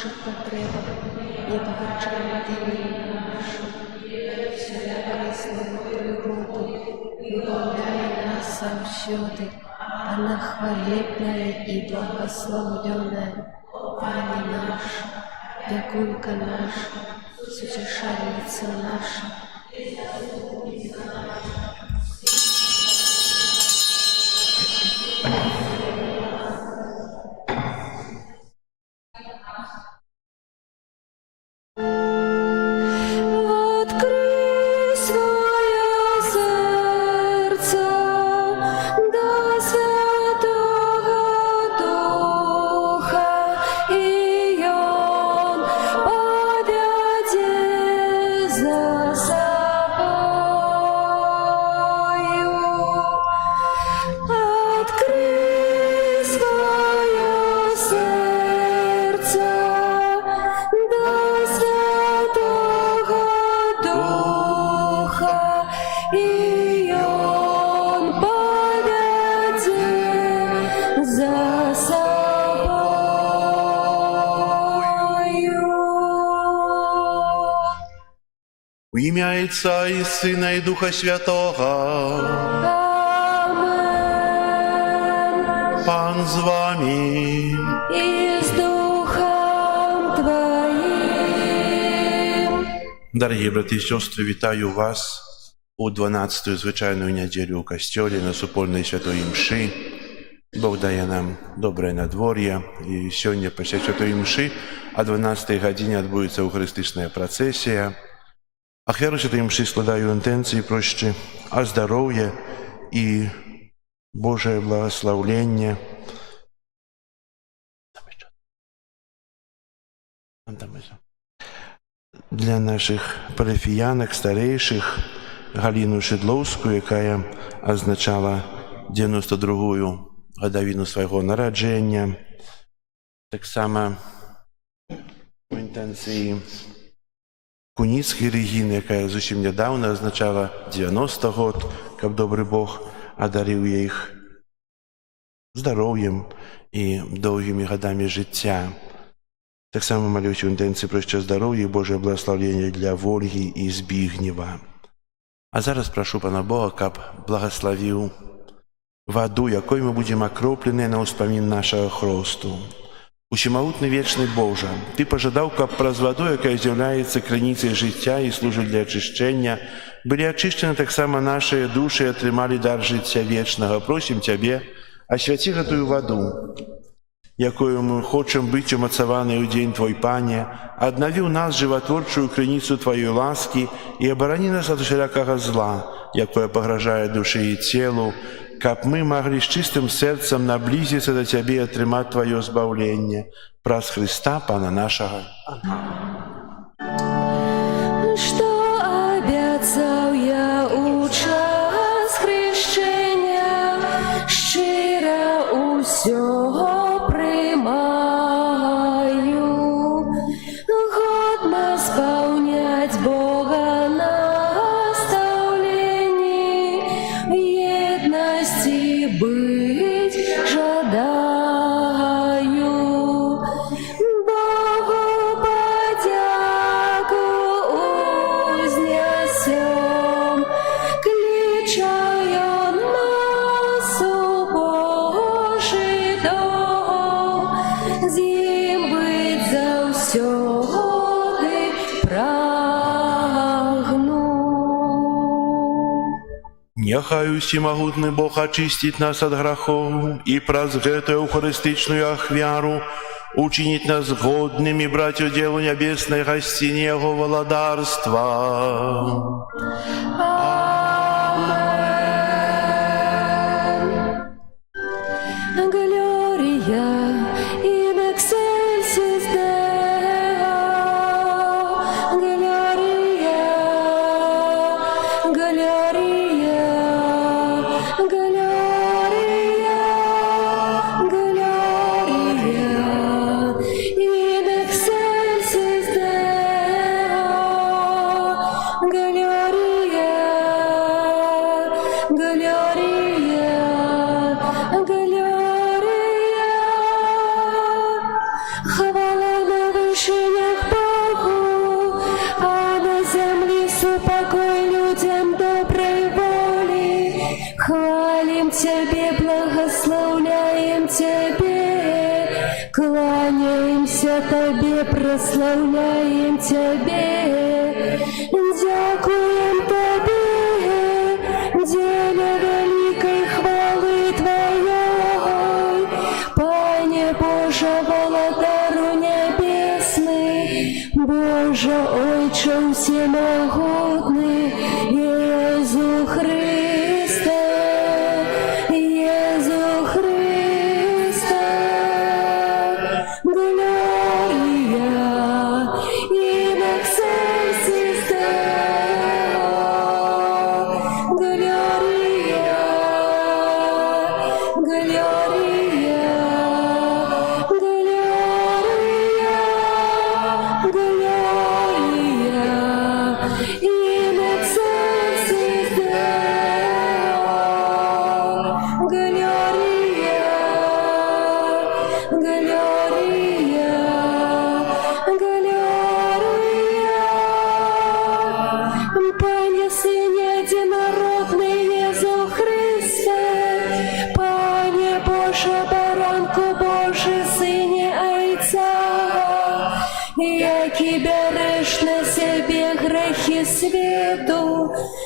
наших потребах, не погорчай надежду нашу, всю корисную природу, и подай нас совсюди, она хвалебная и благословленная, Пани наша, Якунька наша, Сутешальница наша. В ім'я Отця і Сина і Духа Святого. Амен. Пан з вами. І з Духом Твоїм. Дорогі брати і сестри, вітаю вас у 12-ю звичайну неділю у костьолі на супольній святої мші. Бог дає нам добре надвор'я, і сьогодні після святої мші о 12-й годині відбудеться Eucharistyczna процесія. Ахвяру святої мші складаю інтенції прощі о здоров'я і Божее благословлення. Для наших парафіянок, старейших, Галину Шедловську, яка означала 92-ю годовину свого народження. Так само у інтенції Куніцької Регіни, яка зовсім недавно означала 90 год, як добрий Бог одарив їх здоров'ям і довгими годами життя. Так само молюсь у інтенції про ще здоров'я і Боже благословення для Ольги і Збігнєва. А зараз прошу Пана Бога, щоб благословив воду, якою ми будемо окроплені на успомін нашого хресту. Усемогутний вічний Боже, Ти пожадав, щоб праз воду, яка з'являється криницею життя і служить для очищення, були очищені так само наші душі і отримали дар життя вічного. Просим Тебе, освяти эту воду, якою ми хочемо бути умацовані у день Твой, Пане, обнови у нас животворчую криницю Твоєї ласки і оборони нас від усілякого зла, якое погрожає душі і тілу, щоб ми могли з чистим серцем наблизитися до Тебе і отримати Твоє збавлення. Праз Христа, Пана нашого. Що обіцяв я у час хрещення, щиро усього приймаю, годно сповнять Бога наставлені, в єдності бить жадаю. Богу подяку узнесем, кличая нас у Божий дом, зим быть завсёды прагну. Нехай усемогутний Бог очистить нас від грехов і праз гэту евхаристичную ахвяру учинить нас годными брать удел небесной гостине Его владарства. Amen. Gloria in excelsis Deo. Gloria, Gloria, Gloria, Gloria in excelsis Deo. Gloria, Тебе, прославляем Тебе, дякуем Тебе, деля великой хвалы Твоей, Пане Боже, володару небесный, Боже, Отче всемогутный, Иисус Христе, Иисус Христе, Gloria in excelsis Deo, Gloria, Gloria, Gloria, Gloria in excelsis Deo, Gloria, Gloria, Gloria. Пане Сыне единородный Иисус Христе, Пане Боже, Баранку Божий, Сыне Отца, яки береш на себе грехи свету,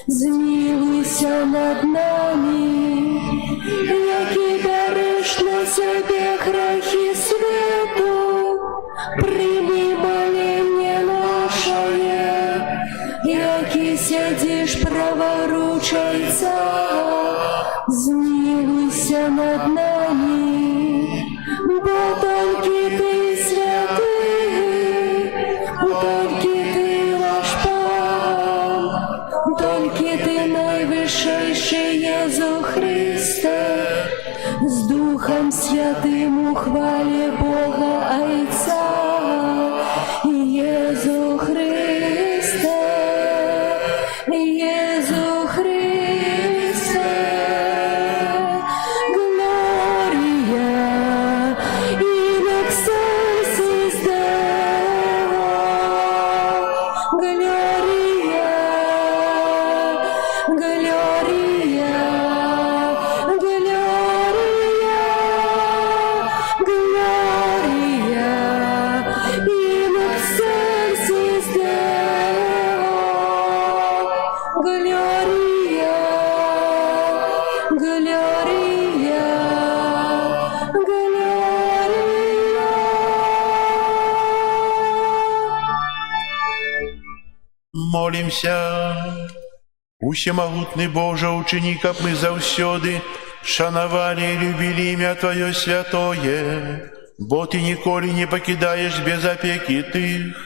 змилуйся над нами. Яки береш на себе грехи свету, прими моление наше. Яки сидишь праворучайца, змилуйся над нами, бо только Ты святый, только Ты наш Пан, только Ты наивысший Иисус Христе, с Духом Святым ухвали Бога Отца, Иисус Христе, Иисус Христе, Gloria in excelsis Deo, Gloria, Gloria, Gloria, Gloria in excelsis Deo, Gloria, Gloria, Gloria. Молимся. Усемогутный Боже, учини, каб мы заўсёды шанавали и любили имя Твое святое, бо Ты николи не покидаешь без опеки тых,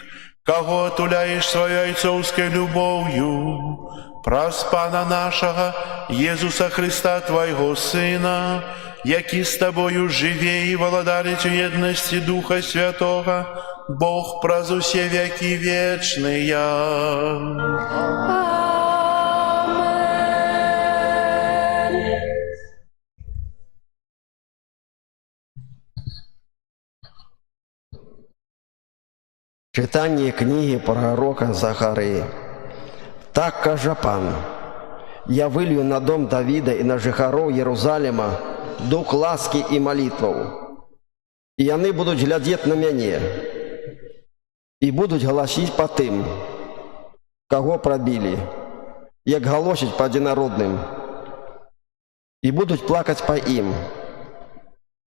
кого отуляешь своей отцовской любовью. Праз Пана нашего, Иисуса Христа, Твоего Сына, який с Тобою живе и володарить в едности Духа Святого, Бог праз усе веки вечные. Amen. Читання книги пророка Захарии. Так каже Пан: «Я вылью на дом Давида и на жихаров Єрусалима дух ласки и молитвов, и яны будут глядеть на мяне, и будут голосить по тым, кого пробили, як голосить по одинородным, и будут плакать по им,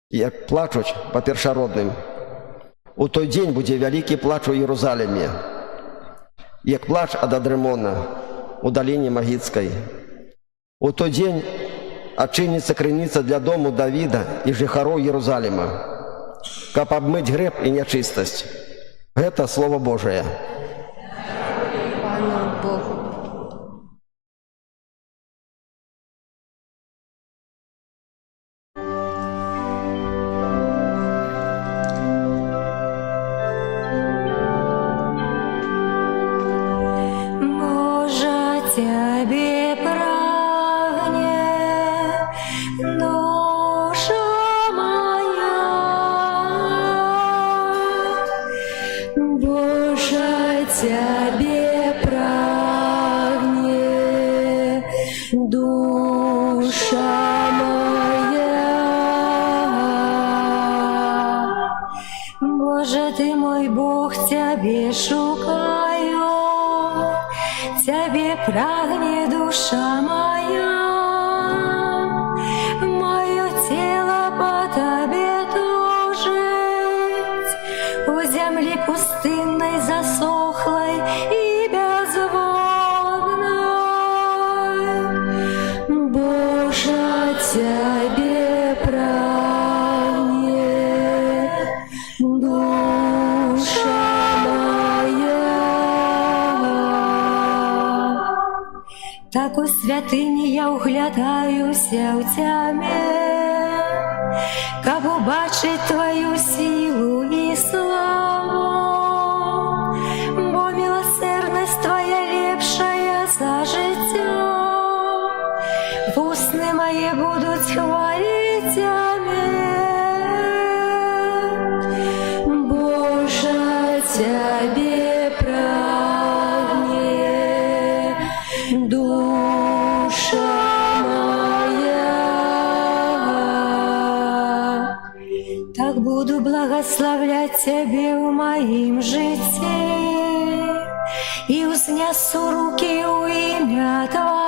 як плачуть по першородным. У той день буде великий плач у Єрусалимі, як плач ад Адремона у долине Магитской. У той день отчинится крыница для дому Давида и жихаров Єрусалима, каб обмыть грех и нечистость». Это Слово Божие. Пану Богу. Боже, Тебе прагнет душа моя. Боже, Тебе прагнет душа моя. Боже, Ты мой Бог, Тебе шукаю, Тебе прагне душа моя. Мое тело по Тебе тужить, у земли пустынной, засохлой и безводной. Боже, Тебе прагнет душа моя. Так у святыні я углядаюся у тямі, каб убачить Твою силу і славу, бо милосердность Твоя лепшая за життя. Вусны мои будут хвалить Тебе. Боже, Тебе прагнет душа моя. Так буду благословлять Тебе у моим житті, и узнесу руки у имя Твое.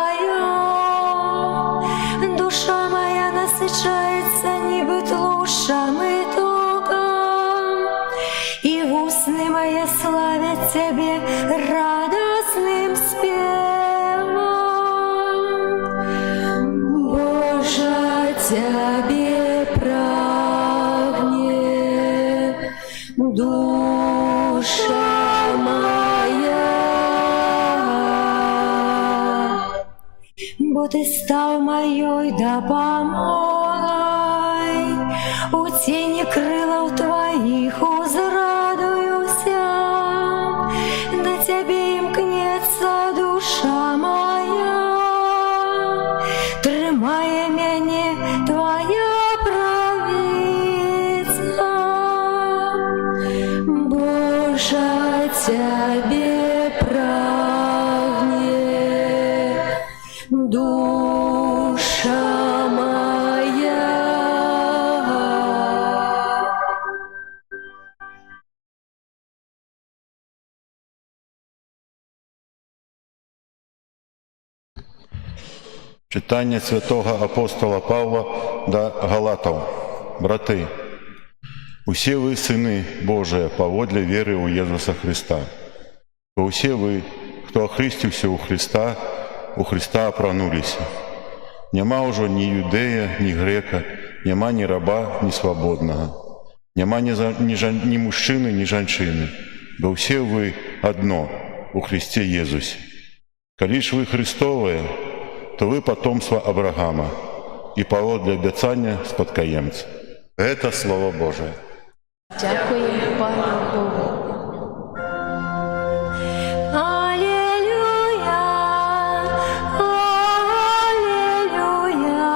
Душа моя насыщается небыт лучшим и током, и устны мои славят Тебе радостным спевом. Боже, Тебе прагнет душа моя. Бо Ты стал моей допомогой, у тени крылов Твоих узрадуюся, до Тебе имкнется душа моя, тримає мене Твоя правиця. Боже, Тебе прагнет душа моя. Читання святого апостола Павла до Галатов. Брати, усі ви сини Божії поводле віри у Єсуса Христа. Бо усі ви, хто охрестився у Христа опронулися. Нема уже ні юдея, ні грека, нема ні раба, ні свободного. Нема ні мужчини, ні жанчини. Бо всі ви одно у Христі Єсусі. Коли ж ви Христове, то ви потомство Авраама і поводле обіцяння спадкоємці. Це Слово Боже. Дякуємо Пану Богу. Аллилуйя, аллилуйя, аллилуйя,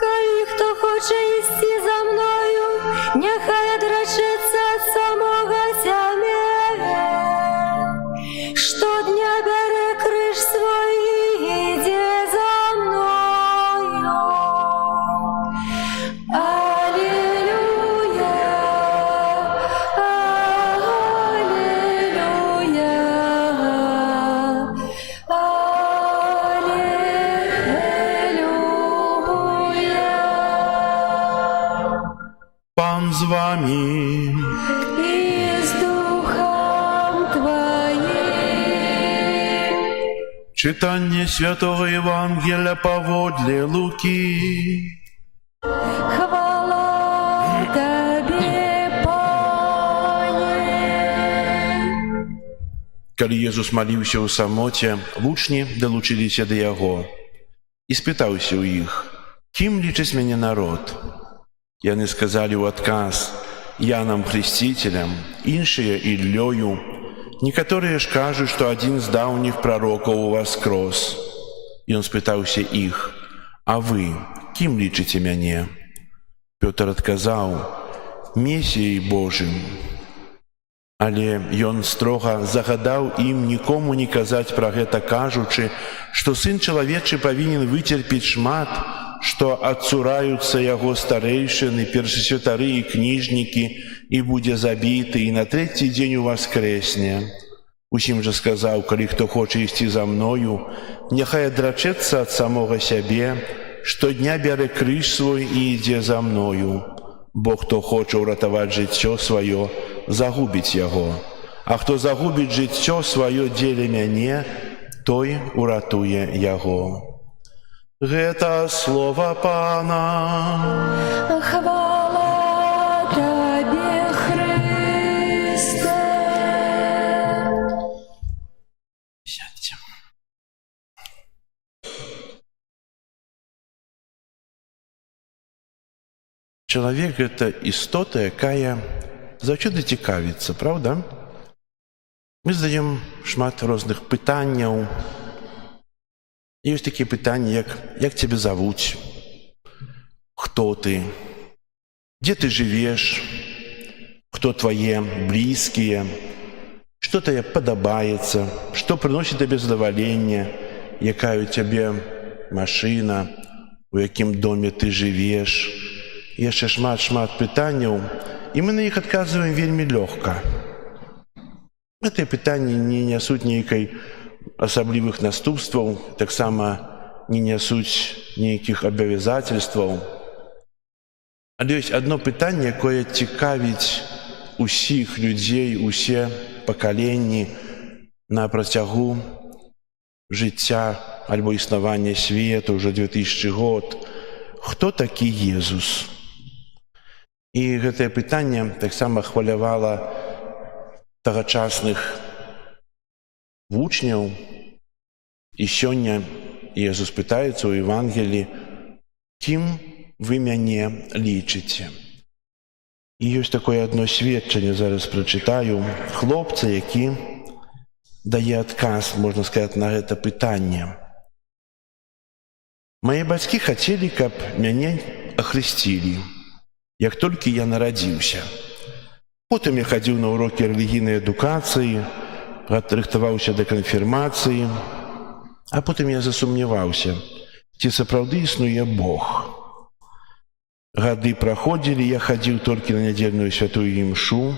коли хто хоче йти за мною, нехай отречеться від самого себе. Щодня бере криж свій і йде за мною. Аллилуйя, аллилуйя, аллилуйя. Пан з вами. И с Духом Твоим. Читання святого Євангелія поводле Луки. Хвала Тебе, Пане. Калі Єсус маліўся ў самоце, вучні далучыліся да Яго і спытаўся ў іх: «Кім лічыць мяне народ?» Яны сказалі ў адказ: «Янам Хрысціцелем, іншыя Іллёю, некаторыя ж кажуць, што адзін з даўніх прарокаў уваскрос». Ён спытаўся іх: «А вы кім лічыце мяне?» Пётр адказаў: «Месіяй Божым». Але ён строга загадаў ім нікому не казаць пра гэта, кажучы, што Сын чалавечы павінен выцерпець шмат, што адцураюцца яго старэйшыны, першасвятары і кніжнікі, і будзе забіты, і на трэці дзень уваскрэсне. Усім жа сказаў: «Калі хто хоча ісці за мною, няхай адрачэцца ад самога сябе, штодня бярэ крыж свой і ідзе за мною. Бо хто хоча ўратаваць жыццё сваё, загубіць яго. А хто загубіць жыццё сваё дзеля мяне, той уратуе яго». Гэта слова Пана. Хвала Табе, Христе. Сядьте. Чалавек — гэта істота, якая заўсёды цікавіцца, праўда? Мы задаем шмат розных пытанняў. Ёсць такія пытанні, як цябе завуць, хто ты, дзе ты жывеш, хто твае блізкія, што табе падабаецца, што прыносіць табе задаваленне, якая ў цябе машына, у якім доме ты жывеш. Яшчэ шмат пытанняў, і мы на іх адказваем вельмі лёгка. Гэтыя пытанні не нясуць нейкай асаблівых наступстваў, таксама не нясуць нейкіх абавязательстваў. Але ёсць адно пытанне, якое цікавіць усіх людзей, усе пакаленні на працягу жыцця альбо існавання свету ўжо 2000 год. Хто такі Езус? І гэтае пытанне таксама хвалявала тагачасных вучняў. І сёння Езус пытаецца ў Евангелі: «Кім вы мяне лічыце?» І ёсць такое адно сведчанне, зараз прачытаю, хлопца, які дае адказ, можна сказаць, на гэта пытанне. «Мае бацькі хацелі, каб мяне ахрысцілі, як толькі я нарадзіўся. Потым я хадзіў на урокі рэлігійнай адукацыі, рыхтаваўся да канфірмацыі, а потым я засумняваўся, ці сапраўды існуе Бог. Гады праходзілі, я хадзіў толькі на нядзельную святую імшу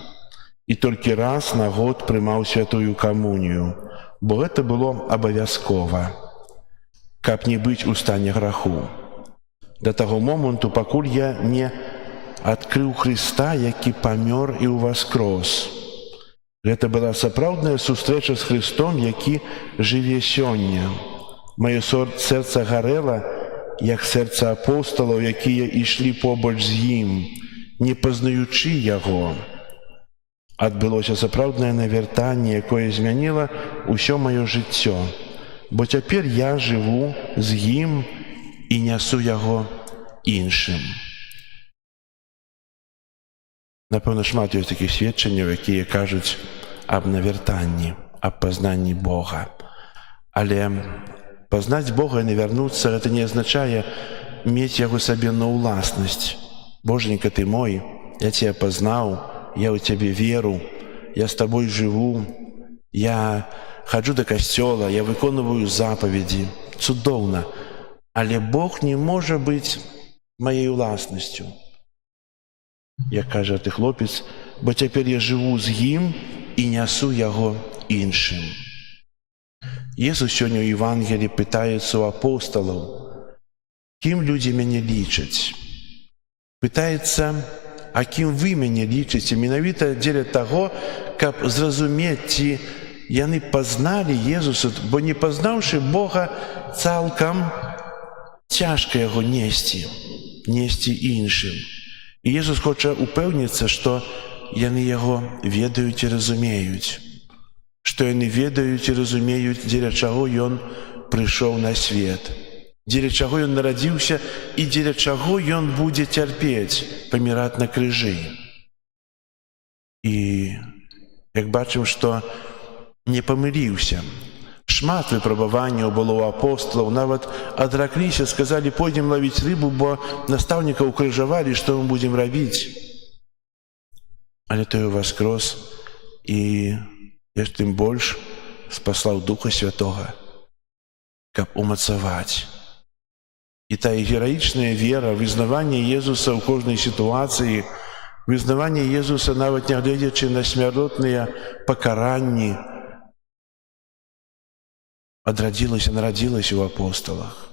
і толькі раз на год прымаў святую камунію, бо гэта было абавязкова, каб не быць у стане граху. Да таго моманту, пакуль я не адкрыў Хрыста, які памёр і ўваскрос. Гэта была сапраўдная сустрэча з Хрыстом, які жыве сёння. Маё сэрца гарэла, як сэрца апосталаў, якія ішлі побач з ім, не пазнаючы яго. Адбылося сапраўднае навяртанне, якое змяніла ўсё маё жыццё, бо цяпер я жыву з ім і нясу яго іншым». Напэўна, шмат ёсць такіх сведчанняў, якія кажуць аб навяртанні, аб пазнанні Бога. Але пазнаць Бога і навярнуцца — гэта не азначае мець яго сабе на ўласнасць. «Боженька ты мой, я цябе пазнаў, я ў цябе веру, я з табой жыву, я хаджу да касцёла, я выконваю запаведзі». Цудоўна, але Бог не можа быць маёй уласнасцю. Як кажа ты хлопец, бо цяпер я жыву з ім і нясу яго іншым. Езус сёння ў Евангелі пытаецца ў апосталаў: «Кім людзі мяне лічаць?» Пытаецца: «А кім вы мяне лічыце?» Менавіта дзеля таго, каб зразумець, ці яны пазналі Езуса, бо не пазнаўшы Бога цалкам, цяжка яго несці іншым. І Езус хоча упэўніцца, што яны яго ведаюць і разумеюць, што яны ведаюць і разумеюць, дзеля чаго ён прыйшоў на свет, дзеля чаго ён нарадзіўся і дзеля чаго ён будзе цярпець, паміраць на крыжы. І як бачым, што не памыліўся. шмат выпрабаванняў было ў апосталаў, нават адракліся, сказалі, пойдзем лавіць рыбу, бо настаўніка ўкрыжавалі, што мы будзем рабіць. Але той уваскрос і яшчэ тым больш спаслаў Духа Святога, каб умацаваць. І тая гераічная вера, вызнаванне Езуса ў кожнай сітуацыі, вызнаванне Езуса нават нягледзячы на смяротныя пакаранні, нарадзілася ў апосталах.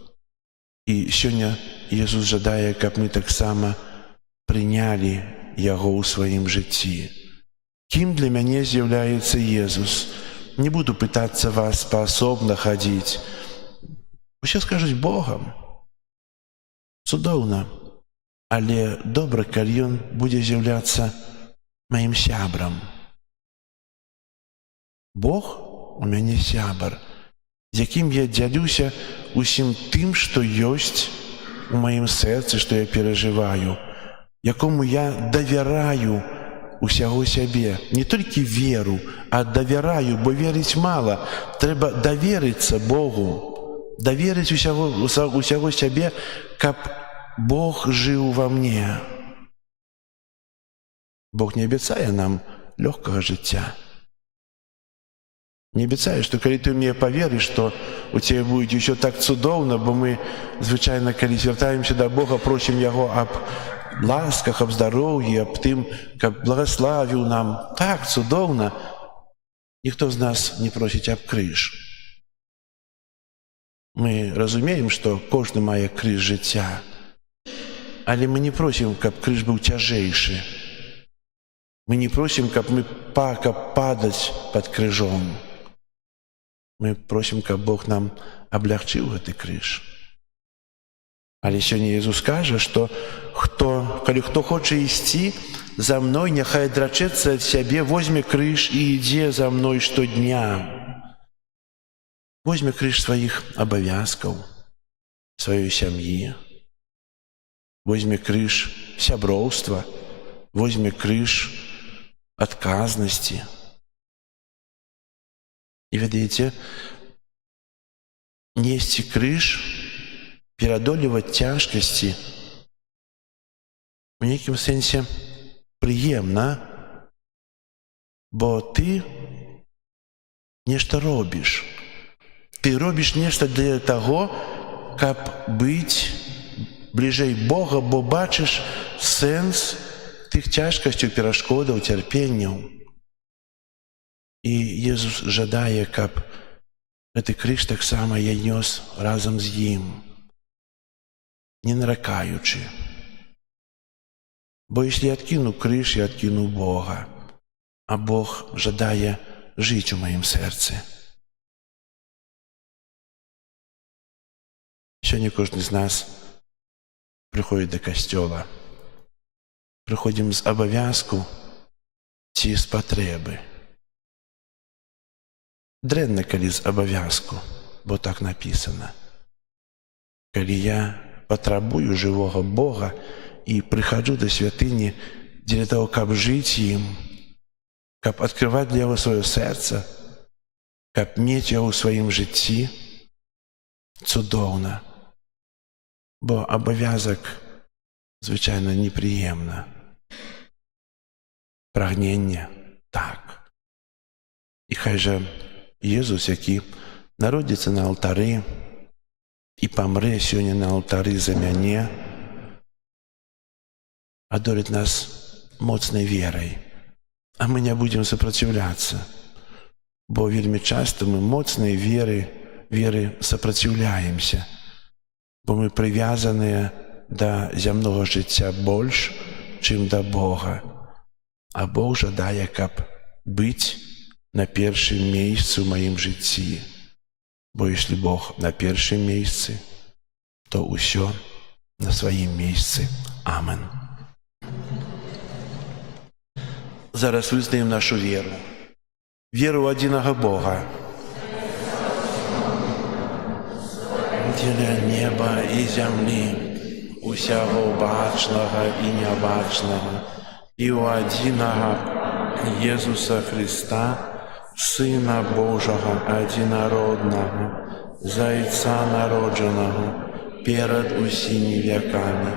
І сёння Езус жадае, каб мы таксама прынялі Яго ў сваім жыцці. Кім для мяне з'яўляецца Езус? Не буду пытацца вас паасобна хадзіць. Усе скажуць Богам. Цудоўна. Але добра, калі Ён будзе з'яўляцца маім сябрам. Бог у мяне сябар, з якім я дзялюся усім тым, што ёсць у маім сэрцы, што я перажываю, якому я давяраю усяго сябе. Не толькі веру, а давяраю, бо верыць мала. Трэба даверыцца Богу, даверыць усяго сябе, каб Бог жыў ва мне. Бог не абяцае нам лёгкага жыцця. Не абяцае, што калі ты ў мяне паверыш, што у цябе будзе ўсё так цудоўна, бо мы звычайна, калі звяртаемся да Бога, просім Яго аб ласках, аб здароўі, аб тым, каб благаславіў нам. Так, цудоўна. Ніхто з нас не просіць аб крыж. Мы разумеем, што кожны мае крыж жыцця, але мы не просім, каб крыж быў цяжэйшы. Мы не просім, каб мы падаць пад крыжом. Мы просім, каб Бог нам аблягчыў гэты крыж. Але сёння Езус кажа, што калі хто хоча ісці за мной, няхай адрачэцца ад сябе, возьме крыж і ідзе за мной штодня. Возьме крыж сваіх абавязкаў, сваёй сям'і, возьме крыж сяброўства, возьме крыж адказнасці. І ведаеце, несці крыж, перадолеваць цяжкасці у нейкім сэнсе прыемна, бо ты нешта робіш. Ты робіш нешта для таго, каб быць бліжэй Бога, бо бачыш сэнс тых цяжкасцяў, перашкодаў, цярпенняў. І Езус жадае, каб гэты крыж таксама я нёс разам з ім, не наракаючы. Бо если я адкіну крыж, я адкіну Бога, а Бог жадае жыць у маім сэрцы. Сёння кожны з нас прыходзіць да касцёла. Прыходзім з абавязку ці з патрэбы. Дрэнна, калі з абавязку, бо так напісана. Калі я патрабую жывога Бога і прыхаджу да святыні дзеля таго, каб жыць ім, каб адкрываць для яго сваё сэрца, каб мець яго ў сваім жыцці, цудоўна. Бо абавязак звычайна непрыемна. Прагненне так. І хай жа Езус, які народзіцца на алтары і памрэ сёння на алтары за мяне, адолець нас моцнай верай, а мы не будзем супраціўляцца, бо вельмі часта мы моцнай веры супраціўляемся, бо мы прывязаныя да зямнога жыцця больш, чым да Бога. А Бог жадае, каб быць на першым месцы ў маім жыцці. Бо если Бог на першым месцы, то ўсё на сваім месцы. Амен. Зараз вызнаем нашу веру. Веру ў адзінага Бога. Дзеля неба і зямлі, усяго бачнага і нябачнага, і ў адзінага Езуса Христа, Сина Божого одинародного, Зайца народженого, перед усіми веками.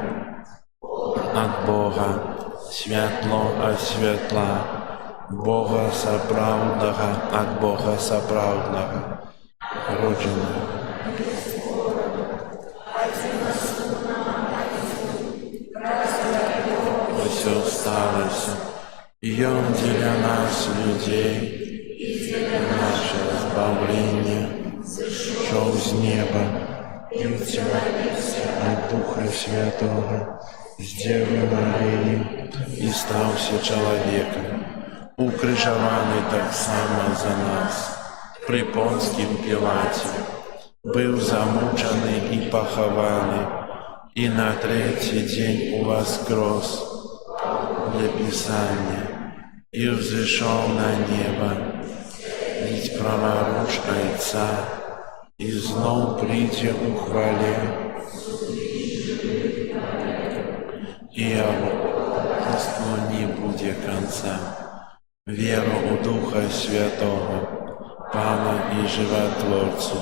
От Бога, світло от світла, Бога соправдного от Бога соправдного, родженого. Все сталося, и Он для нас, людей, и для наше избавление, шел с неба, и утвердился от Духа Святого, с Девы Марии, и стался человеком, укрижованный так само за нас, при Понским Пилате, был замученный и похованный, и на третий день воскрес для Писания, и взошел на небо, ведь праворуч Отца, и знов придя у хвале, и обоство не будет конца. Веру у Духа Святого, Пана и Животворцу,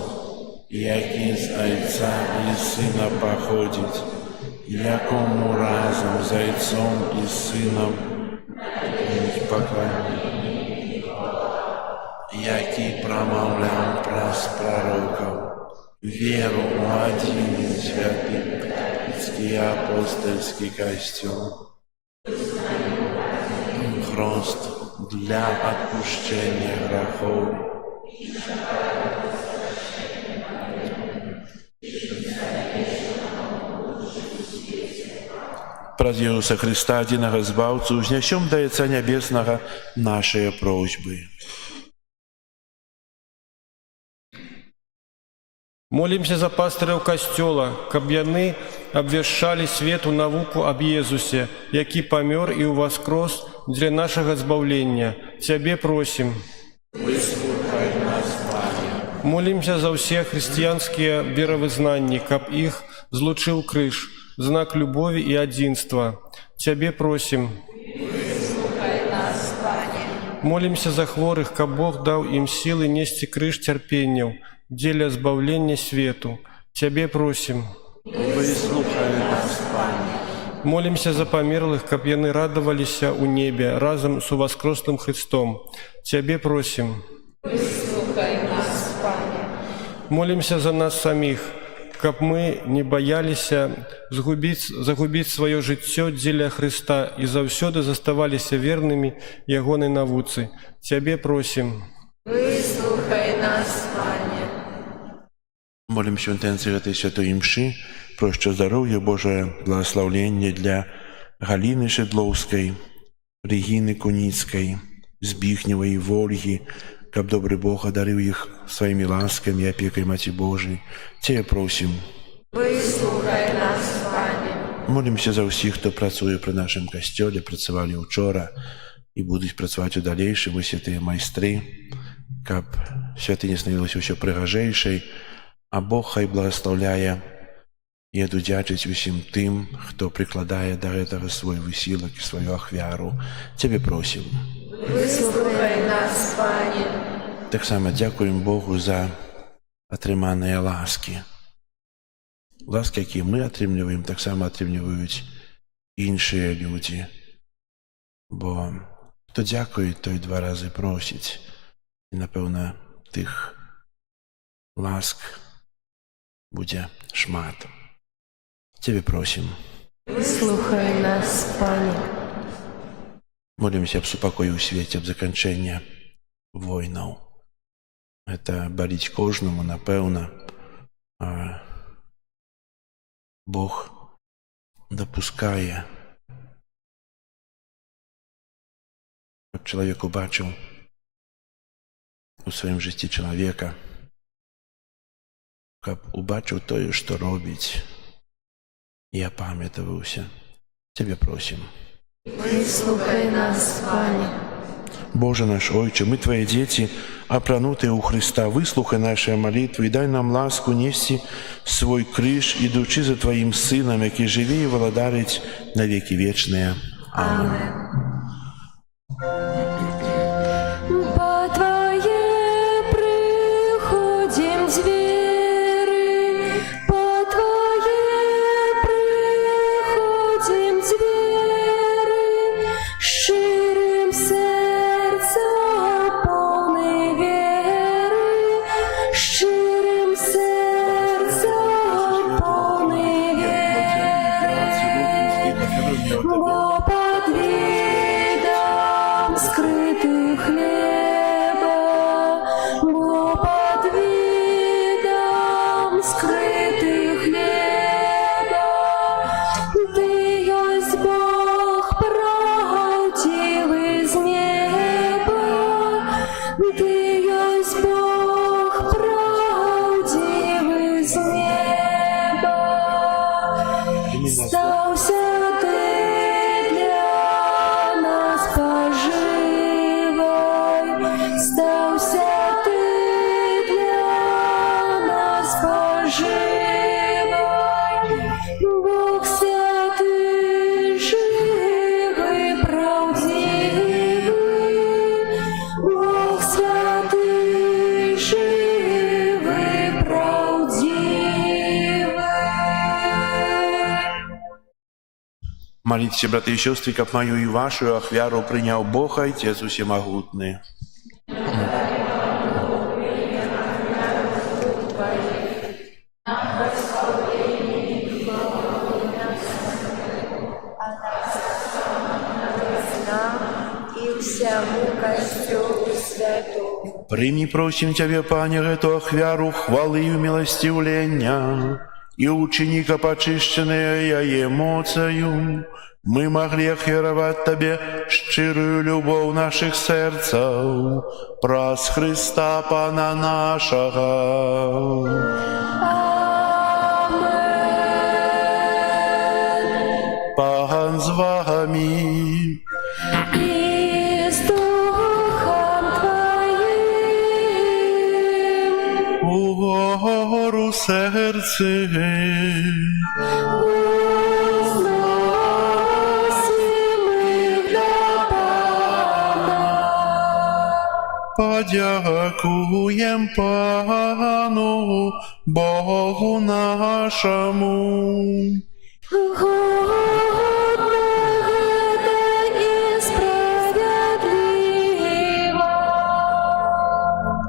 який з Отца і Сина походить, якому разом з Отцом і Сином поклонить, який промовляв праз пророков, веру у один святий апостольский костюм, хрост для отпущения грехов, праз Иисуса Христа, единого Збавцу, узнесем до Отца Небесного наши просьбы. Молимся за пастыраў касцёла, каб яны абвяшчалі свету навуку аб Езусе, які памёр і ўваскрос для нашага збаўлення. Цябе просім. Выслухай нас, Пане. Молимся за ўсе хрысціянскія веравызнанні, каб іх злучыў крыж, знак любові і адзінства. Цябе просім. Выслухай нас, Пане. Молимся за хворых, каб Бог даў ім сілы несці крыж цярпенняў, дзеля збаўлення свету. Цябе просім. Выслухай нас, Пане. Молимся за памерлых, каб яны радаваліся ў небе разам з уваскрослым Христом. Цябе просім. Выслухай нас, Пане. Молимся за нас саміх, каб мы не баяліся загубіць сваё жыццё дзеля Христа і заўсёды заставаліся вернымі ягонай навуцы. Цябе просім. Выслухай нас, Пане. Молим святенці этой святой мши, про що здоров'я Божие, благословлення для Галини Шедловської, Регіни Куніцької, Збігнєвої, Вольги, каб добрий Бог одарив їх своїми ласками і опікою Маті Божої. Тебе просим. Выслухай нас, Пане. Молимся за усіх, хто працює при нашому костьолі, працювали вчора і будуть працювати у дальнейшем, святые майстри, каб святиня становилася ще пригожейшою, а Бог хай благословляє і одудячить усім тим, хто прикладає до этого свой висілок і свою ахвяру. Тебе просим. Выслухай нас, Пане. Так само дякуємо Богу за отримані ласки. Ласки, які ми отримуємо, так само отримують інші люди. Бо хто дякує, той два рази просить. І, напевно, тих ласк буде шмат. Тебе просим. Выслухай нас, Пане. Молимся об супокої у світі, об закінченні війнів. Це болить кожному, напевно. Бог допускає, щоб чоловік побачив у своєму житті чоловіка, щоб побачив те, що робить, і опам'ятався. Тебе просим. Выслухай нас, Пане. Боже наш Отче, мы Твои дети, опранутые у Христа, выслухай наши молитвы и дай нам ласку нести свой крыж, идучи за Твоим Сыном, який живи и владарить на веки вечные. Аминь. По Твоей споживай, Бог святий, живий, правдивий, Бог святий, живий, правдивий. Молитесь, браты и сестры, как мою и вашу ахвяру принял Бог, Отец Всемогутный. И всему костюму святому. Прими, просим Тебя, Пане, эту ахвяру хвалы и милостивления, и ученика почищенная эмоцию, мы могли охвяровать Тебе щирую любовь наших сердцев, праз Христа Пана нашего. Пан з вами. И с Духом Твоим Угору серце, возносим для Пана. подякуєм Пану Богу нашому. Годно это и справедливо.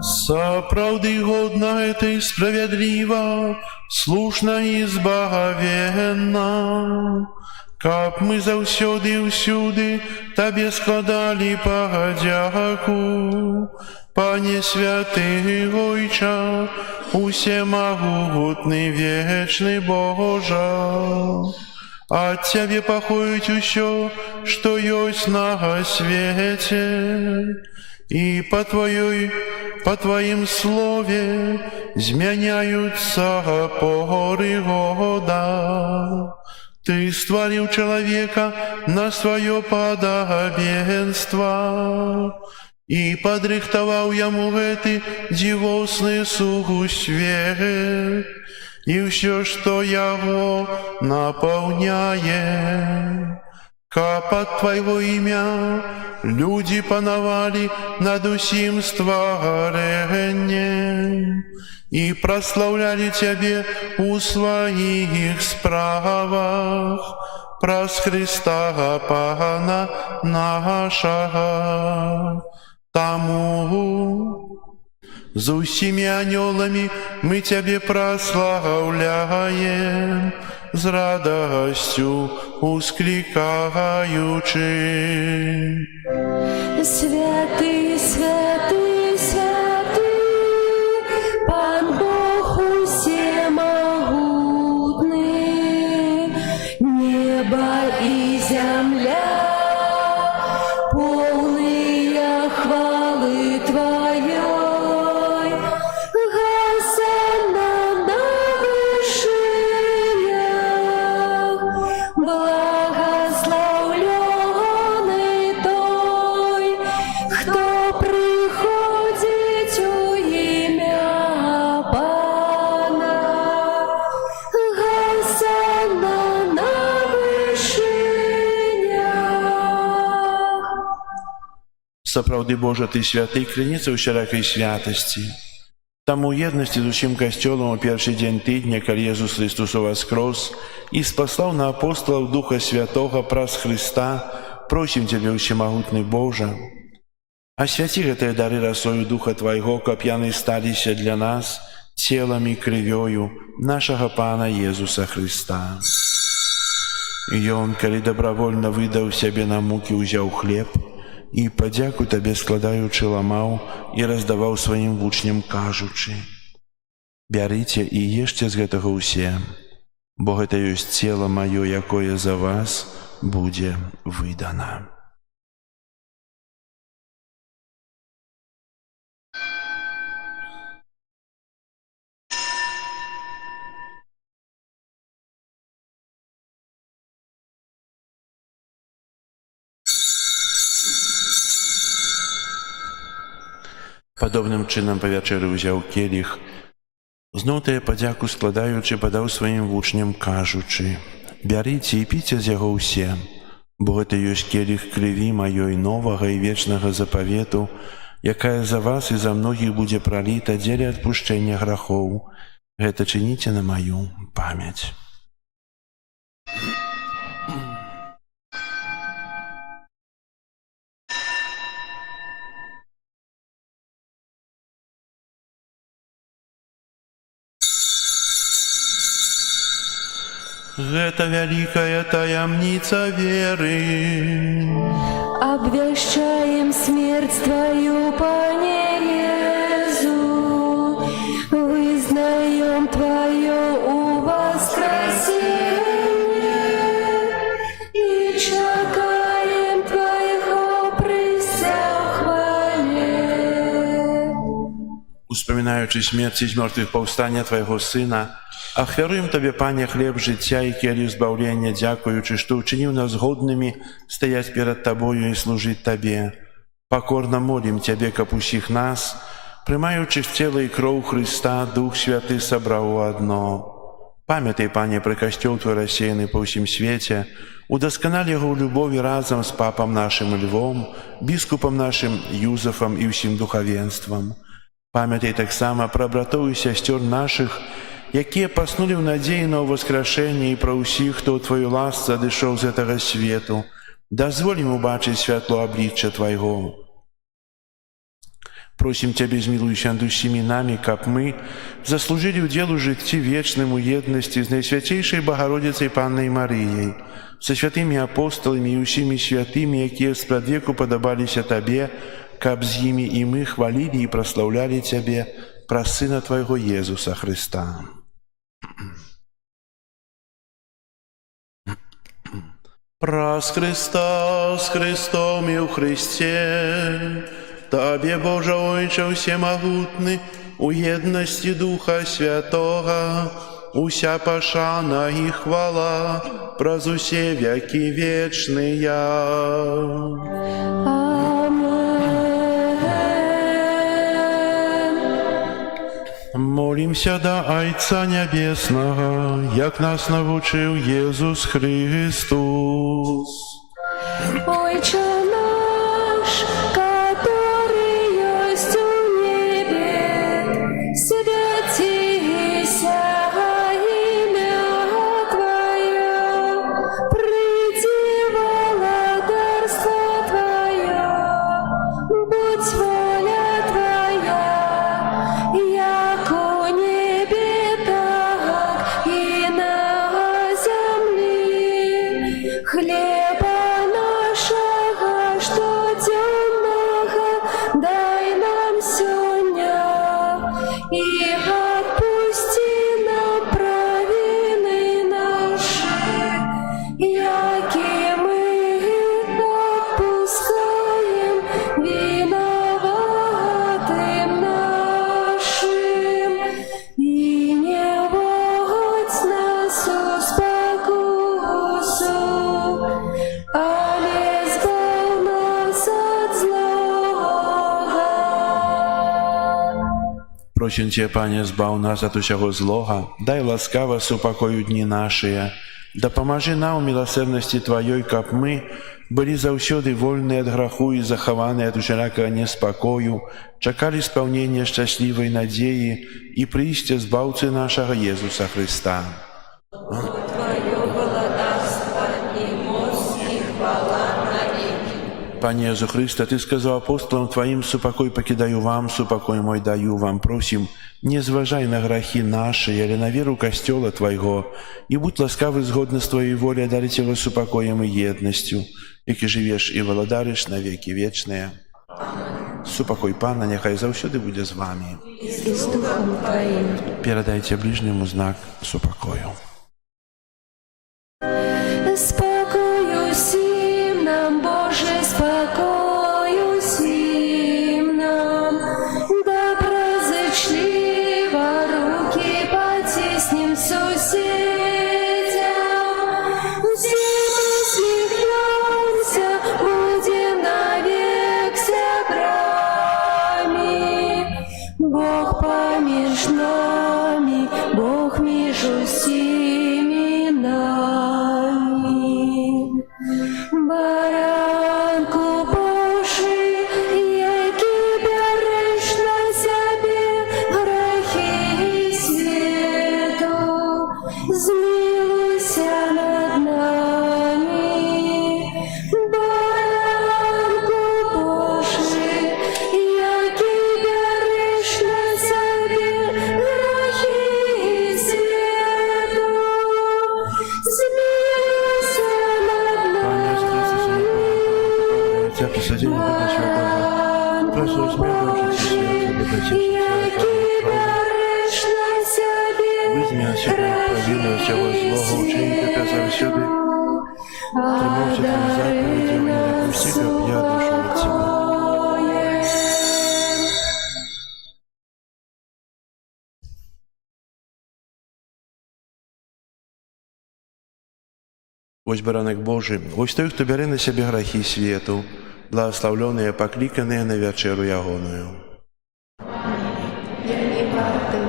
Сапраўды годна это и справедлива, слушна и збагавенна. Каб мы заўсёды і ўсюды Табе складалі падзяку, Пане святы Ойча, усемагутны вечны Божа. Ад Цябе паходзіць усё, што ёсць на свеце, і па Тваім слове змяняюцца поры года. Ты стварыў чалавека на сваё падабенства і падрыхтаваў яму гэты дзівосны свет, і ўсё, што яго напаўняе. Каб ад Твайго імя людзі панавалі над усім стварэннем і праслаўлялі Цябе ў сваіх справах праз Христа Пана нашага. Таму з усімі анёламі мы Цябе праслаўляем, з радасцю усклікаючы. Святый, святый, святый, Пан Бог усемогутный, небо и земля, полные хвалы Твоей. Госанна на вышинях, благословленный той, кто приходит у имя Пана. Госанна на вышинях. Сапраўды, Божа, Ты святы, крыніца ўсялякай святасці. Таму єднасці з усім касцёлам у першы дзень тыдня, калі Езус Христос уваскрос і спаслаў на апостолаў Духа Святога праз Христа, просім Цябе, усемагутны Божа, асвяці гэтыя дары расою Духа Твайго, каб яны сталіся для нас целам і крывёю нашага Пана Езуса Христа. Ён, калі дабравольна выдаў сябе на мукі, узяў хлеб і падзяку Табе складаючы ламаў і раздаваў сваім вучням, кажучы: «Бярыце і ешце з гэтага ўсе, бо гэта ёсць цела маё, якое за вас будзе выдана». Падобным чынам па вячэры ўзяў келіх, Зноў тая падзяку складаючы падаў сваім вучням, кажучы: «Бярыце і піце з яго ўсе, бо гэта ёсць келіх крыві маёй новага і вечнага запавету, якая за вас і за многіх будзе праліта дзеля адпушчэння грахоў. Гэта чыніце на маю памяць». Гэта вялікая таямніца веры. Обвящаем смерть Твою, Пане Иисус, вызнаем Твое воскресение и чекаем Твоего прися в хвале. Успамінаючы смерць з мёртвых паўстання Твайго Сына, ахвяруем Табе, Пане, хлеб жыцця і келіх збаўлення, дзякуючы, што ўчыніў нас годнымі стаяць перад Табою і служыць Табе. Пакорна молім Цябе, каб усіх нас, прымаючых цела і кроў Хрыста, Дух Святы сабраў у адно. Памятай, Пане, пра касцёл Твой рассеяны па ўсім свеце, удасканаль яго ў любові разам з папам нашым Львом, біскупам нашым Юзафам і ўсім духавенствам. Памятай таксама пра братоў і сясцёр нашых, якія паснулі ў надзеі на ўваскрашэнне, і пра ўсіх, хто ў Тваю ласцы адышоў з гэтага свету. Дазволім убачыць святло аблічча Твайго. Просім Цябе, змілуйся над усімі намі, каб мы заслужылі ўдзел у жыцці вечным у еднасці з Найсвяцейшай Багародзіцай Паннай Марыяй, са святымі апосталамі і ўсімі святымі, якія спрадвеку падабаліся Табе, каб з імі і мы хвалілі і праслаўлялі Цябе праз Сына Твайго Езуса Хрыста. Праз Христа, з Христом і ў Христе, Табе, Божа Ойче всемогутны, у єдності Духа Святого, уся пашана і хвала, праз усе веки вечные. Молимся до Айца Небесного, як нас навучил Иисус Христос. Отче наш, который есть у небе, святися имя Твое, приди владарство Твое, будь воля Твоя, як у небе, так и на земле. Хлеба нашего штоденного дай нам сегодня, и отпусти нам провины наши, яки мы отпускаем виноватым нашим, и не вводь нас в спокусу, але избавь нас от злого. Просим Тебя, Пане, збав нас от усього злога, дай ласкаво супокою дні наші, дапоможи нам у милосердности Твоей, каб мы были заўсёды вольны от граху и захаваны от усялякага неспокою, чакали исполнения счастливой надеи и прийсця збаўцы нашего Иисуса Христа. Пане Иисус Христе, Ты сказал апостолам Твоим: «Супокой покидаю вам, супокой мой даю вам». Просим, не зважай на грахи наши, или на веру Костела Твоего, и будь ласкавы згодно с Твоей волей одарить его супокоем и едностью, яки живешь и владаришь на веки вечные. Супокой Пана, нехай заўсёды буде з вами. И с Духом Твоим. Передайте ближнему знак супокою. Спокою сим нам, Боже, спокою сим нам, доброзычливо руки потесним соседям, все мы смехнемся, будем навек сябрами, Бог помеж нами. прошу смертного життя святого, Грешна себе, візьми от себе провину всього злого, учинь тебе завсюди, тримався твоїх заповідей, і не допусти, щоб я душу від себе. Ось баранок Божий, ось той, хто бере на себе грехи світу, благословленные, покликанные на вечеру ягоную. я не вартым,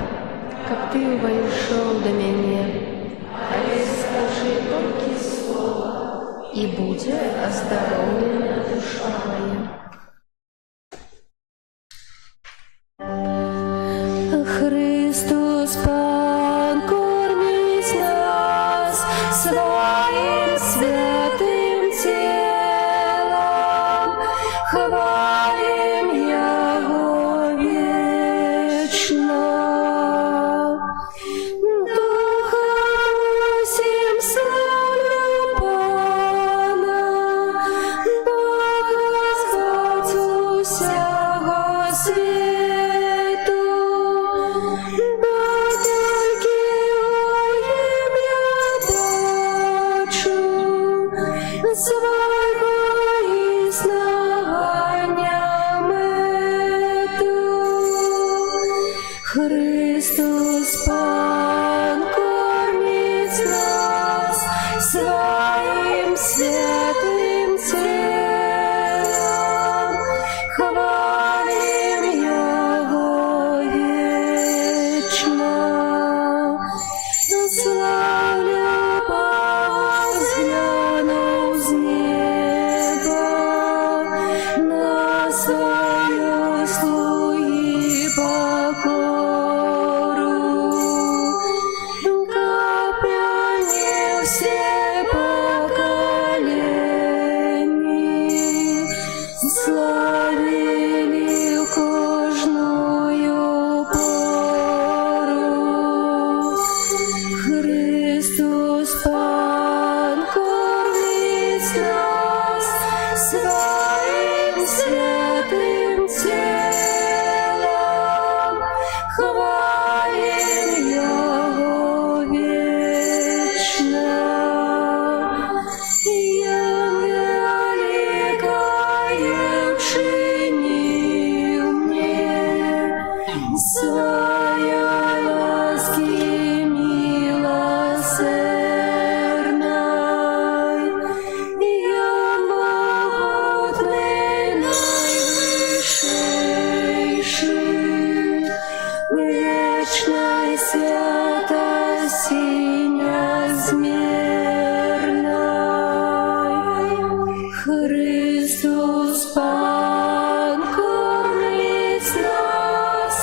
как ты войшов до меня, але скажи только слово, и будет оздоровлена душа моя. Христос, Пан, кормить нас своим святым телом, хвалим Его вечно. Духом всем славлю Пана, Бога Отцу всего свету, бо тільки ім'я бачу свого існування мету. Христос, Пан, кормить нас своим святым телом, хвалим Его вечно. Славлю Бога, взглянув з неба на свою слуги покору. Капляне все поколения славили кожною пору. Христос, Пан, кормить нас своим святым телом, хвалим Его вечно. Я великое чинил мне, своя ласки милосердной. Я могутный, наивысший, вечной святости неизмерной. Христос, Пан, кормить нас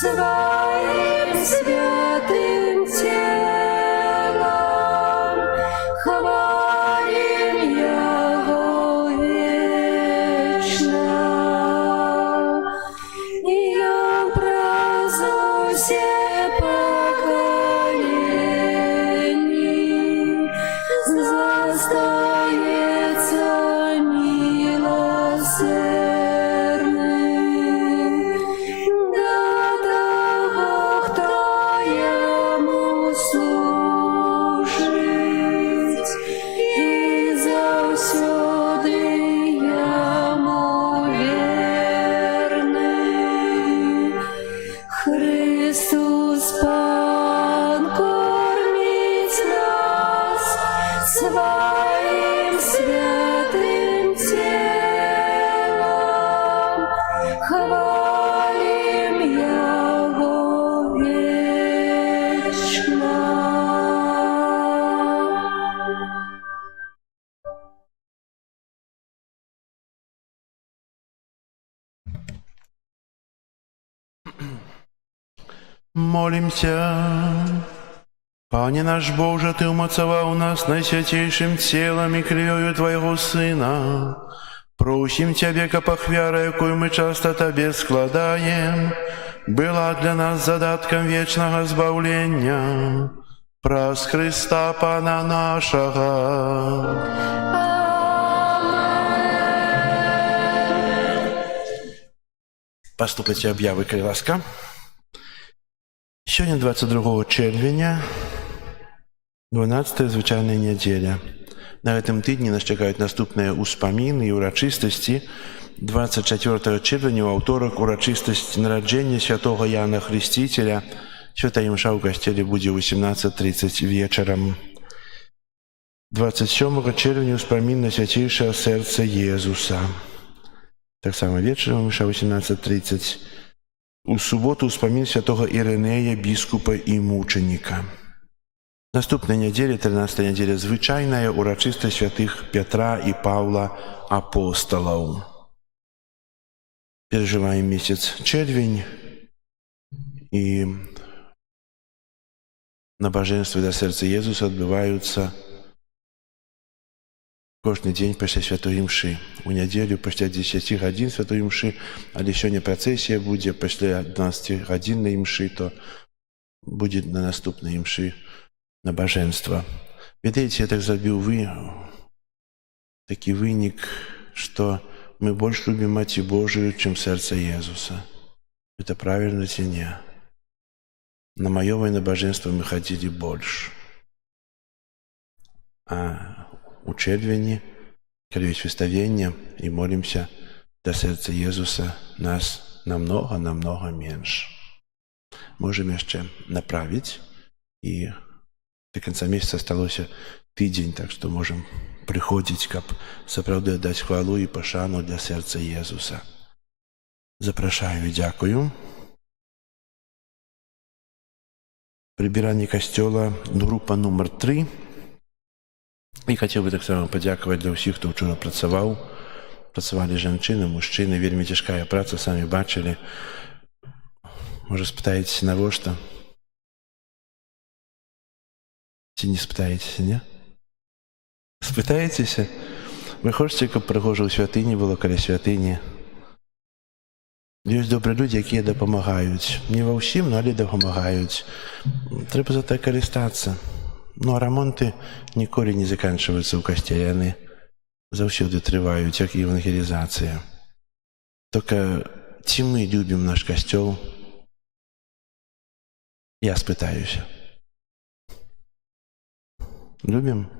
своим святым телом, хвалим Его вечно. И Он празднует все поколений, застається милосердний до того, хто Йому служить, і завсюди Йому вірний. Христос, Пан, кормить нас своим святым телом, хвалим Его вечно. Молимся. Пане наш Боже, Ты умацовал нас наисвятейшим телом и кровью Твоего Сына. Просим Тебя, капах-вяра, якую мы часто Тебе складаем, была для нас задатком вечного збавлення. Праз Христа Пана нашого. Паступаць аб'явы, калі ласка. Сёння 22 чэрвеня, 12-я звычайная нядзеля. На гэтым тыдні нас чакаюць наступныя ўспаміны і ўрачыстасці. 24 чэрвеня ў аўторак урачыстасць нараджэння святого Яна Хрысціцеля. Святая імша ў касцеле будзе 18:30 вечарам. 27 чэрвеня ўспамін на свяцейшае сэрца Езуса. Таксама вечарам імша 18:30. У суботу ўспамін святого Ірынея, біскупа і мучаніка. Наступная нядзеля, 13-я нядзеля, звычайная урачыстасць святых Пятра і Паўла апосталаў. Перажываем месяц чэрвень і набажэнствы да сэрца Езуса адбываюцца кожны дзень пасля святой імшы. У нядзелю пасля 10 гадзін святой імшы, але сёння працэсія будзе пасля 12-гадзіннай імшы, то будзе на наступнай імшы набажэнства. Ведаеце, я так зрабіў такі вынік, што мы больш любім Маці Божию, чым сэрца Езуса. Это правильно ці не? На маёвае набажэнства мы хадзілі больш. А у чэрвені, калі ёсць выставенне і молімся да сэрца Езуса, нас намнога менш. Можем яшчэ направіць, і да канца месяца асталося тыдзень, так што можам прыходзіць, каб сапраўды аддаць хвалу і пашану для сэрца Езуса. Запрашаю і дзякую. Прыбіранне касцёла, група нумар 3. І хацеў бы таксама падзякаваць для ўсіх, хто ўчора працаваў. Працавалі жанчыны, мужчыны, вельмі цяжкая праца, самі бачылі. Можа, спытаецеся, навошта? Ці не спытаецеся, не? Спытаецеся? Вы хочаце, каб прыгожа ў святыні было каля святыні? Ёсць добрыя людзі, якія дапамагаюць. Не ва ўсім, але дапамагаюць. Трэба за так карыстацца. Ну, а рамонты ніколі не заканчваюцца ў касцеле, яны заўсёды трываюць, як і евангелізацыя. Только ці мы любім наш касцёл? Я спытаюся. Любім?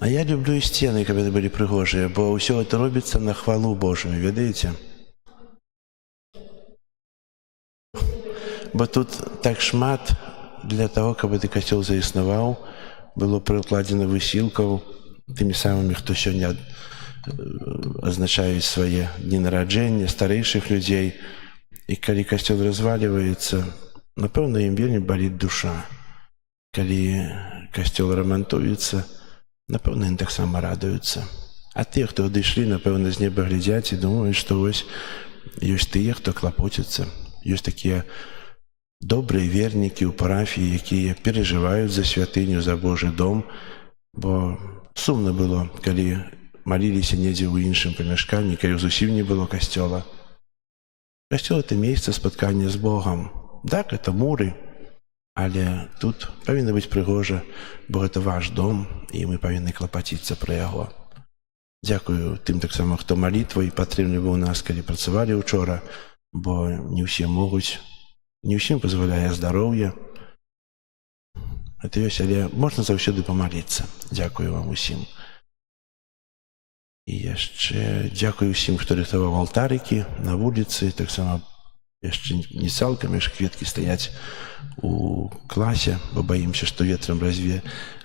А я люблю і сцены, каб яны былі прыгожыя, бо ўсё гэта робіцца на хвалу Божую, ведаеце? Бо тут так шмат для таго, каб гэты касцёл заіснаваў, было прыкладзена высілкаў тымі самымі, хто сёння азначаюць свае дні нараджэння, старэйшых людзей. І калі касцёл разваліваецца, напэўна, ім вельмі баліць душа. Калі касцёл рамантуецца, напэўна, ім таксама радуюцца. А тыя, хто адышлі, напэўна, з неба глядзяць і думаюць, што вось ёсць тыя, хто клапоціцца. Ёсць такія добрыя вернікі ў парафіі, якія перажываюць за святыню, за Божы дом, бо сумна было, калі маліліся недзе ў іншым памяшканні, калі зусім не было касцёла. Касцёл — это месца спаткання з Богам. Так, это муры, але тут павінна быць прыгожа, бо гэта ваш дом, і мы павінны клапаціцца пра яго. Дзякую тым таксама, хто малітвай падтрымліваў нас, калі працавалі ўчора, бо не ўсе могуць, не ўсім дазваляе здароўе. Это ёсць, але можна заўсёды памаліцца. Дзякую вам усім. І яшчэ дзякую усім, хто рыхтаваў алтарыкі на вуліцы. Таксама яшчэ не цалкам, яшчэ кветкі стаяць у класе, бо баімся, што ветрам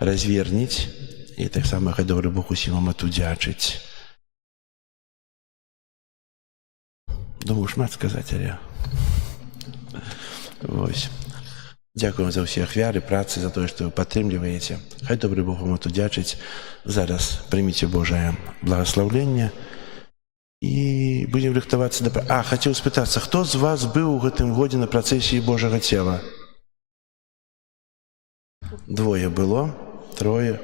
разверніць. І таксама хай добры Бог усім вам атудзячыць. Думаю, шмат сказаць, але... Вось. Дзякуем за ўсе ахвяры, працы, за тое, што вы падтрымліваеце. Хай добры Бог вам атудзячыць. Зараз прыміце Божае благаслаўленне і будзем рыхтавацца да... хацеў спытацца, хто з вас быў у гэтым годзе на працэсіі Божага цела? 2 было, 3.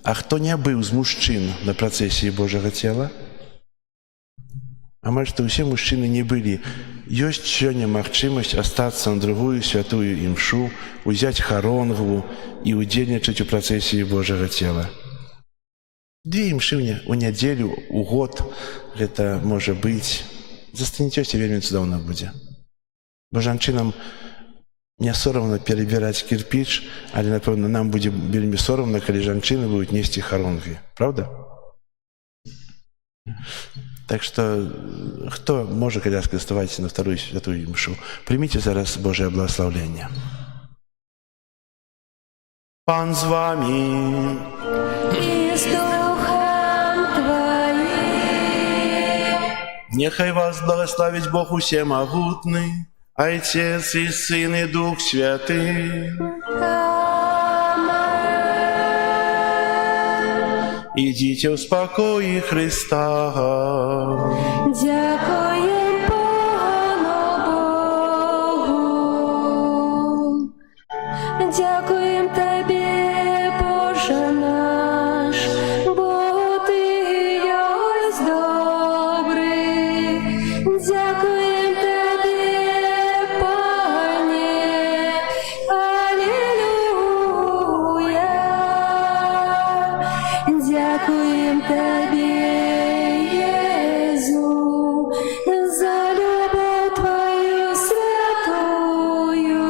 А хто не быў з мужчын на працэсіі Божага цела? Амаль што ўсе мужчыны не былі. Ёсць сёння магчымасць астацца на другую святую імшу, узяць харонгву і ўдзельнічаць у працэсіі Божага цела. 2 імшы ў нядзелю, у год, гэта можа быць. Застанецёся, вельмі цудоўна будзе. Бо жанчынам не сорамна перабіраць кірпіч, але, напэўна, нам будзе вельмі сорамна, калі жанчыны будуць несці харонгі. Правда? Так што, хто можа, калі ласка, ставайце на вторую святую імшу, прыміце зараз Божае благословенне. Пан з вами. И с Духом Твоим. Нехай вас благословить Бог усемогутный, Отец и Сын и Дух Святый. Идите в спокое Христа. Дякуем Пану Богу. Дякуем Тебе, Боже наш, бо Ти єсть добрий. Дякуем Тебе, Пане. Алілуя. Дякуем Тебе, Єзу, за любов Твою святую.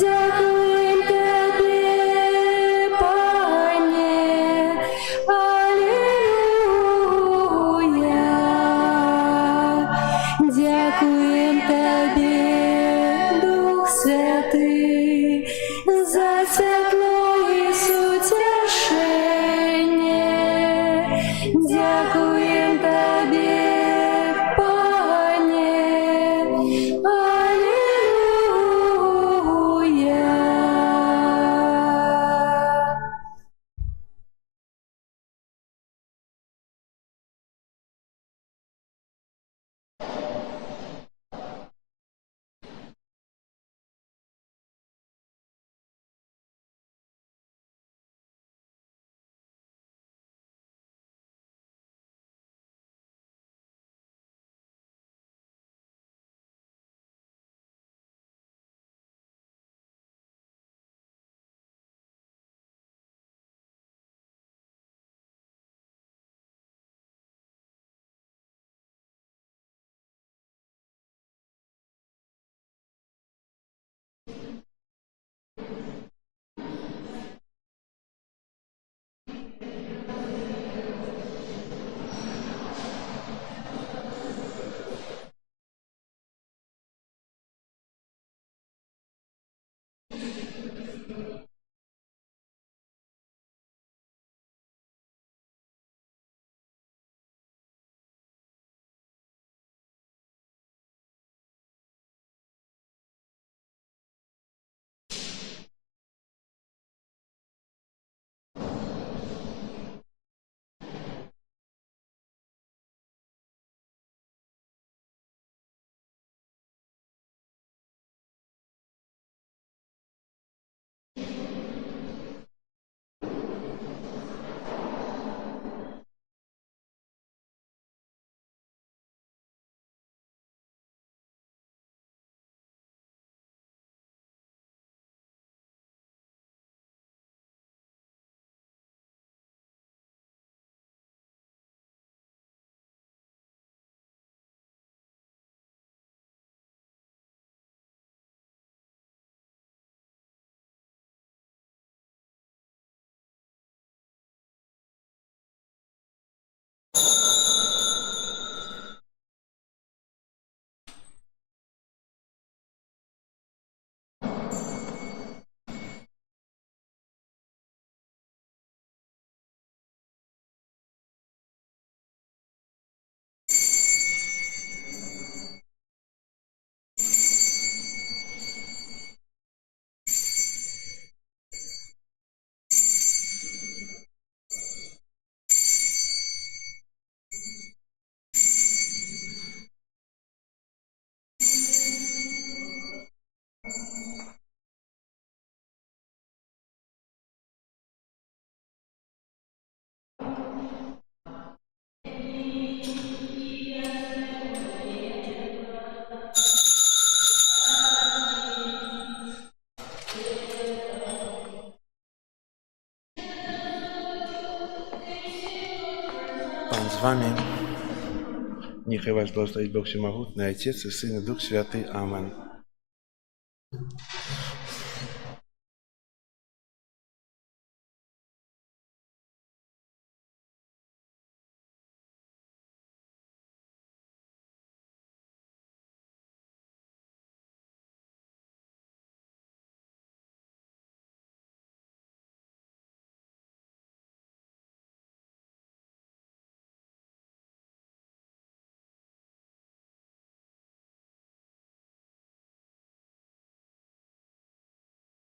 Дякуем Тебе, Пане. Алілуя. Дякуем Тебе, Дух Святий, за світло і сутішення. Дякуем Тебе, Пане. Алілуя. вами. Нехай вас благословит Бог Всемогутный, Отец и Сын и Дух Святый. Аминь.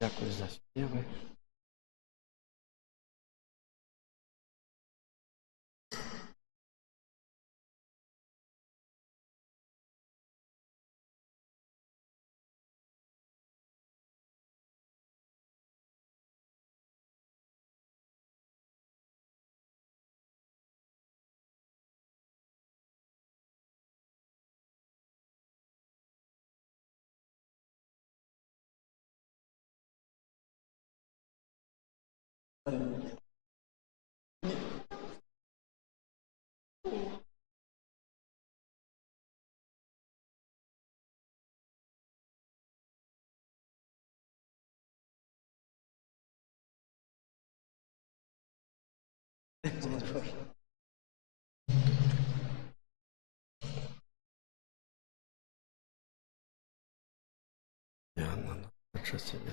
Дякую за співи. Що сьогодні?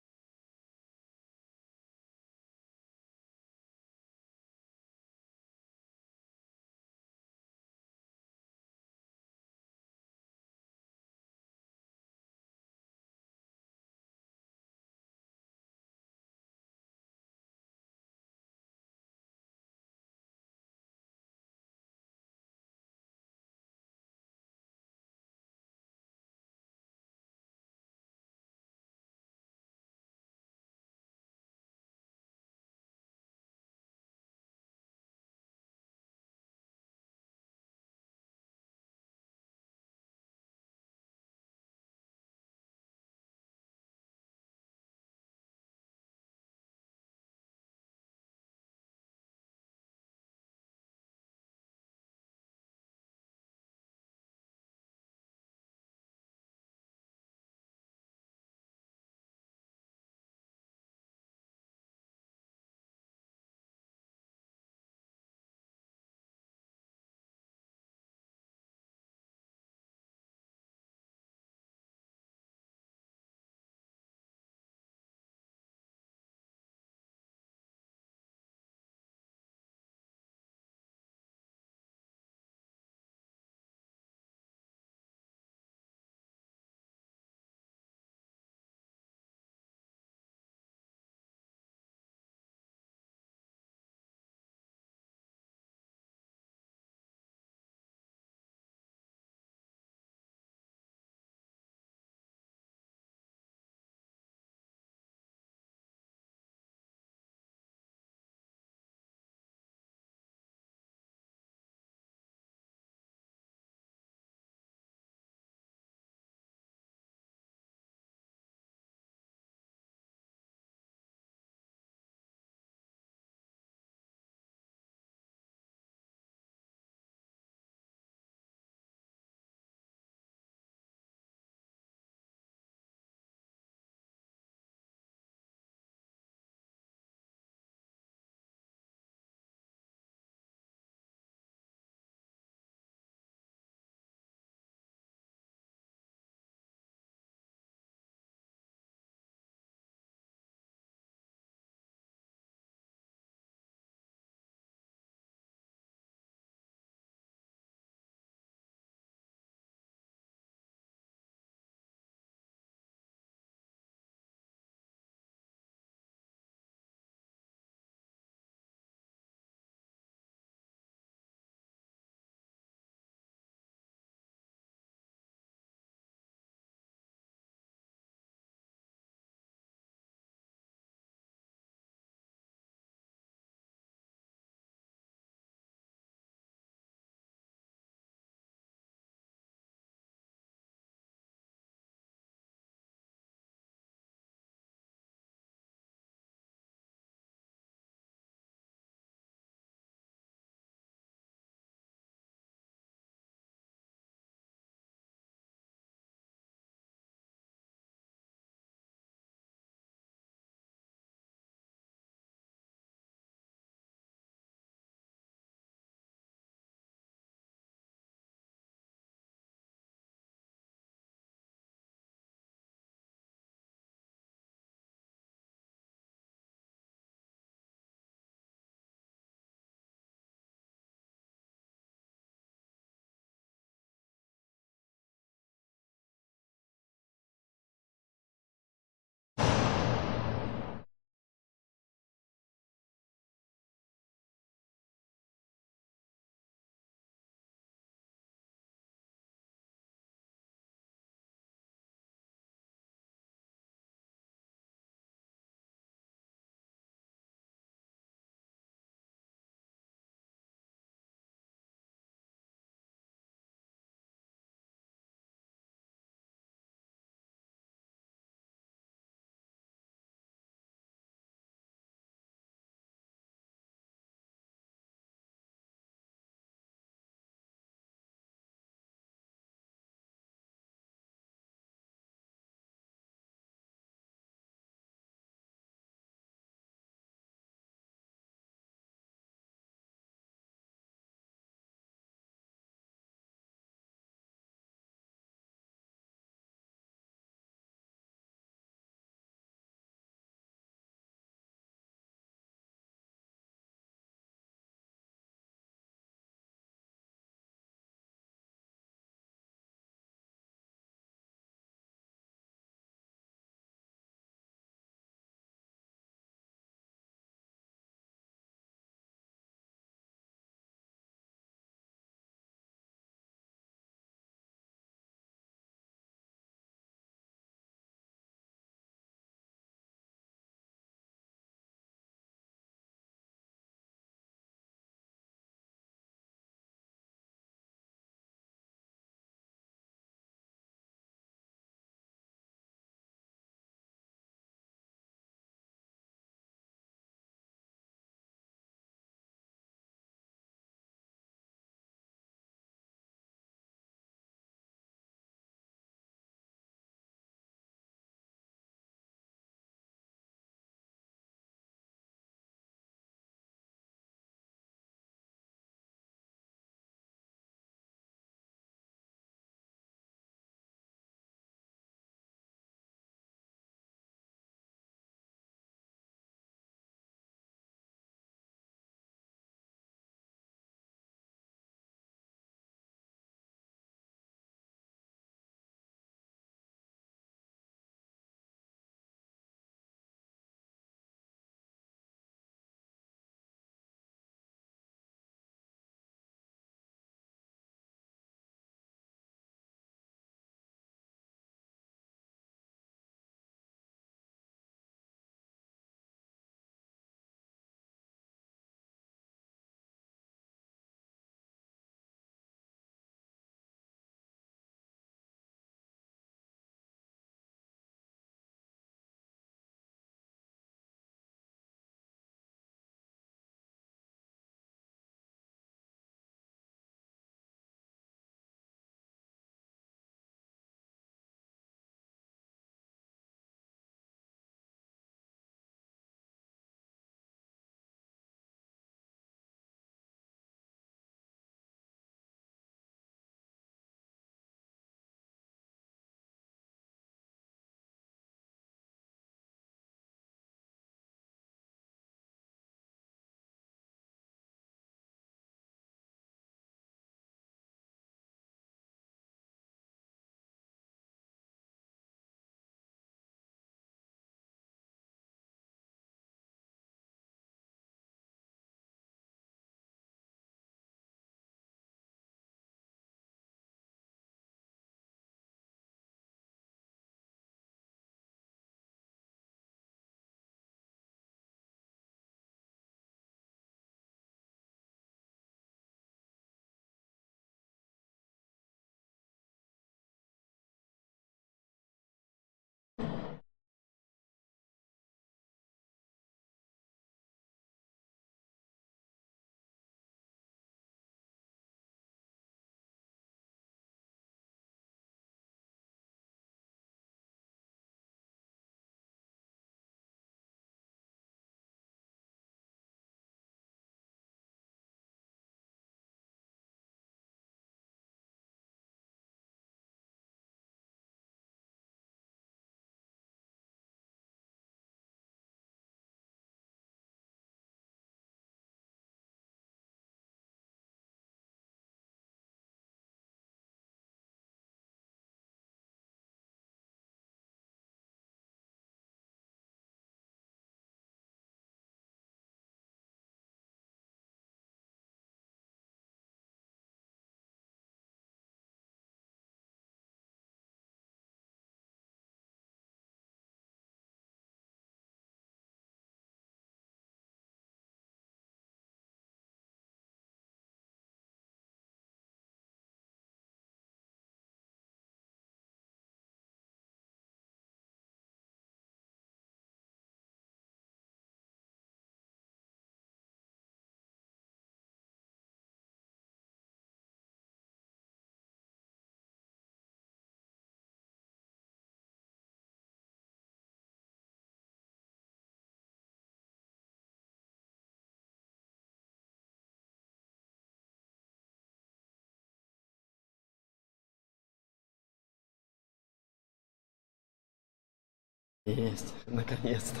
Есть, наконец-то.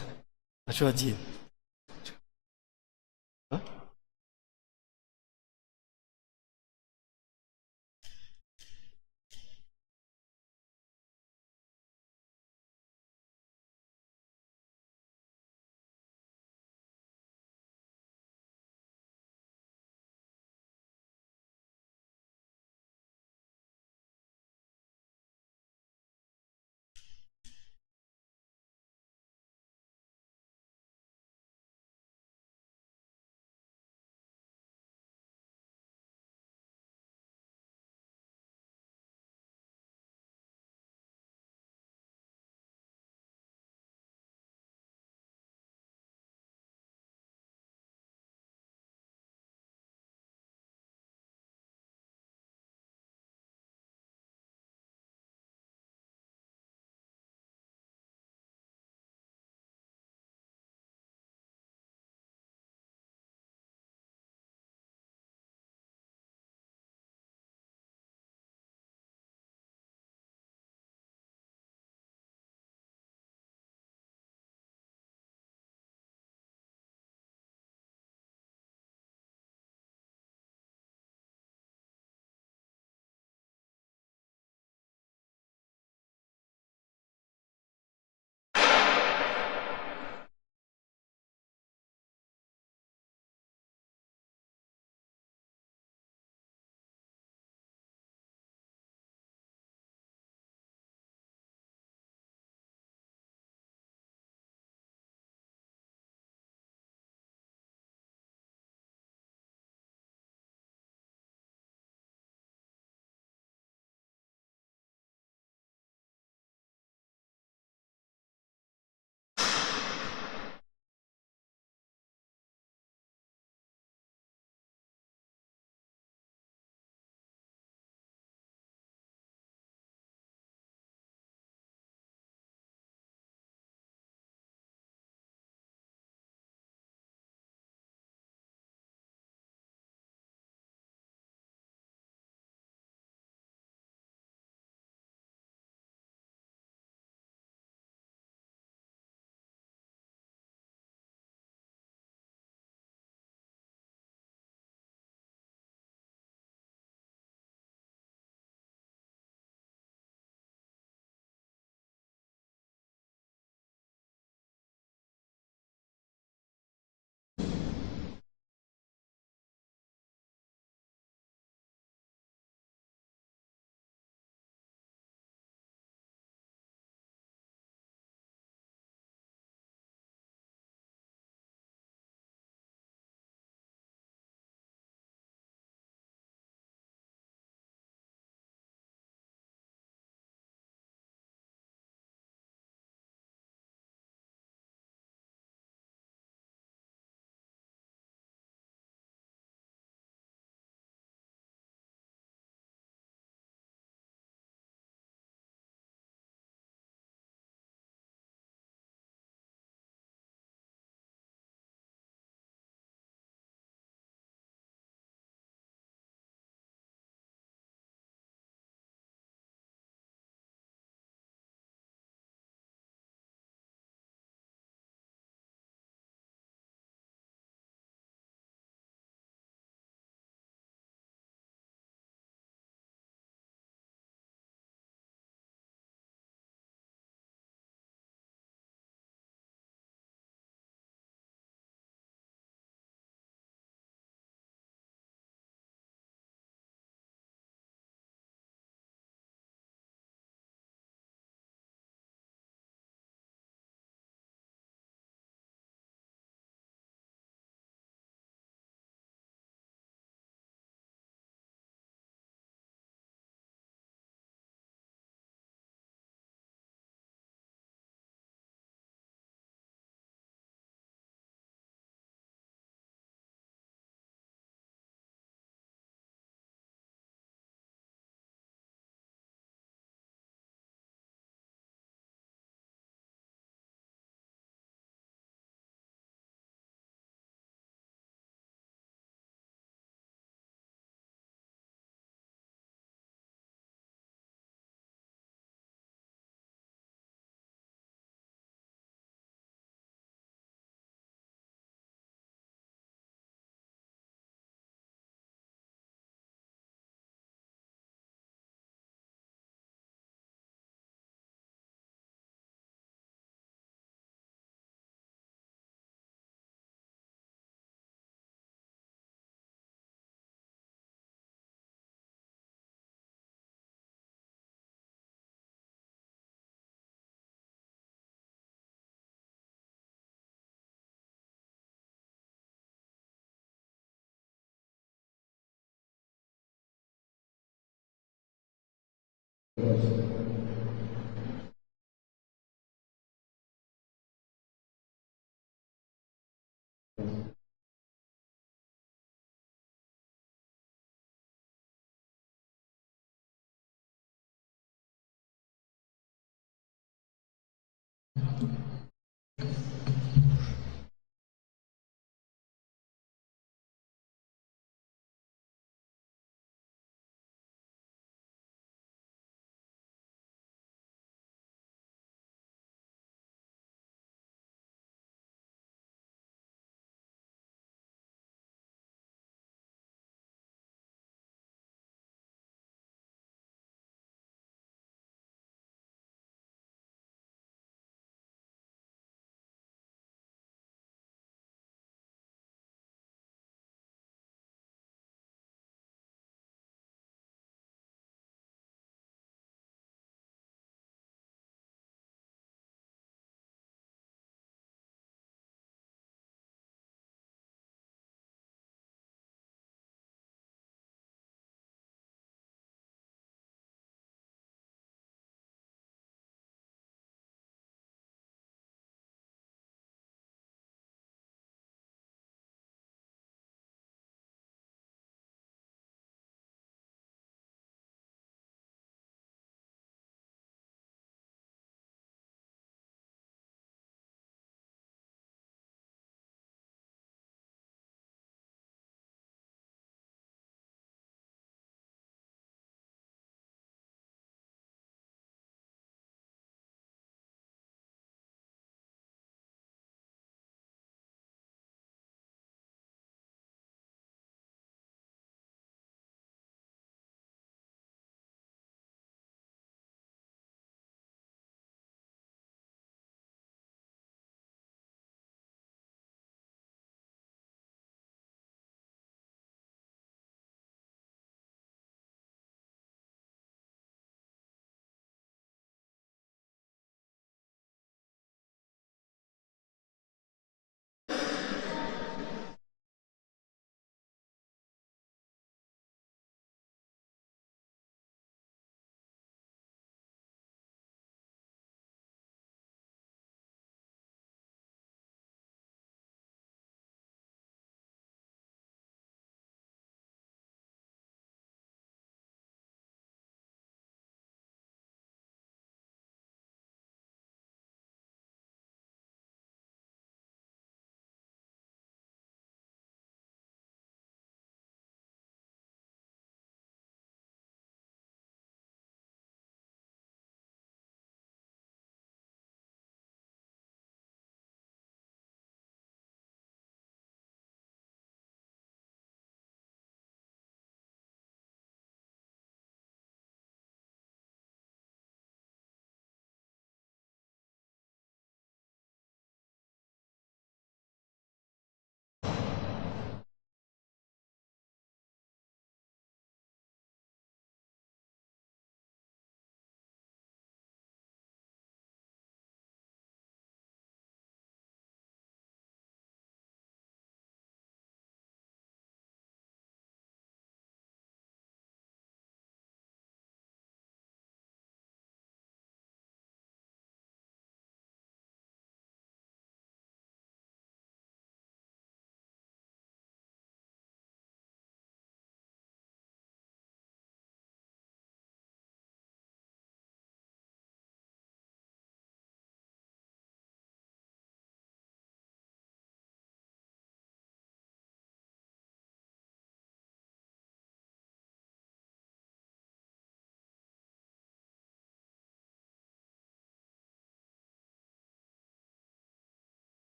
А что один?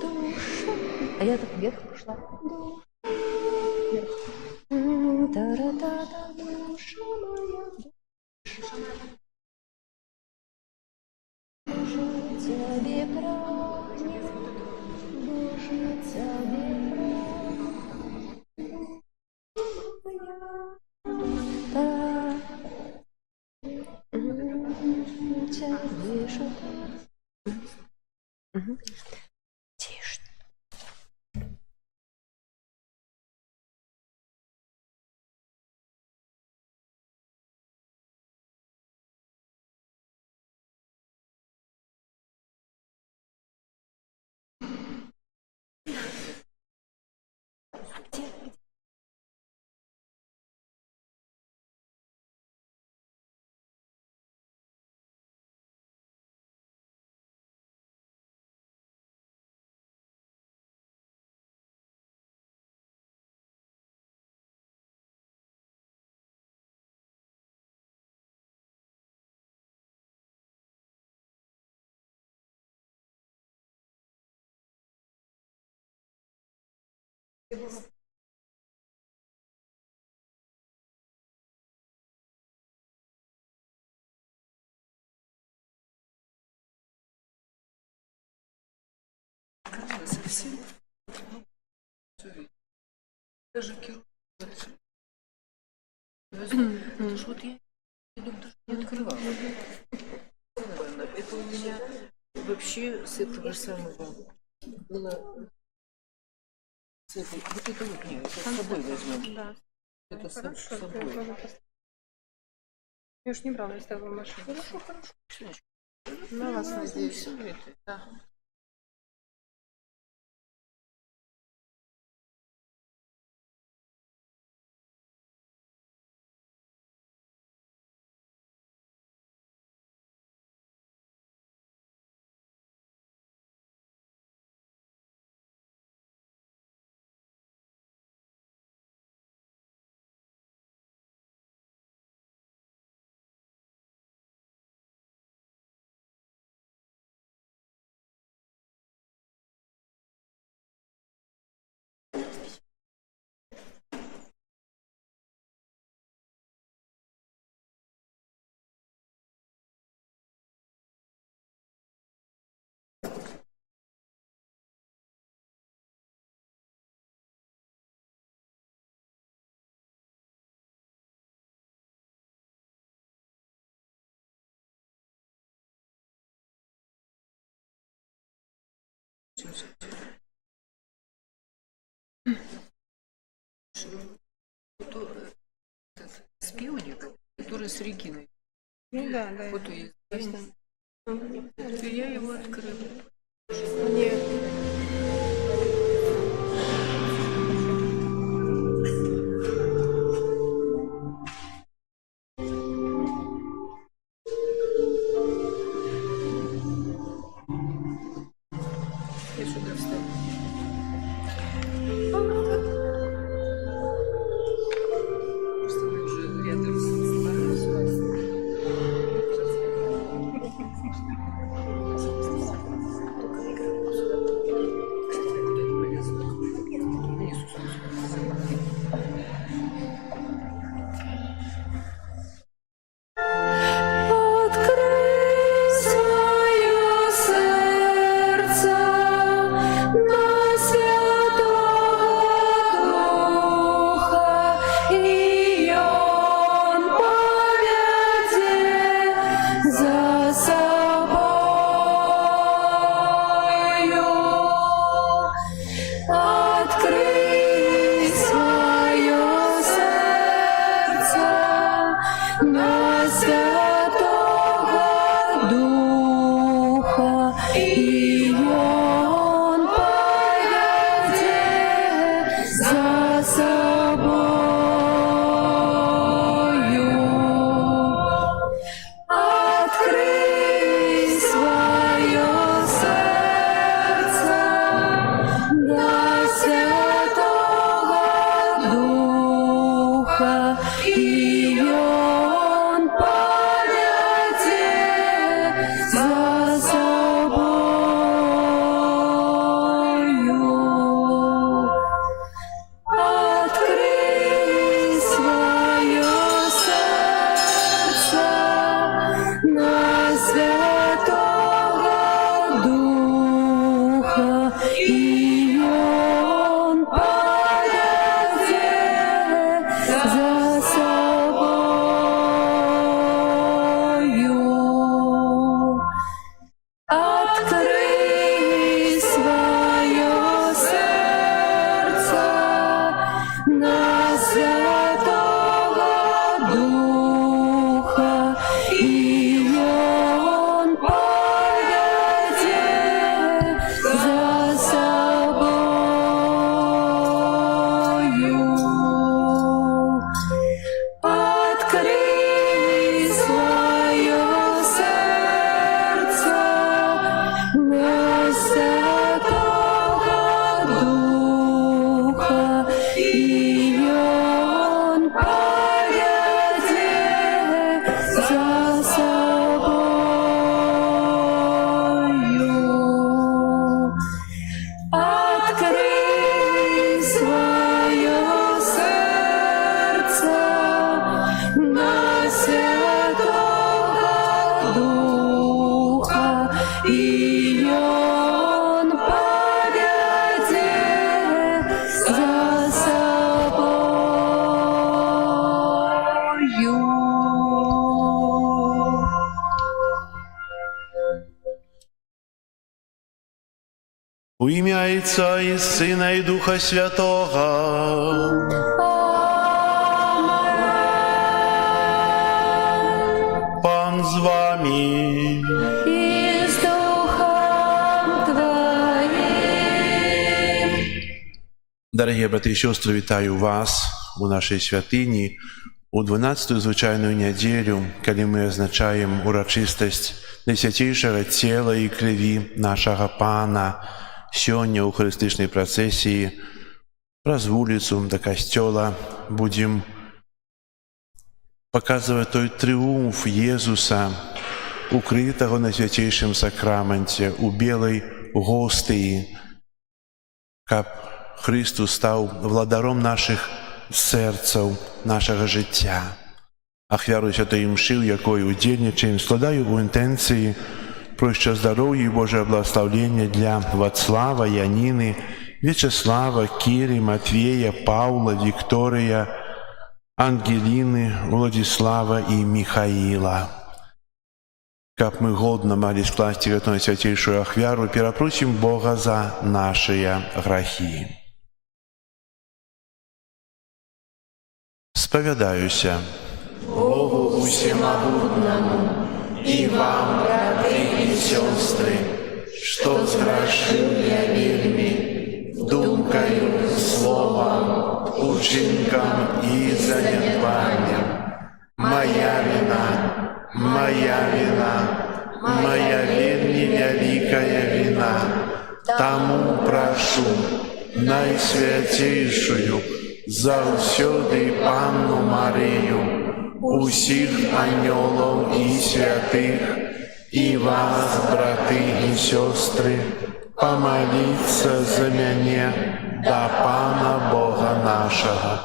Душа. А я так вверх пошла. Вверх. Та-ра-та-та, душа моя. Боже, тебе праздник, Боже, тебе праздник. Тише. Даже кероваться. Это ж вот я даже не открывала. Это у меня вообще с этого самого было... С этой, вот это вот нет, это с собой возьмем. Да. Это Хорошо, с собой. Я уж не брала из того машину. Хорошо, хорошо. Сыночка. На вас надеюсь. Все это, да. Спионик, который с Региной. Ну да, да. Фото есть. И я его открыла. Нет. Я сюда вставлю. Просто мы уже рядом с Открой свое сердце. и он поведет за собою. Открой свое сердце на Святого Духа, и он поведет за собою. Открой свое сердце на Святого Духа, и он поведет за собою. Открой свое сердце на Святого Духа, и он поведет за собою. У ім'я Отця і Сина і Духа Святого. Пан з вами. И с Духом Твоим. Дорогі брати і сестри, вітаю вас у нашій святині у 12-ту звичайну неділю, коли ми означаємо урочистость найсвятішого тіла і крові нашого Пана. Сьогодні у христичній процесії праз вулицю до костела будемо показувати той тріумф Єсуса, укритого на святейшем сакраменті, у білій гостії, каб Христос став владаром наших серців, нашого життя. Ахвяру святої мші, в якої удільничаємо, складаю у інтенції про що здоров'я і Боже благословення для Вацлава, Яніни, В'ячеслава, Кіри, Матвія, Павла, Вікторія, Ангеліни, Владислава і Михаїла. Каб мы годно могли скласти эту святейшую ахвяру, перепросим Бога за наши грехи. Споведаюся Богу усемогутному и вам, братья и сестры, что сгрешил я вельми, думкою, словом, учинком и занятванием. Моя вина, моя вельми великая вина. Тому прошу найсвятейшую завсёды Панну Марию, усіх ангелов и святых, и вас, браты и сестры, помолиться за меня до Пана Бога нашего.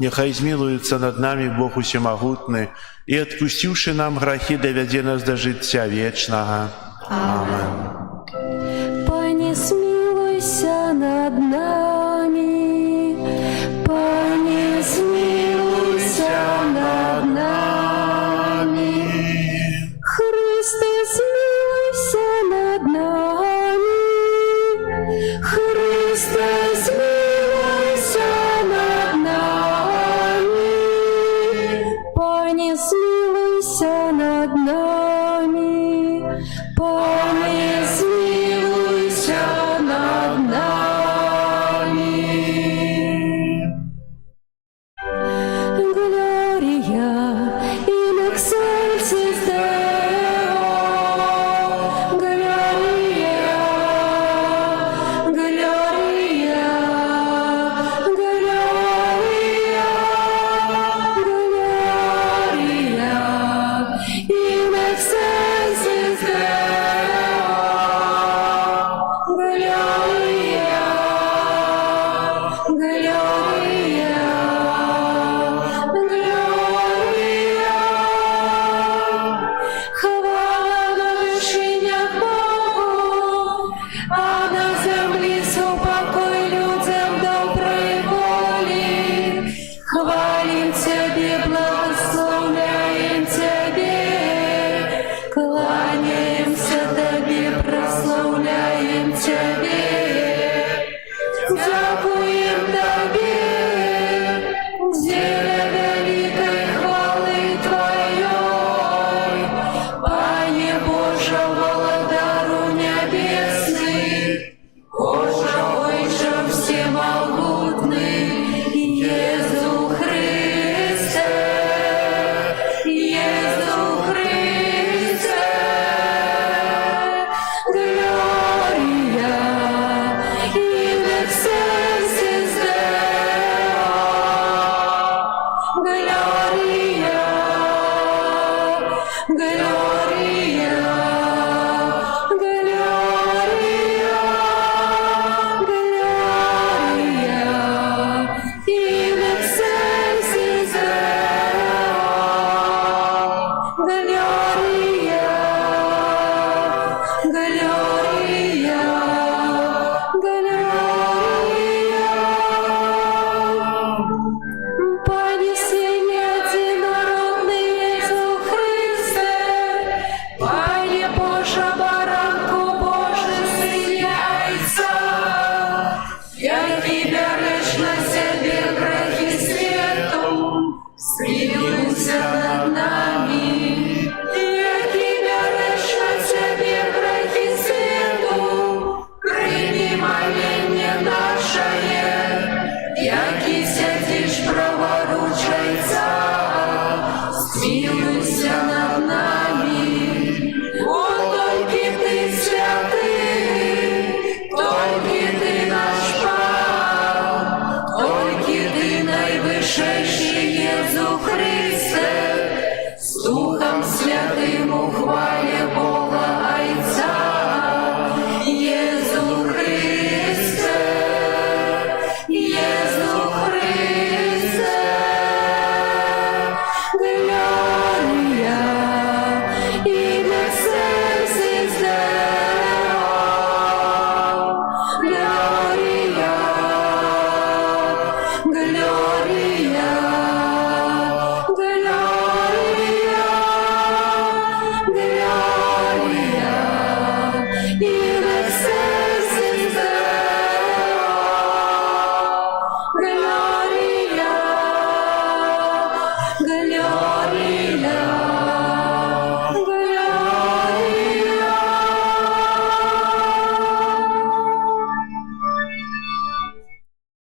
Нехай змилуется над нами Бог усемогутный, и, отпустивший нам грехи, доведе нас до життя вечного. Аминь. Пане, смилуйся над нами, Пане, смилуйся над нами, Христе, смилуйся над нами, Христе, смилуйся над нами, Пане, смилуйся над нами, Пане, смилуйся над нами. Gloria in excelsis Deo, Gloria, Gloria, Gloria, Gloria in excelsis Deo, Gloria, Gloria, Gloria. Хвала на вершинях Богу, а на землі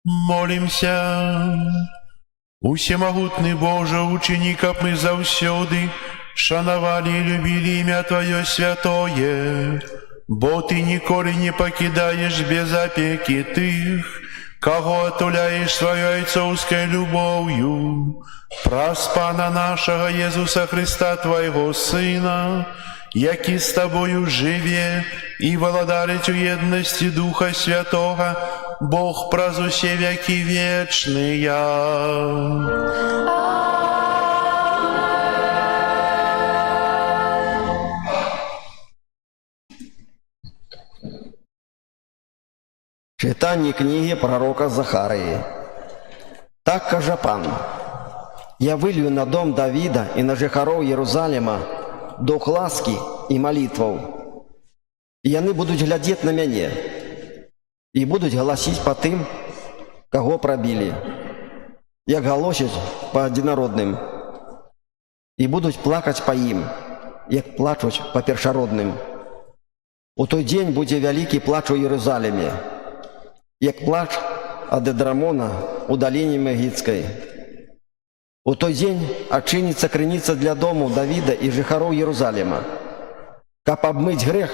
Молимся. Усемогутный Боже, учини, каб мы заўсёды шанавали и любили имя Твое святое, бо Ты николи не покидаешь без опеки тых, кого отуляешь своей отцовской любовью. Праз Пана нашего Иисуса Христа, Твоего Сына, яки с Тобою живе и владарить у едности Духа Святого, Бог праз усе веки вечные. Читание книги пророка Захарии. Так каже Пан: «Я вылью на дом Давида и на жыхароў Єрусалима дух ласки и молитваў. И яны будут глядеть на мяне, и будут голосить по тым, кого пробили, як галосяць по одинородным, и будут плакать по им, як плачуць по першародным. У той день будзе вялікі плач у Єрусалиме, як плач ад Эдрамона у далине Мегицкой. У той день адчыніцца крыніца для дому Давида и жыхароў Єрусалима, каб абмыць грэх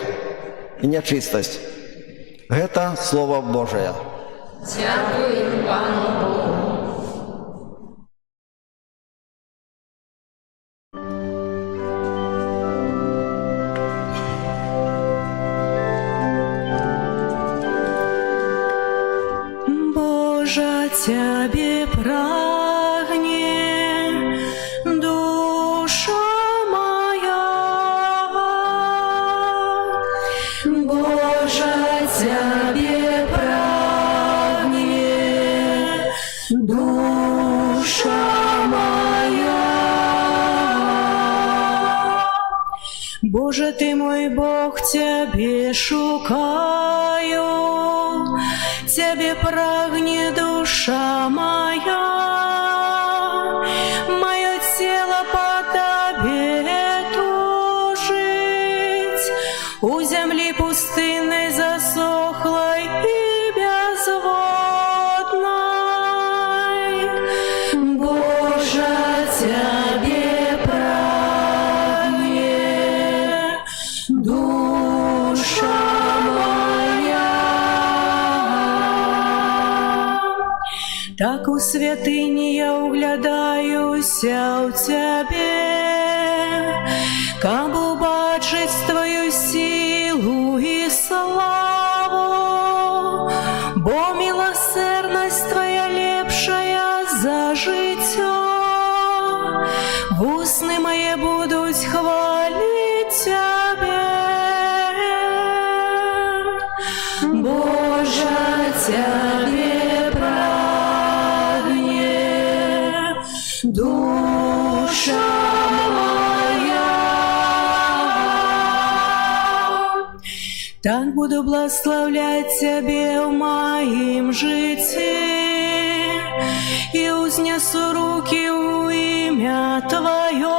и нячыстасць». Гэта Слово Божие. Дякуем Пану Богу. Боже, Тебе прагне душа моя. Боже, Тебе прагне душа моя. Боже, Ты мой Бог, Тебе шукаю, Тебе прагне душа моя. Мое тело по Тебе тужит, у земли пустынной засохлой и безводной. Боже, Тебе прагне душа моя. Так у святыні я углядаюся у Тебе, каб убачить Твою силу и славу, бо милосердность Твоя лепшая за життя. Вусны мои будут хвалить Тебе. Боже, Тебе прагне душа моя. Так буду благословлять Тебе в моим житии и узнесу руки у имя Твое.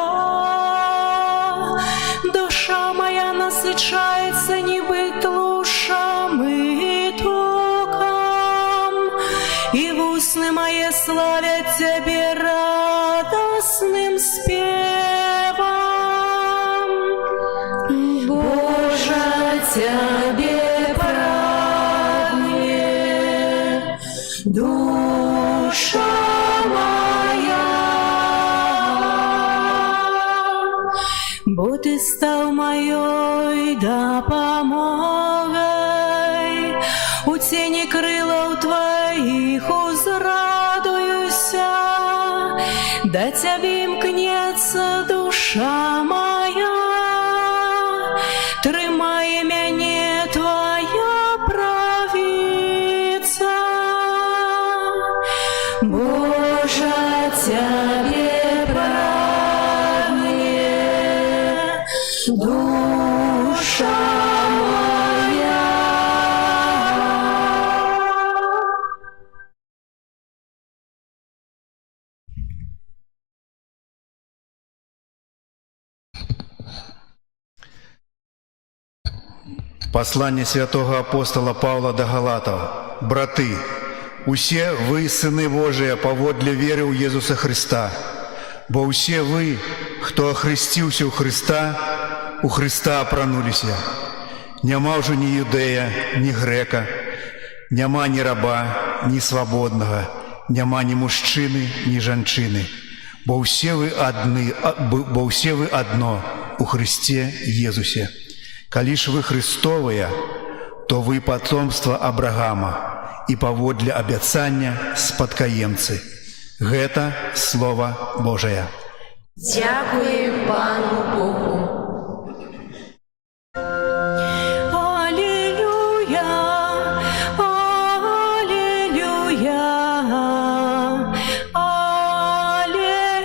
Душа моя насыщается не быть лушам и током, и вусны мои славят Тебе радостным спевом. Боже, Тебе прагне душа моя. Бо Ты стал моей допомогой, у тени крылов Твоих узрадуюся, да Тебе имкнется душа моя. Тримає мене Твоя правиця. Боже, Тебе прагне душа моя. Послание святого апостола Павла до Галатов. Браты, усе вы сыны Божыя паводле веры ў Езуса Христа, бо ўсе вы, хто ахрысціўся ў Христа апрануліся. Няма ўжо ні юдэя, ні грэка, няма ні раба, ні свабоднага, няма ні мужчыны, ні жанчыны, бо ўсе вы адно у Христе Езусе. Калі ж вы Христовыя, то вы потомство Абрагама і паводле абяцання спадкаемцы. Гэта Слово Божае. Дякуем Пану Богу. Аллилуйя, аллилуйя, аллилуйя,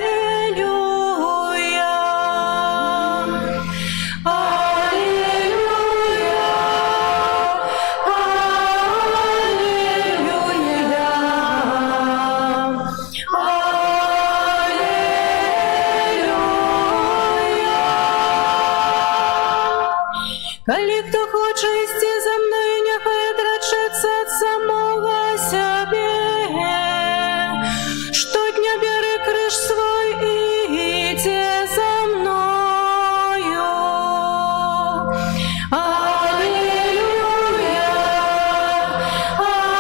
Калі хто хоча ісці за мною, няхай адрачэцца ад самога сябе. Штодня бярэ крыж свой і ідзе за мною. Аллилуйя, аллилуйя,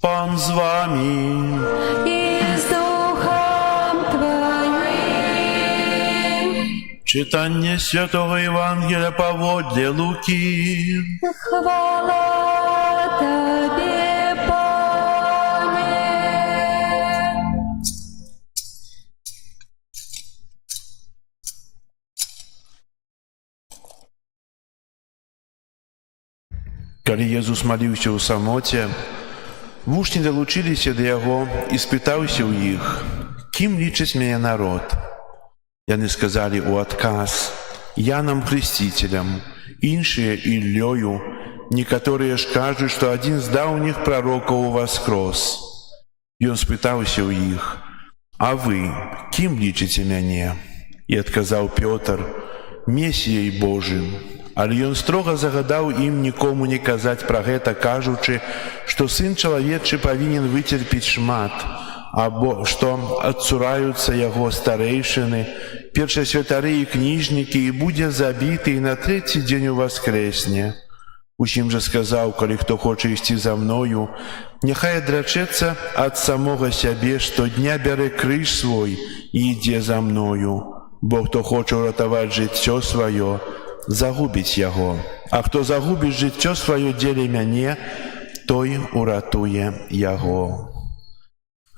Пан з вами. і з Духом Твоим. Читання Святого Євангелія паводле Луки. Хвала Тебе, Пане. Калі Езус маліўся ў самоце, вучні далучыліся да яго і спытаўся ў іх: «Кім лічыць мяне народ?» Яны сказалі ў адказ: «Янам Хрысціцелем, іншыя Іллёю, некаторыя ж кажуць, што адзін з даўніх прарокаў уваскрос». Ён спытаўся ў іх: «А вы кім лічыце мяне?» І адказаў Пётр: «Месіяй Божым». Але ён строга загадаў ім нікому не казаць пра гэта, кажучы, што Сын чалавечы павінен выцерпець шмат, або што адцураюцца яго старэйшыны, першасвятары і кніжнікі, і будзе забіты, і на трэці дзень уваскрэсне. Усім жа сказаў: «Калі хто хоча ісці за мною, няхай адрачэцца ад самога сябе, штодня бярэ крыж свой і ідзе за мною. Бо хто хоча ўратаваць жыццё сваё, загубіць яго, а хто загубіць жыццё сваё дзеля мяне, той уратуе яго».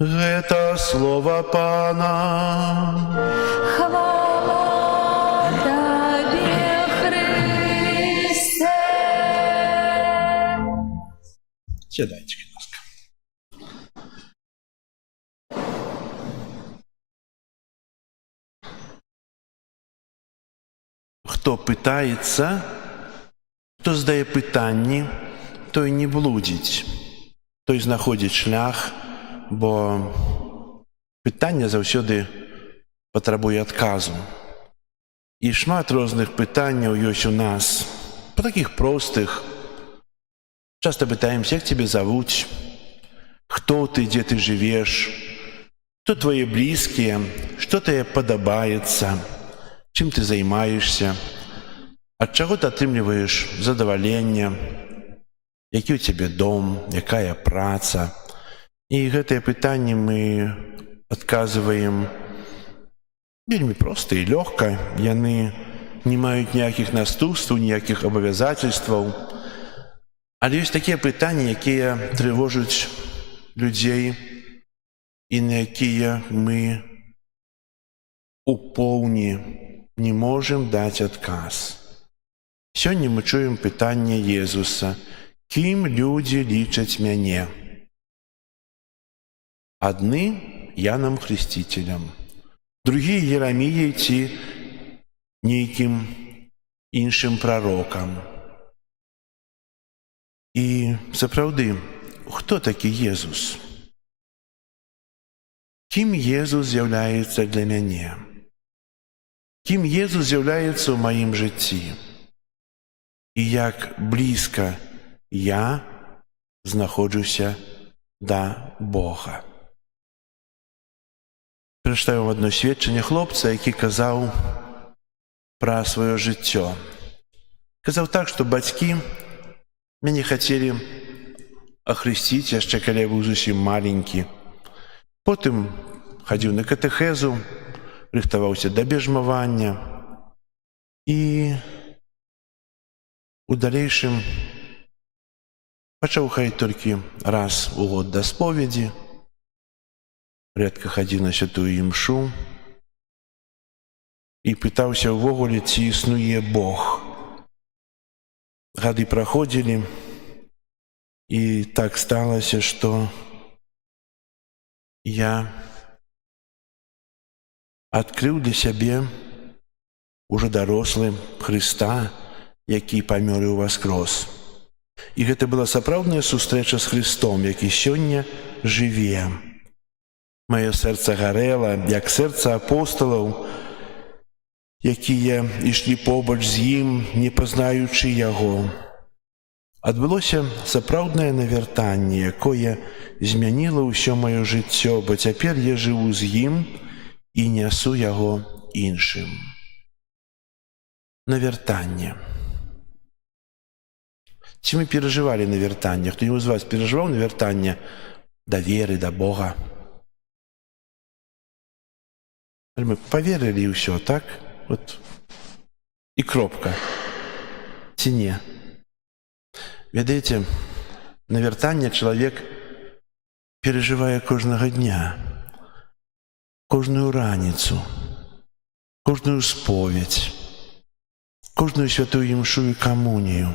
Гэта слова Пана. Хвала Тебе, Христе. Сядайце, будь ласка. Хто пытаецца, хто здае пытанні, той не блудзіць, той знаходзіць шлях, бо пытанне заўсёды патрабуе адказу. І шмат розных пытанняў ёсць у нас, па такіх простых. Часта пытаемся: як цябе завуць, хто ты, дзе ты жывеш, хто твае блізкія, што табе падабаецца, чым ты займаешься, ад чаго ты атрымліваеш задаваленне, які ў цябе дом, якая праца. І гэтыя пытанні мы адказваем вельмі проста і лёгка. Яны не маюць ніякіх наступстваў, ніякіх абавязацельстваў. Але ёсць такія пытанні, якія трывожаць людзей і на якія мы у поўні не можам даць адказ. Сёння мы чуем пытанне Езуса: «Кім людзі лічаць мяне?» Адны Янам Хрысціцелем, другія Ераміяй ці нейкім іншым прарокам. І сапраўды, хто такі Езус? Кім Езус з'яўляецца для мяне? Кім Езус з'яўляецца ў маім жыцці? І як блізка я знаходжуся да Бога. Прачытаю вам адно сведчанне хлопца, які казаў пра сваё жыццё. Казаў так, што бацькі мяне хацелі ахрысціць яшчэ калі я быў зусім маленькі. Потым хадзіў на катэхезу, рыхтаваўся да бежмавання і у далейшым пачаў хадзіць толькі раз у год да споведзі, рэдка хадзіў на святую імшу і пытаўся ўвогуле, ці існуе Бог. Гады праходзілі, і так сталася, што я адкрыў для сябе уже дарослы Хрыста, які памёр і ўваскрос. І гэта была сапраўдная сустрэча з Хрыстом, які сёння жыве. Маё сэрца гарэла, як сэрца апосталаў, якія ішлі побач з ім, не пазнаючы яго. Адбылося сапраўднае навяртанне, якое змяніла ўсё маё жыццё, бо цяпер я жыву з ім і нясу яго іншым. Навяртанне. Ці мы перажывалі навяртанне? Хто-нибудь з вас перажываў навяртанне да веры, да Бога? Мы поверили і ўсё, так? Вот. І кропка. Ці не? Ведаеце, навяртанне чалавек перажывае кожнага дня, кожную раніцу, кожную споведь, кожную святую імшу і камунію.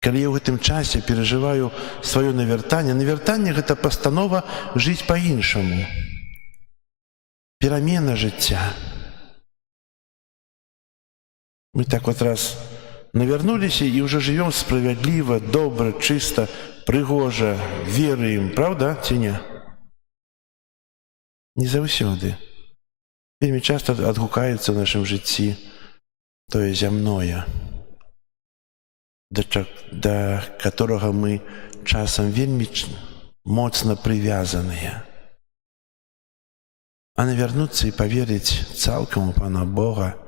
Калі я ў гэтым часе перажываю сваё навяртанне, навяртанне — гэта пастанова жыць па-іншаму. Перамена жыцця. Мы так вот раз навярнуліся і ўжо жывём справядліва, добра, чыста, прыгожа, веруем, правда, ці не? Не заўсёды. Вельмі часта адгукаецца ў нашым жыцці тое зямное, да которага мы часам вельмі моцна прывязаныя. А навярнуцца і паверыць цалкам у Пана Бога —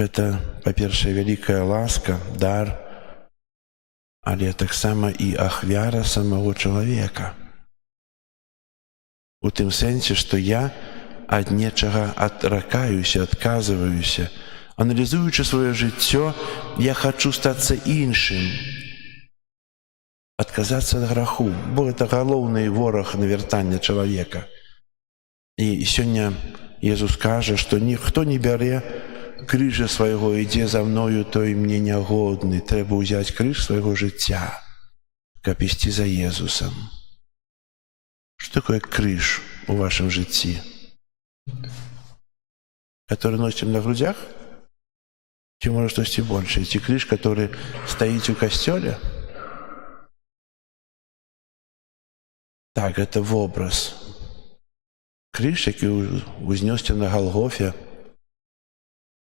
гэта, па-першае, вялікая ласка, дар, але таксама і ахвяра самого чалавека. У тым сэнсе, што я ад нечага адракаюся, адказваюся. Аналізуючы сваё жыццё, я хачу стацца іншым, адказацца ад граху, бо гэта галоўны вораг навяртання чалавека. І сёння Езус кажа, што ніхто не бярэ крыжа свайго, ідзе за мною, той мне нягодны. Трэба ўзяць крыж свайго жыцця, каб ісці за Езусам. Што такое крыж у вашым жыцці? Который носим на грудях? Ці можа штосьці большае? Ці крыж, который стаіць у касцёле? Так, гэта вобраз. Крыж, які узнёсся на Галгофе,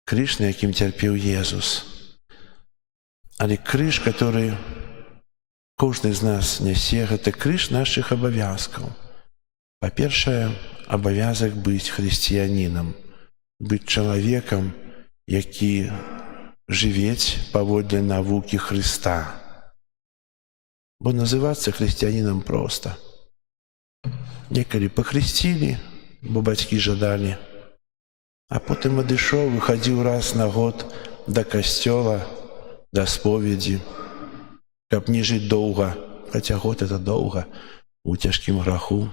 крыж, на якім цярпеў Езус. Але крыж, который кожны з нас нясе, гэта крыж нашых абавязкаў. Па-першае, абавязак быць хрысціянінам, быць чалавекам, які жывець паводле навукі Хрыста. Бо называцца хрысціянінам проста. Некалі пахрысцілі, бо бацькі жадалі, а потым адышоў і хадзіў раз на год да касцёла, да споведзі, каб не жыць доўга, хаця год — это доўга, у цяжкім граху.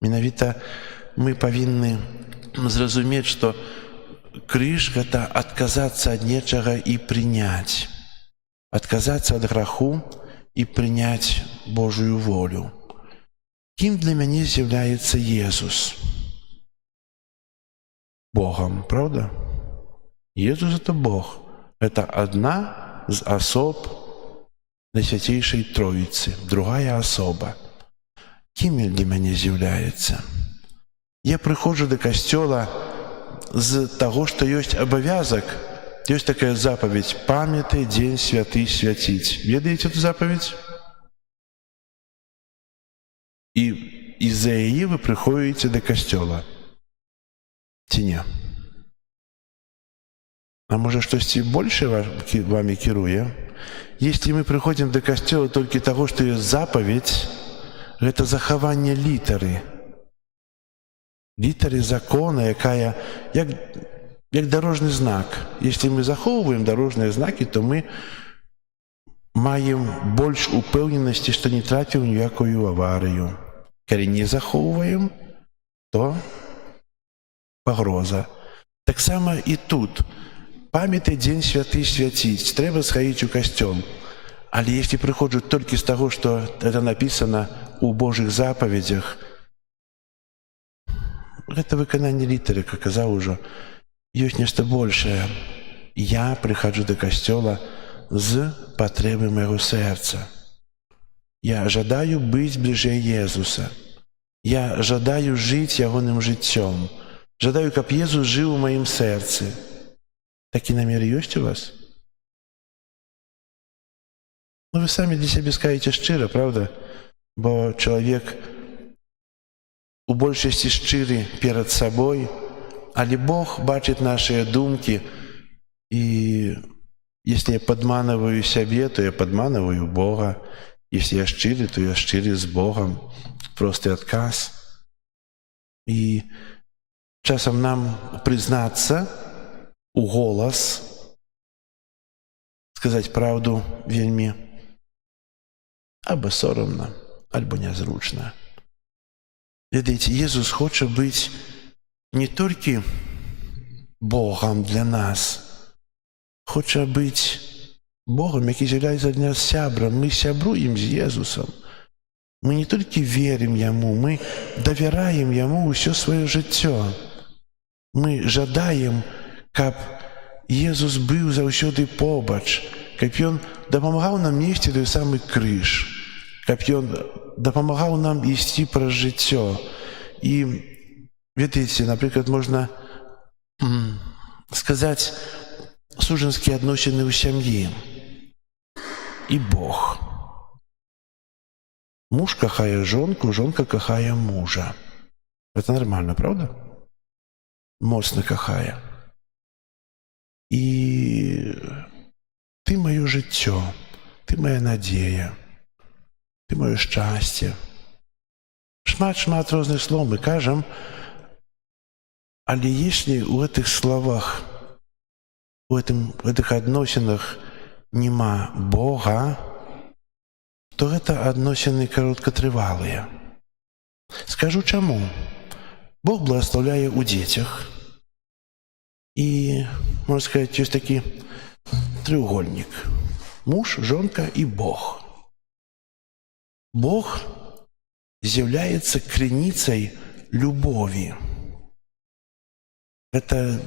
Менавіта мы павінны зразумець, што крыж — гэта адказацца ад нечага і прыняць. Адказацца ад граху і прыняць Божую волю. Кім для мяне з'яўляецца Езус? Богом, правда? Езус — это Бог. Это одна з особ Найсвятейшей Троицы, другая особа. кім ён для мяне з'яўляецца? Я прыходжу да касцёла з таго, што ёсць абавязак, ёсць такая запаведь: памятай дзень святы свяціць. Ведаеце эту запаведь? І з-за яе вы прыходзіце да касцёла. Ці не? А можа, штосьці большее вами кіруе? Если мы прыходзім да касцёла толькі таго, што ёсць запаведь, гэта захаванне літары. Літары закона, якая як дарожны знак. Если мы захоўваем дарожныя знакі, то мы маем больш упэўненасці, што не трапіў ніякую аварыю. Калі не захоўваем, то пагроза. Таксама і тут. Памятай дзень святы свяціць. Трэба схадзіць у касцёл. Але если прыходжу толькі з таго, што это напісана у Божых запаведзях, гэта выкананне літары, як казаў ужо. Ёсць нешта большае. Я прыхаджу да касцёла з патрэбы майго сэрца. Я жадаю быць бліжэй Езуса. Я жадаю жыць ягоным жыццём. Жадаю, каб Езус жыў у маім сэрцы. Такі намер ёсць у вас? Ну, вы самі для сябе скажаце шчыра, правда? Бо чалавек у большасці шчыры перад сабой, але Бог бачыць нашыя думкі, і если я падманываю сябе, то я падманываю Бога. Если я шчыры, то я шчыры з Богом. Просты адказ. І часам нам прызнацца у голас, сказаць праўду вельмі або сорамна, альбо нязручна. Ведаеце, Езус хоча быць не толькі Богам для нас, хоча быць Богом, які з'яўляецца для нас сябрам. Мы сябруем з Езусам. Мы не толькі верым Яму, мы давяраем Яму ўсё сваё жыццё. Мы жадаем, каб Езус быў заўсёды побач, каб Ён дапамагаў нам несці той самы крыж, каб Ён дапамагаў нам ісці праз жыццё. І, ведаеце, напрыклад, можна сказаць сужанскія адносіны ў сям'і. І Бог. Муж кахае жонку, жонка кахае мужа. Это нормально, правда? Моцна кахае. І ты маё жыццё, ты моя надзея, ты маё шчасце. Шмат розных слоў мы кажам, але если у гэтых словах, у гэтых адносінах нема Бога, то гэта адносіны кароткатрывалыя. Скажу чаму. Бог благословляе ў дзецях. І, можна сказаць, ёсць такі треугольнік. Муж, жонка і Бог. Бог з'яўляецца крыніцай любові. Гэта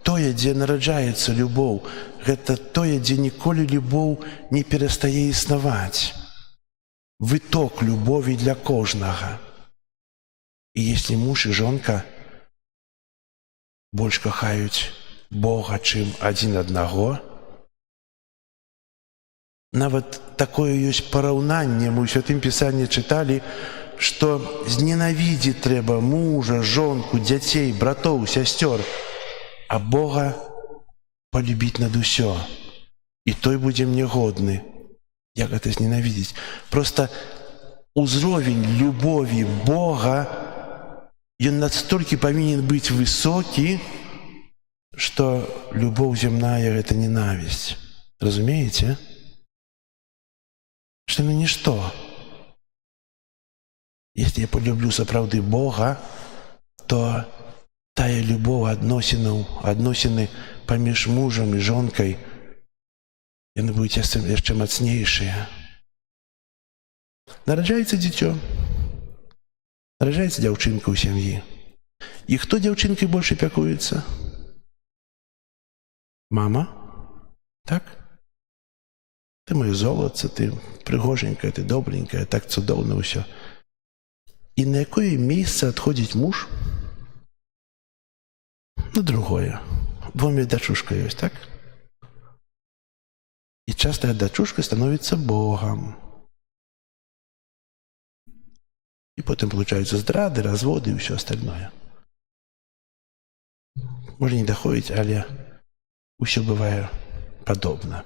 тое, дзе нараджаецца любоў. Гэта тое, дзе ніколі любоў не перастае існаваць. Выток любові для кожнага. І если муж і жонка больш кахаюць Бога, чым адзін аднаго, нават такое ёсць параўнанне, мы ў Святым Пісанні чыталі, што зненавідзець трэба мужа, жонку, дзяцей, братоў, сясцёр, а Бога полюбіць над усё. І той будзе мне годны. Як гэта зненавідзець? Просто узровень любові Бога, ён настолькі павінен быць высокі, што любоў земная — гэта ненавісць. Разумееце? Што на нішто. Если я полюблю сапраўды Бога, то тая любоў адносіны паміж мужам і жонкай, яны будуць яшчэ мацнейшыя. Нараджаецца дзіцё, нараджаецца дзяўчынка ў сям'і. І хто дзяўчынкай больш апякуецца? Мама? Так? Ты маё золатце, ты прыгоженькая, ты добренькая, так цудоўна ўсё. І на якое месца адходзіць муж? На другое. Бо у меня дачушка ёсць, так? И часто дочушка становится Богом. И потом получаются здрады, разводы и все остальное. Можно не доходить, але все бывает подобно.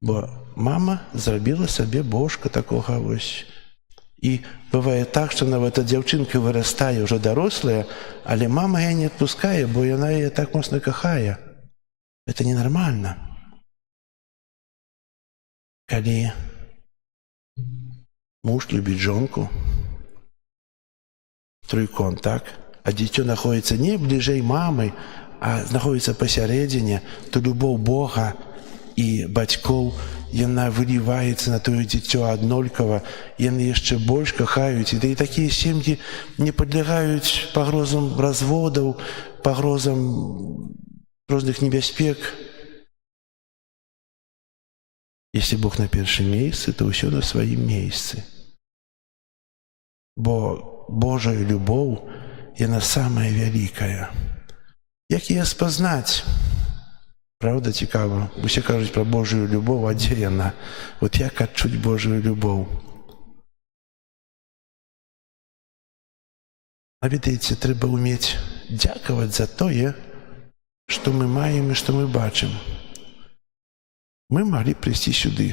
Бо мама зробила себе божка такого вось. И бывает так, что нават дзяўчынка вырастае уже дорослая, але мама ее не отпускае, бо она ее так моцна кахае. Это ненормально. Калі муж любіць жонку, тройкон, так? А дзіцё знаходзіцца не бліжэй мамы, а знаходзіцца пасярэдзіне, то любоў Бога і бацькоў, яна выліваецца на тое дзіцё аднолькава, яны яшчэ больш кахаюць. І такія сем'і не падлягаюць пагрозам разводаў, пагрозам розных небяспек. Если Бог на першым месцы, то ўсё на сваім месцы. Бо Божая любоў, яна самая вялікая. Як яе спазнаць? Правда, цікава. Усе кажуць пра Божую любоў, а дзе яна? Вот як адчуць Божую любоў? А ведаеце, трэба ўмець дзякаваць за тое, што мы маем і што мы бачым. Мы могли прийти сюда.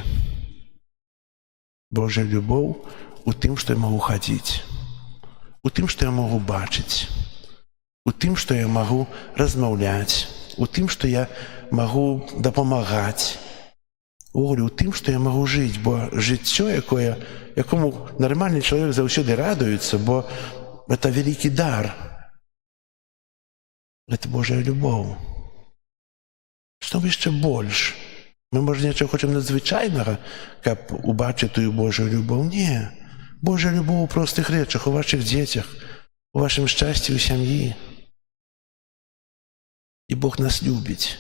Божья любовь у тым, что я могу ходить, у тым, что я могу бачить, у тым, что я могу размаўлять, у тым, что я могу дапамагаць, у тым, что я могу жить, бо жыццё, якому нормальный человек заўсёды радуется, бо это великий дар. Это Божья любовь. Что яшчэ больш? Мы, можа, нечого хочам надзвычайнага, каб убачыць тую Божую любоў. Не. Божая любоў у простых рэчах, у ваших дзецях, у вашым шчасці, у сям'і. І Бог нас любіць.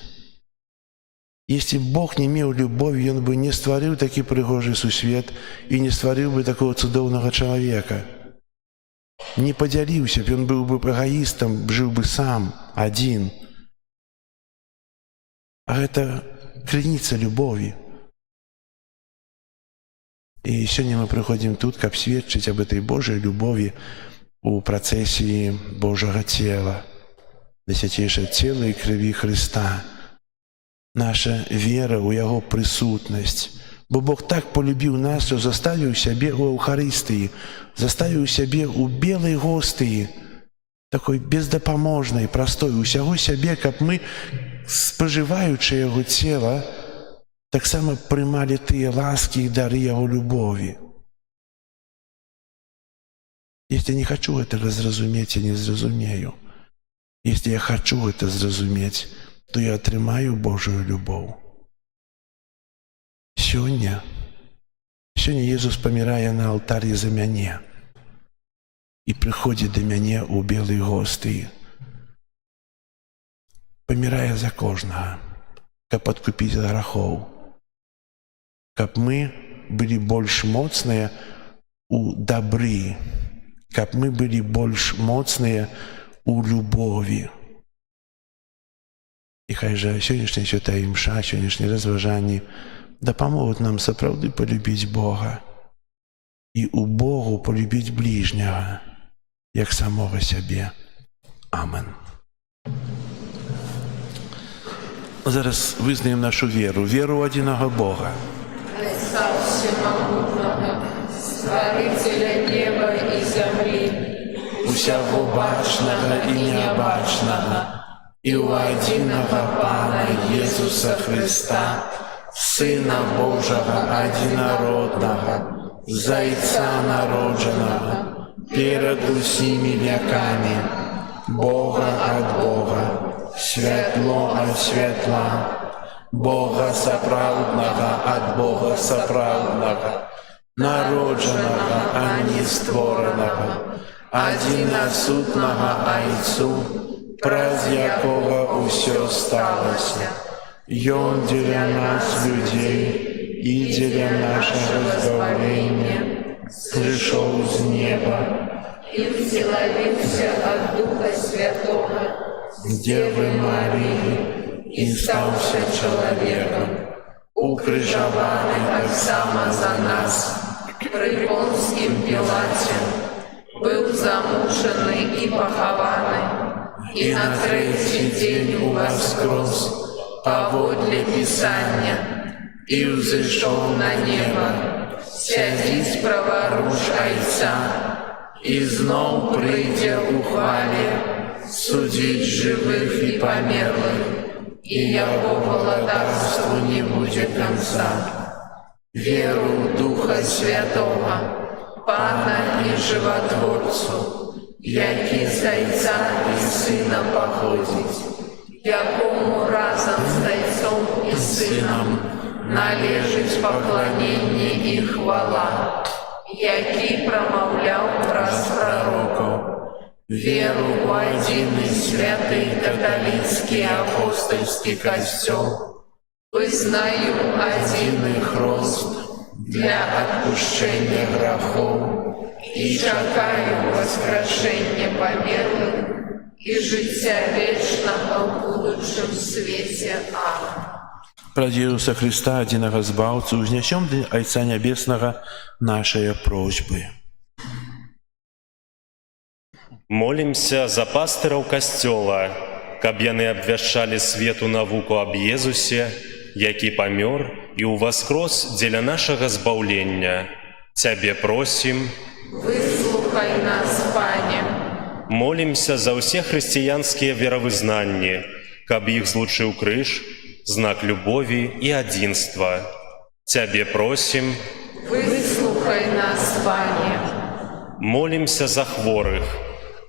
Если Бог не меў любові, Ён бы не стварыў такі прыгожы сусвет і не стварыў бы такого цудоўнага чалавека. Не падзяліўся б, ён быў бы эгаістам, жыў бы сам, адзін. А гэта крыніца любові. І сёння мы прыходзім тут, каб сведчыць аб этой Божай любові у працэсіі Божага цела, да свяцейшае цела і крыві Хрыста. Наша вера ў Яго прысутнасць. Бо Бог так полюбіў нас, што заставіў сябе ў Эўхарыстыі, заставіў сябе ў белай гостыі, такой бездапаможнай, простой, усяго сябе, каб мы, спажываючы Яго цела, таксама прымалі тыя ласкі і дары Яго любові. Если я не хочу этого зразумець, я не зразумею. Если я хочу это зразумець, то я атрымаю Божую любоў. Сёння Езус памірае на алтарі за мяне і прыходзіць да мяне ў белай гостыі. Памірае за кожнага, каб адкупіць ад грахоў, каб мы былі больш моцныя у дабры, каб мы былі больш моцныя у любові. І хай жа сённяшняя святая імша, сённяшнія разважанні дапамогуць нам сапраўды полюбіць Бога і у Богу полюбіць бліжняга, як самога сябе. Амен. Зараз вызнаем нашу веру, веру ў адзінага Бога. Отца Всемогутного, Створителя неба и земли, Усяго бачнага і неабачнага, і ў адзінага Пана Езуса Христа, Сына Божага адзінароднага, Зайца народжанага, перад усімі вякамі, Бога ад Бога, святло ад святла, Бога сапраўднага ад Бога сапраўднага, народжанага, а не створанага, адзінасутнага Айцу, праз якога ўсё сталася. Ён дзеля нас, людзей, і дзеля нашага збаўлення прыйшоў з неба, Родился от Духа Святого, с Девы Марии, и стался человеком, укрыжованы так само за нас, при Понским Пилате, был замучений и похований, и на третий день воскрес, поводле Писания, и взошел на небо, сядить праворуч Отца, и знов придя у хвале, судить живых и померлых, и его владарству не будет конца. Веру в Духа Святого, Пана и Животворцу, який з Отця і Сина походить, якому разом з Отцом і Сином належить поклонення і хвала, який промовляв праз пророков. Веру в один и святый католический апостольский костел, вызнаю один их рост для отпущения грехов и чекаю воскрешения померлых и життя вечного в будущем свете. Аминь. Ради Иисуса Христа, единого Збавцу, узнесем для Отца Небесного наши просьбы. Молимся за пастыраў касцёла, каб яны абвяшчалі свету навуку аб Езусе, які памёр і ўваскрос дзеля нашага збаўлення. Цябе просім, выслухай нас, Пане. Молімся за ўсе хрысціянскія веравызнанні, каб іх злучыў крыж, знак любові і адзінства. Цябе просім, выслухай нас, Пане. Молімся за хворых,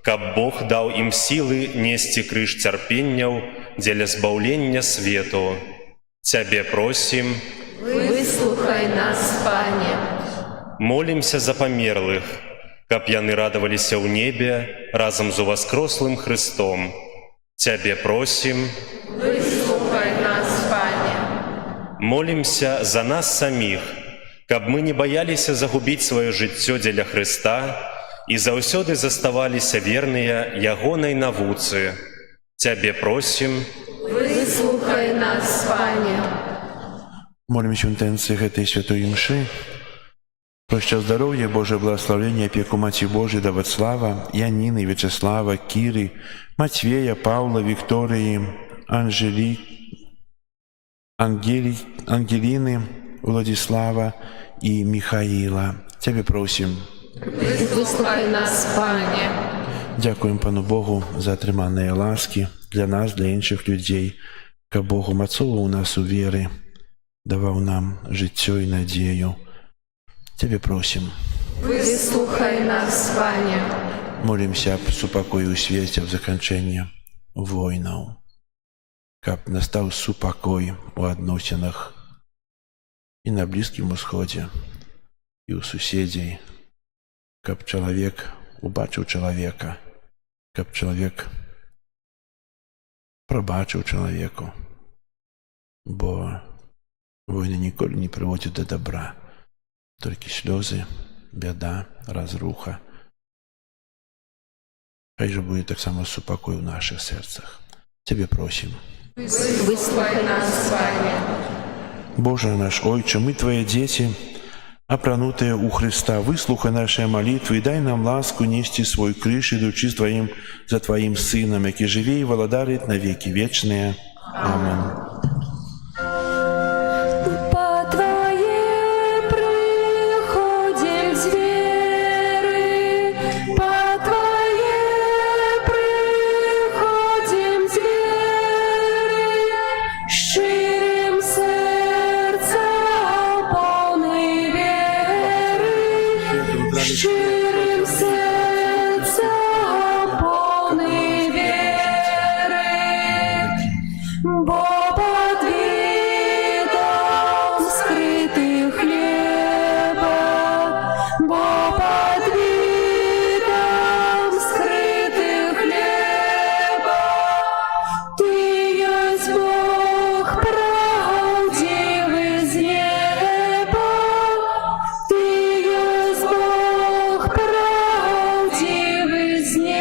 каб Бог даў ім сілы несці крыж цярпенняў дзеля збаўлення свету. Цябе просім, выслухай нас, Пане. Молімся за памерлых, каб яны радаваліся ў небе разам з уваскрослым Христом. Цябе просім, выслухай нас, Пане. Молімся за нас саміх, каб мы не баяліся загубіць сваё жыццё дзеля Христа і заўсёды заставаліся верныя ягонай навуцы. Цябе просім, выслухай нас, Пане. Молимся в интенции этой святой мши, проща здоровья, Божие благословения, опеку Мати Божией, да Вацлава, Янины, Вячеслава, Киры, Матвея, Павла, Виктории, Ангелины, Владислава и Михаила. Тебе просим. Выслухай нас, Пане. Дякуємо Пану Богу за отримані ласки для нас, для інших людей. Ка Богу мацовував у нас у віри, давав нам життя і надію. Тебе просим. Выслухай нас, Пане. Молимся об супокою у свете в заканчении войнаў. Каб настал супокой у адносінах и на Близком Усходе, и у суседей. Каб человек убачыў человека, каб человек пробачыў человеку, бо войны ніколі не прыводзяць до добра, только слезы, беда, разруха. Хай же будет так само супокой в наших сердцах. Тебе просим. Выслухай нас, Пане. Боже наш Ойче, мы Твои дети, опранутые у Христа, выслухай наши молитвы и дай нам ласку нести свой крыш, идучи за Твоим Сыном, який живе и владарит на веки вечные. Аминь. По Твоей приходим с веры, по Твоей приходим с веры, ширим сердца полной веры, ширим сердца полной веры, бо под видом скрытых хлеба, бо под видом скрытых хлеба, Ты есть Бог правдивый из неба, Ты есть Бог правдивый из неба.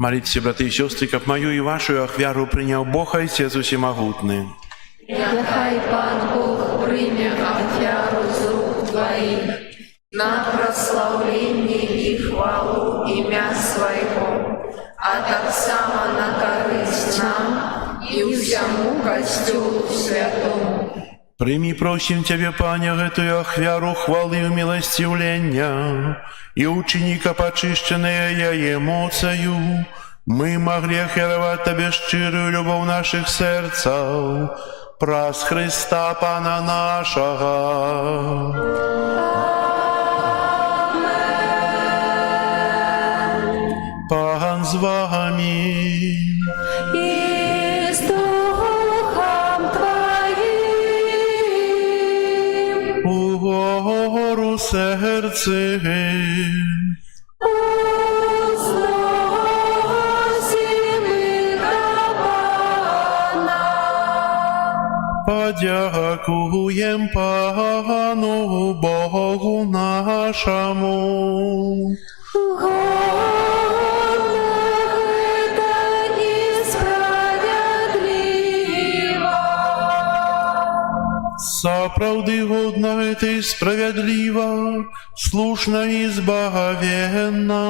Молитесь, браты и сестры, как мою и вашу ахвяру принял Бог Отец Всемогутный. Нехай Пан Бог прийме ахвяру з рук Твоих на прославление и хвалу имя Своего, а так само на корысть нам и всему костюлу святому. Прими, просим Тебя, Пане, эту ахвяру хвалы и умилостивления, и ученика почищенная я эмоцию, мы могли охеровать Тебе щирую любовь наших сердцев, праз Христа Пана нашего. Пан з вами. И с Духом Твоим. Угору серце. Подякуем Пану Богу нашему. Сапраўды годна это и справядліва, слушна и збагавенна,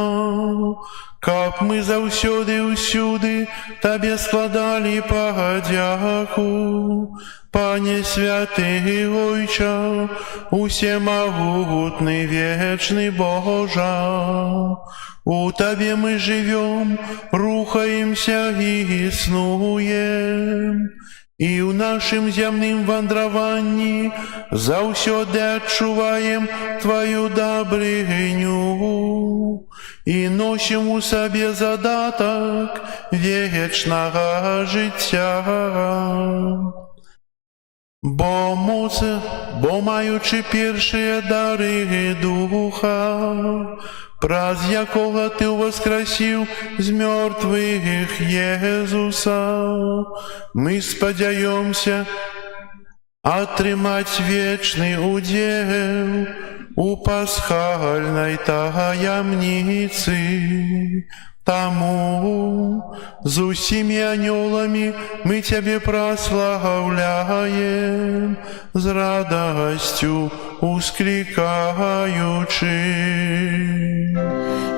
каб мы заўсёды ўсюды Табе складалі падзяку. Пане святы Ойча, усемогутный вечный Божа, у Табе мы живем, рухаемся и існуем, и у нашим земным вандраванні заўсёды адчуваем Твою добрыню и носим у сабе задаток вечного життя. Бо маючи першие дары Духа, праз якого Ты воскресил з мертвых Езуса, мы спадзяёмся атрымаць вечный удел у пасхальной таямницы. Тому з усімі анёлами мы Тебе прославляем, з радостью ускликаючи.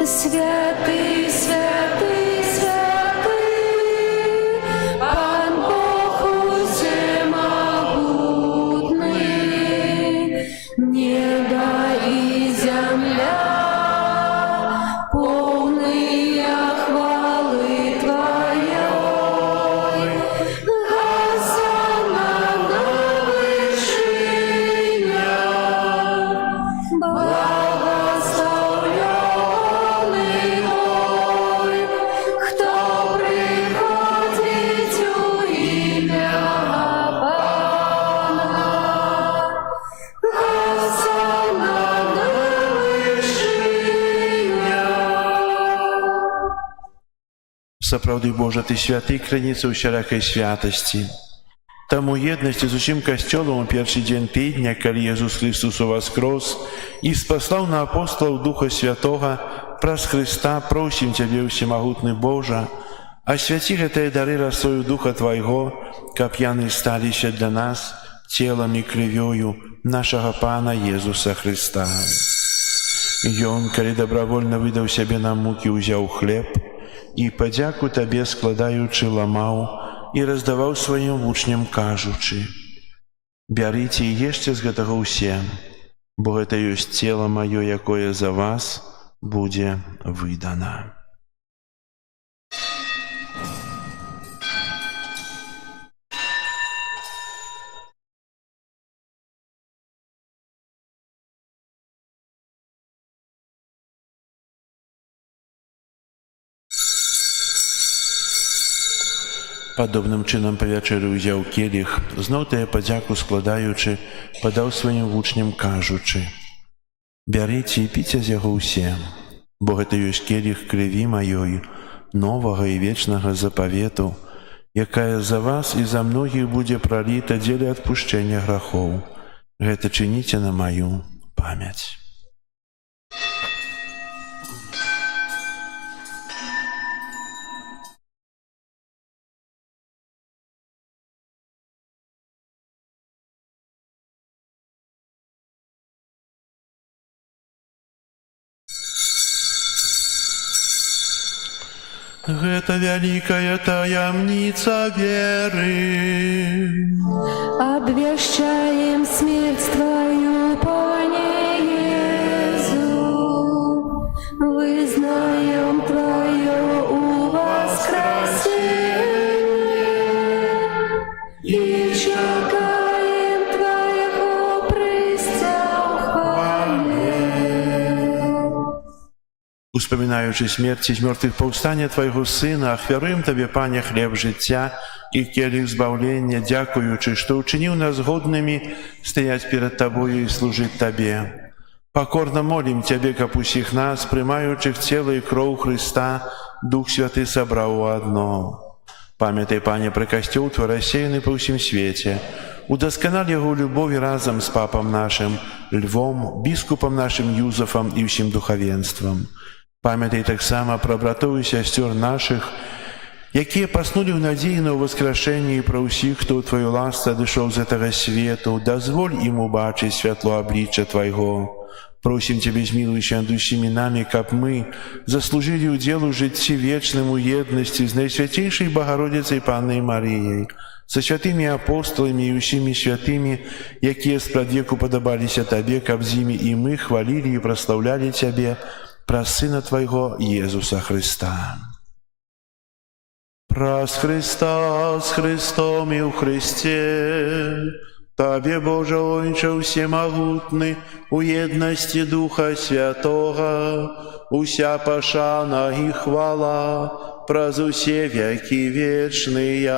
Святый, святый, святый, Пан Бог всемогутный, небо и земля полные хвалы Твоей. Хосанна на вышинях, благословленный Той, кто приходит у имя Пана. Хосанна на вышинях. Сапраўды, Божа, Ты святы, крыніца ўсялякай святасці. Таму еднасці з усім касцёлам у першы дзень тыдня, калі Езус Христос уваскрос і спаслаў на апостолаў Духа Святога, праз Христа просім Цябе, всемагутны Божа, асвяці гэтыя дары расою Духа Твайго, каб яны сталіся для нас целам і крывёю нашага Пана Езуса Христа. Ён, калі добравольна выдаў сябе на мукі, узяў хлеб і падзяку Табе складаючы ламаў і раздаваў сваім вучням, кажучы: «Бярыце і ешце з гэтага ўсе, бо гэта ёсць цела маё, якое за вас будзе выдана». Падобным чынам па вячэры ўзяў келіх, зноў тая падзяку складаючы, падаў сваім вучням, кажучы: «Бярыце і піце з яго ўсе, бо гэта ёсць келіх крыві маёй, новага і вечнага запавету, якая за вас і за многіх будзе праліта дзеля адпушчэння грахоў. Гэта чыніце на маю памяць». Гэта вялікая таямніца веры. Обвещаем смерть Твою, Пане Иисус, вызнаем Твое воскресение и чекаем Твоего престя в хвале. Успоминаючи смерти з мертвых повстання Твоего Сына, ахвяруем Тебе, Пане, хлеб життя и келих збавлення, дякуючи, что учинил нас годными стоять перед Тобою и служить Тебе. Покорно молим Тебе, как усіх нас, приймаючих тело и кров Христа, Дух Святый собрал у одно. Памятай, Пане, про костел Твой, рассеянный по всем свете. Удоскональ его любови разом с Папом нашим, Львом, Біскупом нашим Юзефом и всем духовенством. Памятай так само про братов и сестер наших, якія паснули в надеи на воскрешение, и про усіх, кто у Твою ласку дошел з этого свету, дозволь им убачить светло обличия Твоего. Просим Тебе, змилуйся над усіми нами, как мы заслужили уделу житті вечному єдності з Найсвятейшей Богородицей Панной Марией, со святыми апостолами и усіми святыми, якія спрадвеку подобалися Тебе, каб з ними и мы хвалили и прославляли Тебе, про Сына Твоего Иисуса Христа. Праз Христа, с Христом и у Христе, Тебе, Боже Отче всемогутный, у едности Духа Святого, уся пошана и хвала, праз усе веки вечные.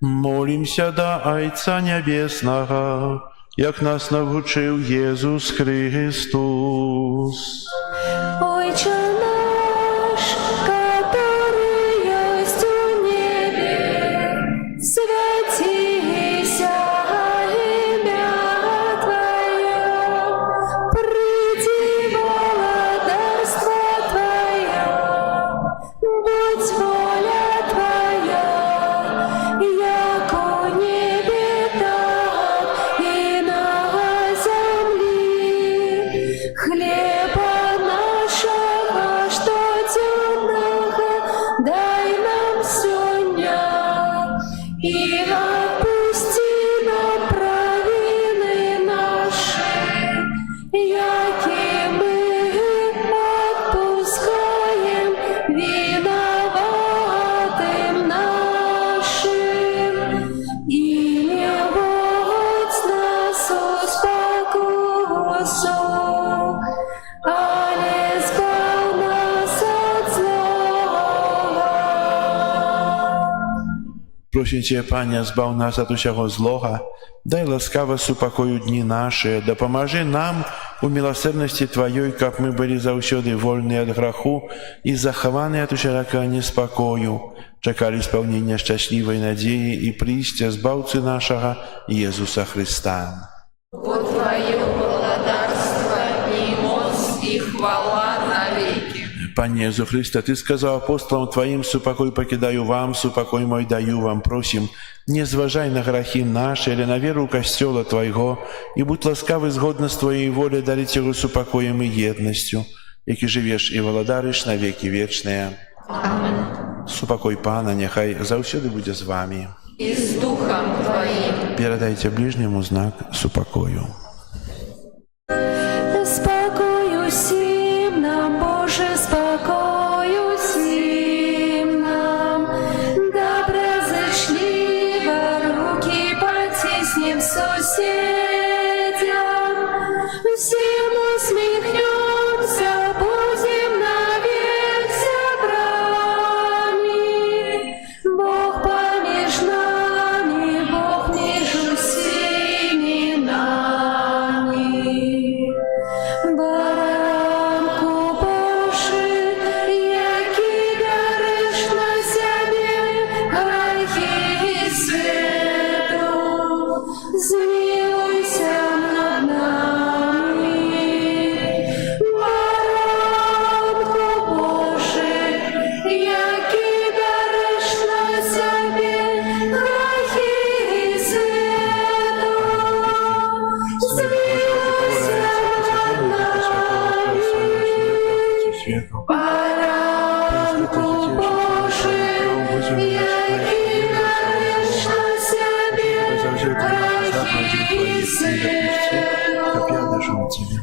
Молимся до Отца Небесного, як нас навчив Єсус Христос. Отче наш, который есть у небе, святися имя Твое, приди владарство Твое, будь воля Твоя, як у небе, так и на земле. Хлеба нашего, что темного, дай нам сегодня, и отпусти нам провины наши, яки мы отпускаем виноватым нашим. И не вводь нас в спокусу, але избавь нас от злого. Просим Тебя, Пане, збав нас от усього злога, дай ласкаво супокою дни наши, да поможи нам у милосердности Твоей, как мы были заусёды вольны от греху и захованы от усякого неспокою, чекали исполнения счастливой надеи и прийстя Збавцы нашего Иисуса Христа. Вот Твое благодарство и моц и хвала навеки. Пане Иисус Христе, Ты сказал апостолам Твоим: «Супокой покидаю вам, супокой мой даю вам». Просим, не зважай на грехи наши или на веру костела Твоего, и будь ласкавый згодно с Твоей волей дарить его супокоем и едностью, яки живешь и володаришь на веки вечные. Аминь. Супокой Пана нехай завсёды буде з вами. И с Духом Твоим. Передайте ближнему знак супокою. Спокою всім нам, Боже, спокою всім нам. Доброзичливо руки потиснем сусідям. Всім усміхнемся, будем навек собрани. Бог поміж нами, Бог між усіми нами. Баранку Божий, який береш на себе грехи світу, змилуйся над нами. не допусти, каб я дошел до Тебя.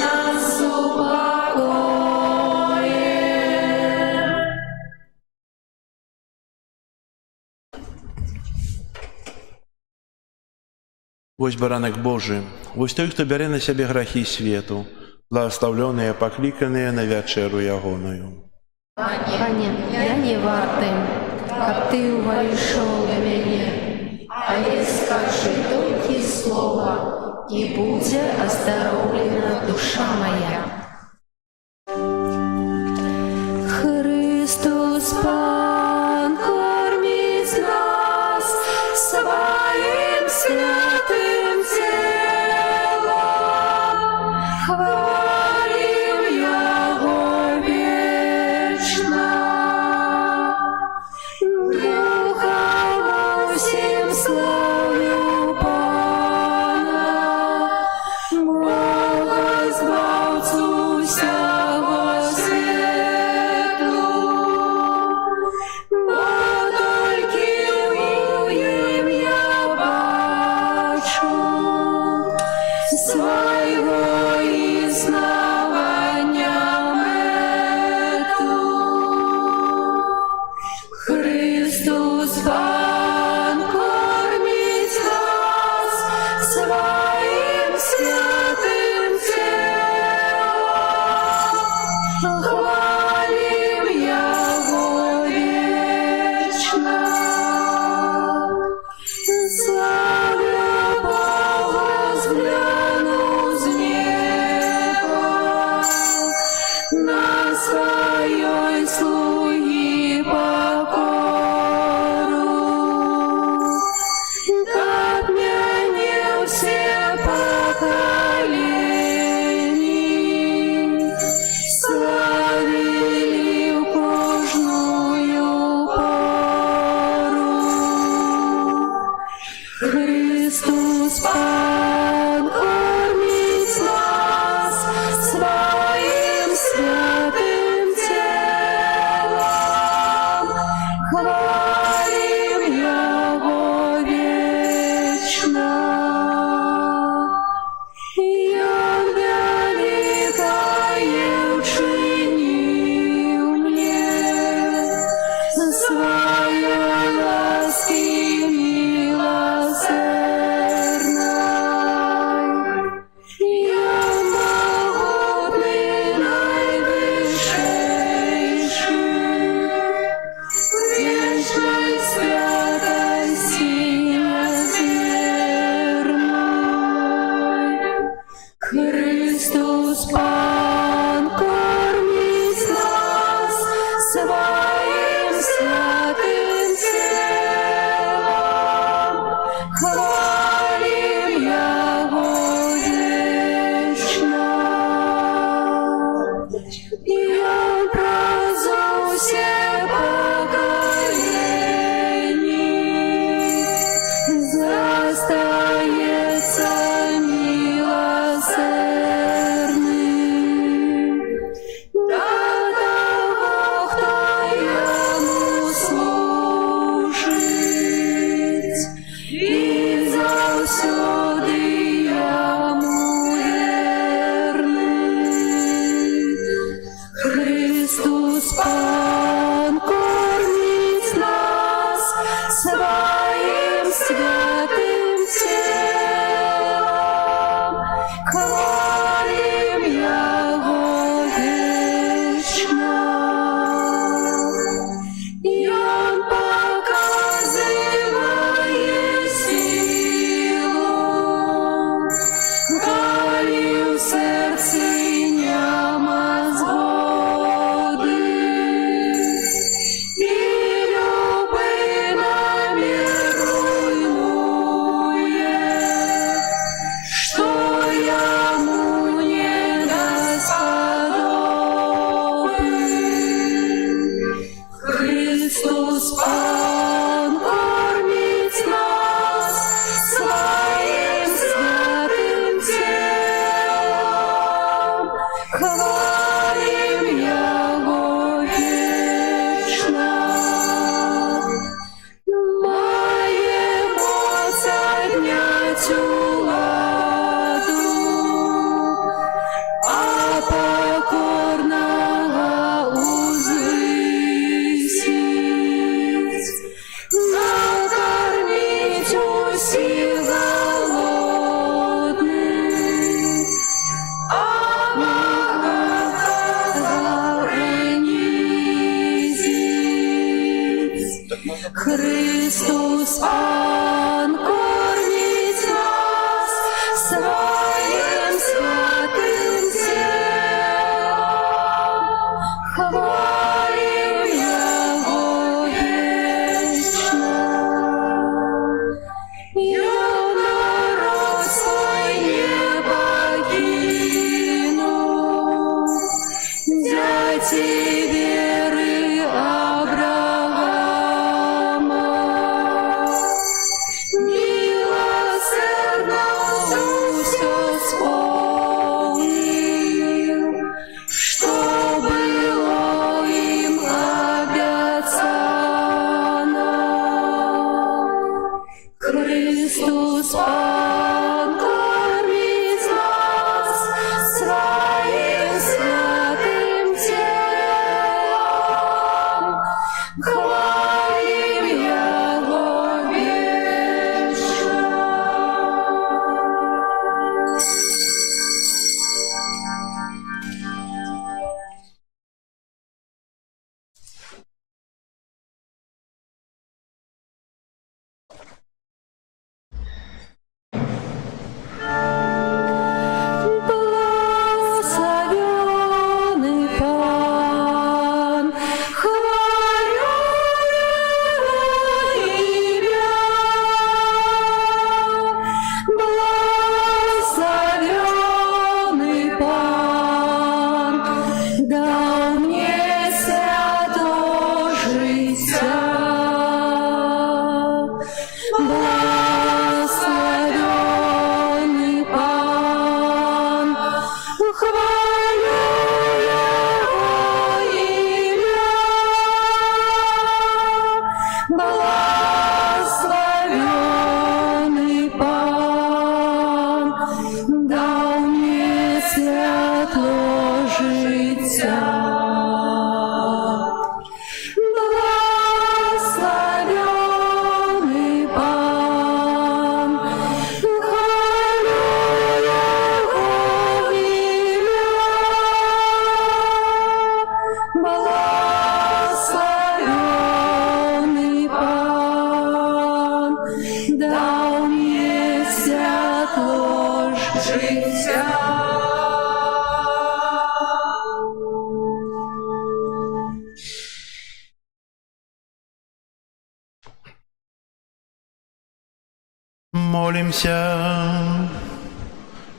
нас упокои. Вось баранак Божы, вось той, хто бярэ на сябе грахі свету, благословленыя, пакліканыя на вячэру ягоную. Пане, я не варты, каб Ты увайшоў да мяне, але скажы толькі слова, і будзе аздароўлена душа моя. Христос Пан корміць нас сваім святым целом, хвалім Яго вечна. Духом усім славлю Пана, Бога збавцу всяго свету, бо толькі у ім я бачу свайго існавання мету. Христос Пан корміць нас сваім святым целом, хвалім Яго вечна. Славя Бога, згляну з неба на сваёй слугі покору, каб мяне ўсе пакаленні славілі ў кожную пору. Христос Пан корміць нас сваім святым целом, хвалім Яго вечна. Ён вялікае ўчыніў мне сваёй ласкі милосердной. Ён могутны найвышэйшы, вечной святости незмерной. Христос Пан корміць нас сваім святым целом, хвалім Яго вечна. Ён праз усе пакаленні застаецца милосердным да таго, хто Яму служыць, і заўсёды Яму верны. Христос Пан корміць нас сваім святым целом, хвалім Яго вечна. Ён паказывае силу дать уладу, а покорного узвысить, накормить усих голодных, а богатого унизить. Христос Пан кормить нас своим святым телом, хвалим Его вечно. И народ свой не покинул, дети веры Авраама. Милосердно все исполнил, что было им обещано. Христос Пан кормит нас своим святым телом, хвалим Его вечно. Благословенный Пан, хвалю Его имя. Благословенный Пан, дал мне свято життя. Благословенный Пан, хвалю Его имя. Благословенный Пан, дал мне свято життя. Благословенный Пан, хвалю Его имя. Благословенный Пан, дал мне свято життя. Молимся.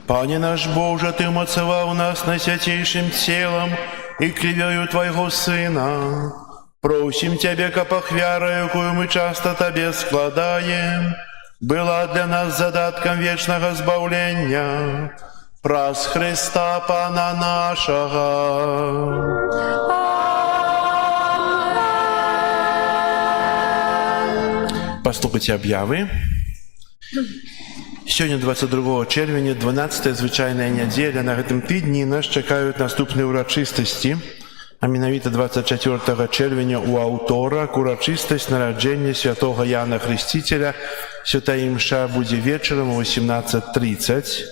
Пане наш Боже, Ты умацевал нас найсвятейшим телом и кривою Твоего Сына. Просим Тебя, капах вярою, кою мы часто Тебе складаем, была для нас задатком вечного збавления. Праз Христа Пана нашего. Послухайте об'яви. Сьогодні, 22 червня, 12-та звичайна неділя. На гэтым тыдні нас чекають наступні урочистості. А менавіта 24 червня у аўторак урочистость нараджэння святого Яна Хрестителя. Святая імша будзе вечером у 18:30.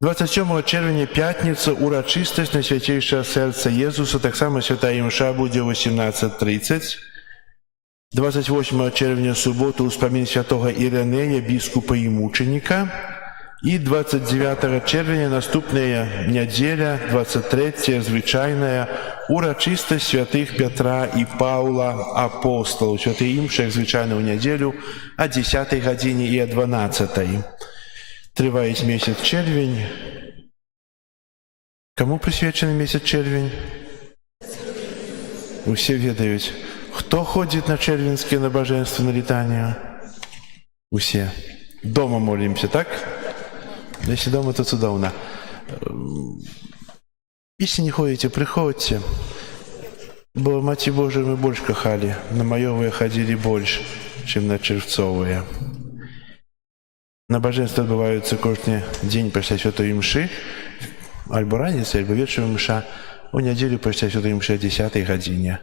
27 червня, пятница, урочистость на святейшее сердце Иисуса, так само святая імша будзе у 18:30. 28 червня, субботу, успомин святого Иринея, бискупа и мученика. И 29 червня, наступная неделя, 23-я, звичайная, урочистость святых Петра и Павла, апостолов. Святые имши, звичайную неделю, о 10 године и о 12. Тривает месяц червень. Кому присвячен месяц червень? Все ведают. Хто ходит на червенские набожественные летания? Усе. Дома молимся, так? Если дома, то цудовно. Если не ходите, приходите. Бо Маті Божию мы больше кахали. На Майовые ходили больше, чем на Червцовые. Набажэнствы адбываюцца кожны дзень пасля святой імшы, альбо раніца, альбо вечная імша, у нядзелю пасля святой імшы о 10 гадзіне.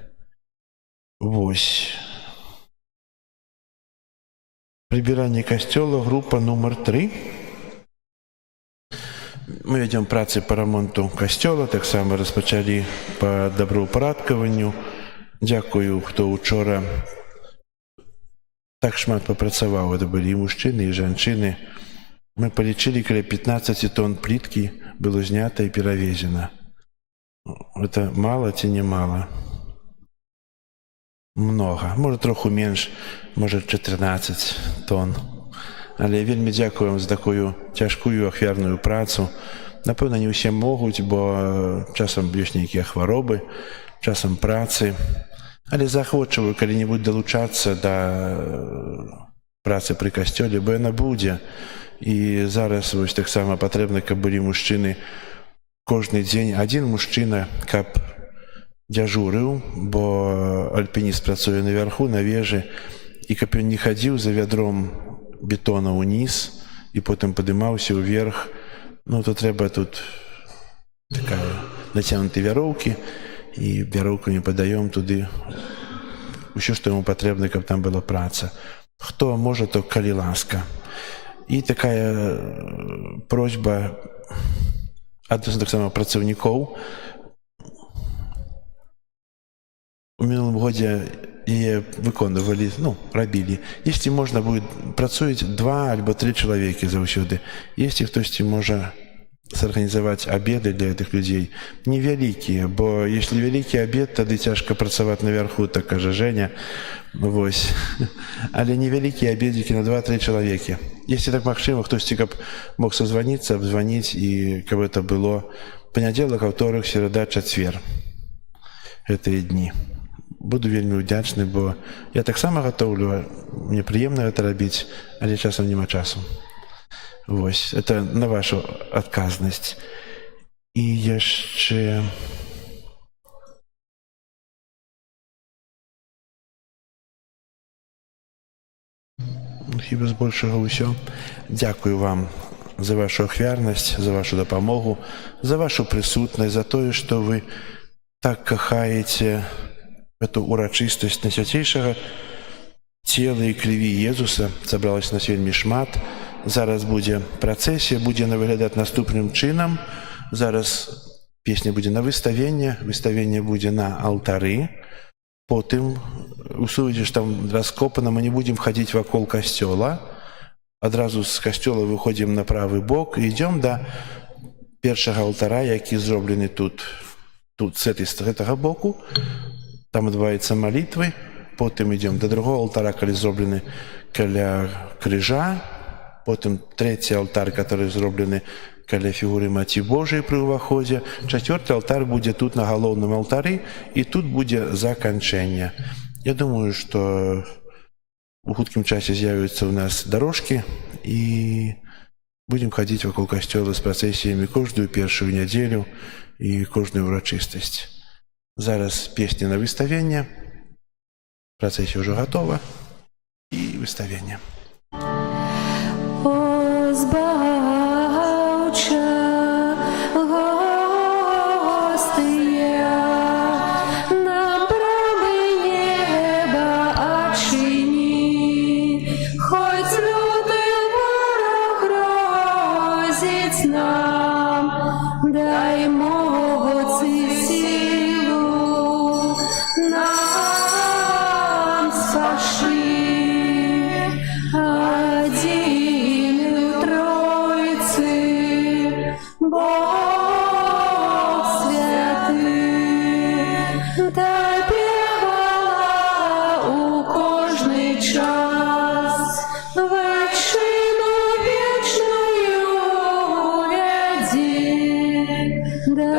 Вось. Прибирание костела, группа номер 3. Мы ведем працы по ремонту костела, так само распачалі по доброўпарадкаванню. Дзякую, хто учора так шмат попрацаваў. Это были и мужчины, и женщины. Мы полічылі, каля 15 тонн плитки было знято и перавезено. Это мало ці не мало? Много. Может, троху менш, может, 14 тонн. Але вельмі дзякуем за такую цяжкую ахвярную працу. Напэўна, не ўсе могуць, бо часам ёсць нейкія хваробы, часам працы. Але заахвочваю калі-небудзь далучацца да працы пры касцёле, бо яна будзе. І зараз вось таксама патрэбна, каб былі мужчыны кожны дзень. Адзін мужчына, каб дзяжурыў, бо альпініст працуе наверху, на вежы, і каб ён не хадзіў за вядром бетона ўніз і потым падымаўся ўверх, ну, то трэба тут такая нацягнуты вяроўкі, і вяроўкамі падаём туды ўсё, што яму патрэбна, каб там была праца. Хто можа, то калі ласка. І такая просьба адносна таксама працаўнікоў. У мінулым годзе яе выконвалі, ну, рабілі. Если можна будет, працуюць 2 альбо 3 чалавекі заўсёды. Если хтосьці можа сарганізаваць обеды для этих людей, невялікія, бо если вялікі обед, тады цяжка працаваць наверху, так кажа Женя. Вось. Але невялікія обедзікі на 2-3 чалавекі. Если так магчыма, хтосьці каб мог созваніцца, абзваніць, і каб это было панядзелак, аўторак, серада, чацвер. Гэтыя дні. Буду вельмі ўдзячны, бо я таксама гатоўлю, мне прыемна гэта рабіць, але часам няма часу. Вось, это на вашу адказнасць. І яшчэ... Хіба збольшага ўсё. Дзякую вам за вашу ахвярнасць, за вашу дапамогу, за вашу прысутнасць, за тое, што вы так кахаеце эту урачыстасць найсвяцейшага цела і крыві Езуса. Сабралася нас вельмі шмат. Зараз будзе працэсія, будзе яна выглядаць наступным чынам. Зараз песня будзе на выставенне будзе на алтары. Потым у сувязі ж там раскопана, мы не будзем хадзіць вакол касцёла. Адразу з касцёла выходзім на правы бок і ідзём да першага алтара, які зроблены тут з гэтага боку. Там адбываюцца малітвы, потым ідзём да другого алтара, калі зроблены каля крыжа, потым трэці алтар, который зроблены каля фігуры Маці Божай пры ўваходзе, чацвёрты алтар будзе тут на галоўным алтары, і тут будзе заканчэнне. Я думаю, што у хуткім часе з'явяцца ў нас дарожкі, і будзем хадзіць вакол касцёла з працэсіямі кожную першую нядзелю і кожную урачыстасць. Зараз песня на выставенне, працэсія ўжо гатова, і выставенне. Да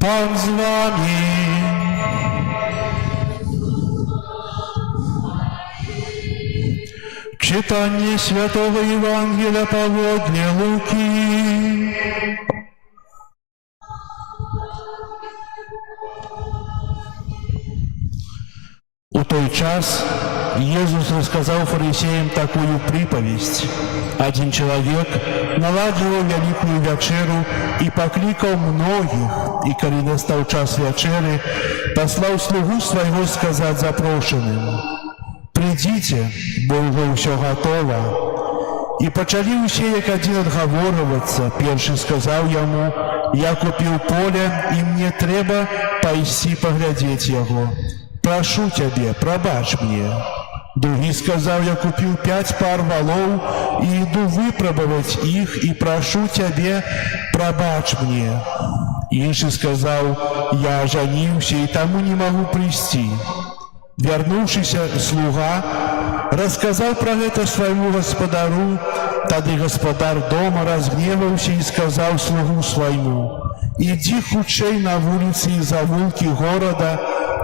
Pan z wami. Czytanie Świętego Ewangelia powodnie Łuki. У той час Иисус рассказал фарисеям такую приповесть. Один человек наладил великую вечеру и покликал многих, и когда настал час вечеры, послал слугу своего сказать запрошенным: «Придите, бо уже все готово». И почали все як один отговариваться. Первый сказал ему: «Я купил поле, и мне треба пойти поглядеть его. Прошу тебе, пробач мне». Другий сказал: «Я купил 5 пар волов и иду выпробовать их, и прошу тебе, пробач мне». Инший сказал: «Я женился и тому не могу прийти». Вернувшийся слуга рассказал про это своему господару. Тогда господар дома разгневался и сказал слугу своему: «Иди худшей на улицы и завулки города,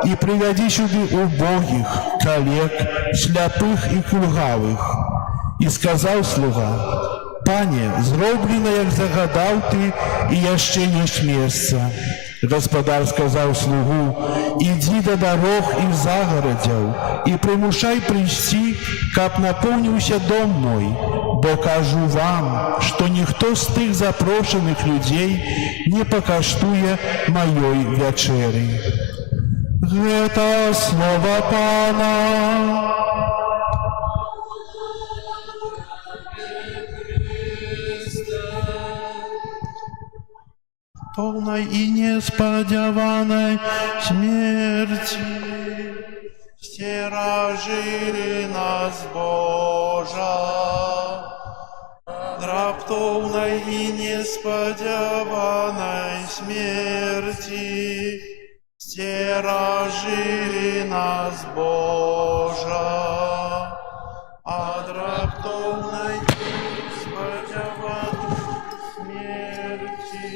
и приведи сюда убогих, коллег, слепых и кульгавых». И сказал слуга: «Пане, зроблено, як загадав ти, і ще есть место». Господар сказал слугу: «Иди до дорог и загородов, и примушай прийти, как наполнился дом мой, бо кажу вам, что никто з тих запрошенных людей не покаштує моей вечери». Это слово Пана. Полной и несподіваной смерти стережи нас, Божа. Раптовной и несподіваной смерти стережи нас, Божа. От раптовной и несподіваной смерти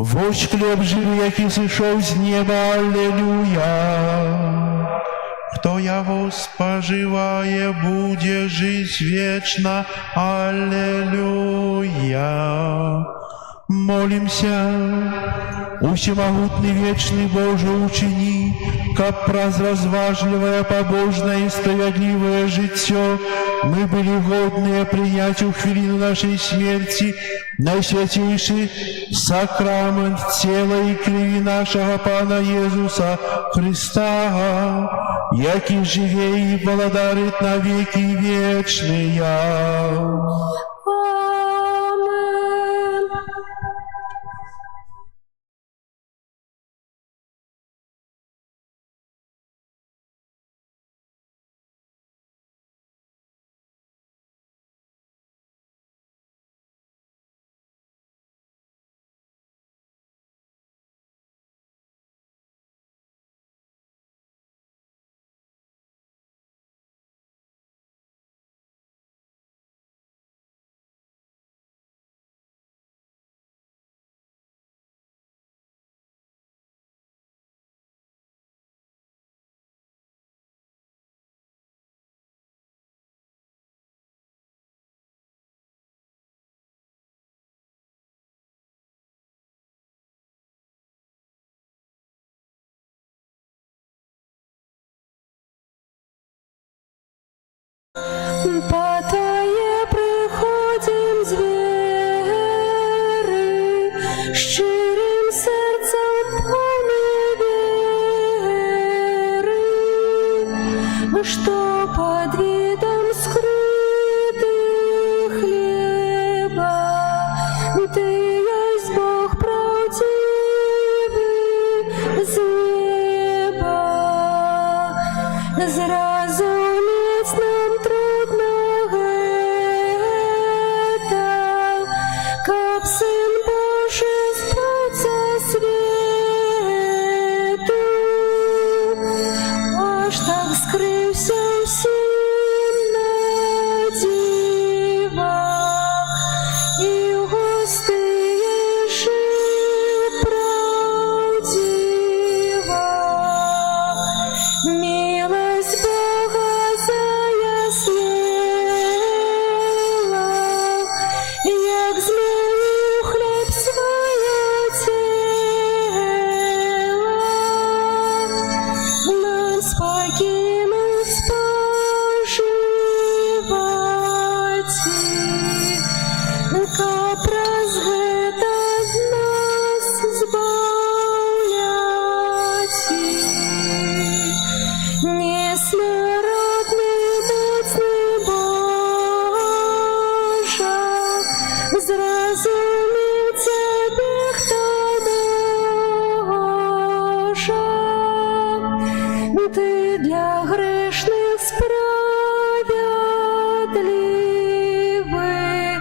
Вось хлеб живий, який сышоў з неба, аллилуйя. Хто яго спажывае, будзе жыць вечна, аллилуйя. Молимся. Усемогутный вечный Боже, учини, как праз разважливое, побожное и справедливое житье мы были годные принять у хвилину нашей смерти найсвятейший сакрамент тела и крови нашего Пана Иисуса Христа, який живе и владарит на веки вечные. По Твоей приходим з віри, щирим серцем повні віри, що под видом скрытых хлеба Ты есть Бог правдивый з неба. зразумець нам трудно гэта, каб Сын Божий спаў са свету, аж так скрыўся ўсім на дзівах, і ў густыя жыў правдзівах. Милость Бога заяснела, як змяніў хлеб сваё цела. Нам спакінуць спажываці, каб праз гэта нас збаўляці. Несмяротны моцны Божа, зразумеў цябе хто можа. Ты для грэшных справядлівы,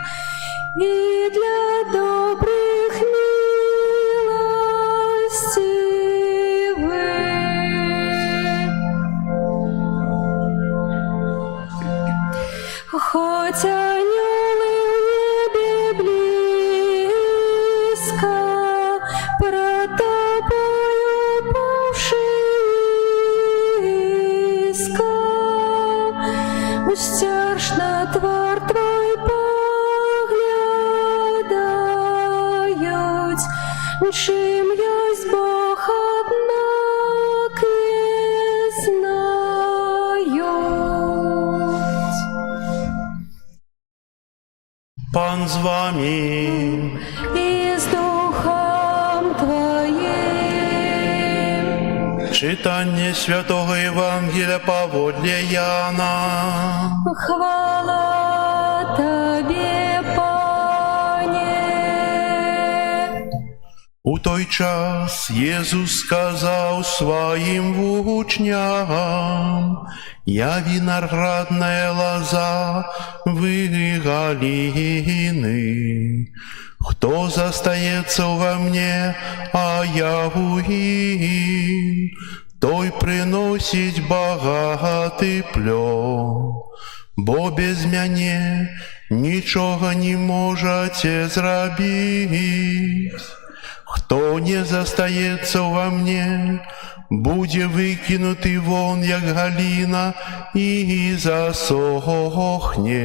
і для добрых милостивы. Хоть анёлы в небе близко, пред тобою упавши низко, устерж на твар твой поглядаюць, чым ёсць Бог, аднак не знаюць. Пан з вами. І з Духом Твоїм. Читання Святого Євангелія паводле Яна. Хвала Тобі, Пане. У той час Єсус сказав своїм учням: «Я виноградная лоза, вы галины. Кто застається во мне, а я у им, той приносить багатий плод. Бо без мяне нічого не можете зробити. Хто не застається во мне, буде викинутий вон, як галина, і засохне.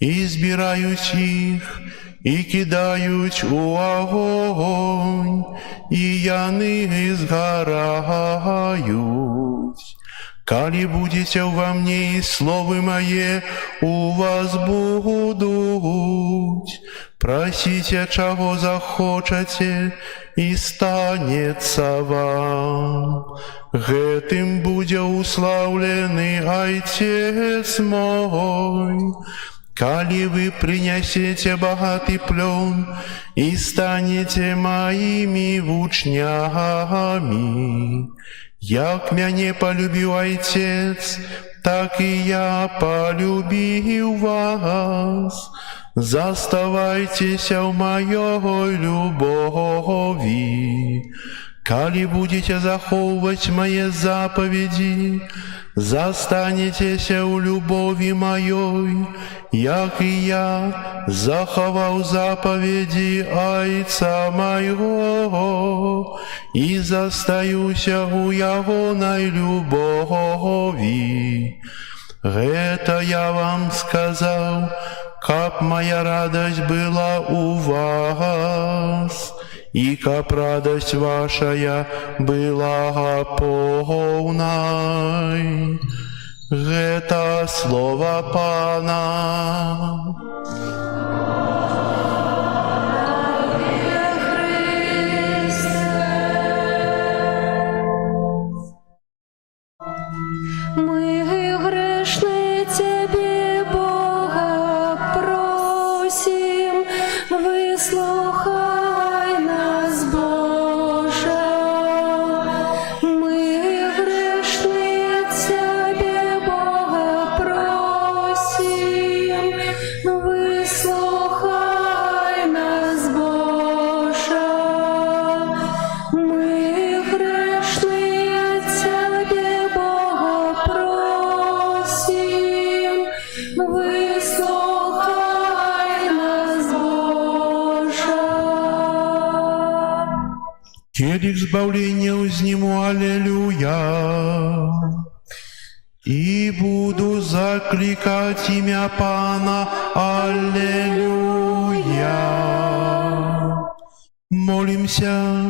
І збирають їх, і кидають у огонь, і яни згорають. Коли будете во мне, и слово мое у вас будут, просите, чего захочете, и станется вам. Гэтым буде уславленный Отец мой, коли вы принесете богатый плен и станете моими учнями. Як мяне полюбил Отец, так и я полюбил вас. Заставайтесь в моей любови. Коли будете заховывать мои заповеди, застанетесь у любови моей, як и я заховал заповеди Отца моего, и застаюся у ягоной любови. Это я вам сказал, как моя радость была у вас, и как радость ваша была полной. Это слово Пана. Мы грешны Тебе, Бога, просим, выслухай нас, Боже. Мы грешны избавление узниму, аллилуйя. И буду закликать имя Пана, аллилуйя. Молимся.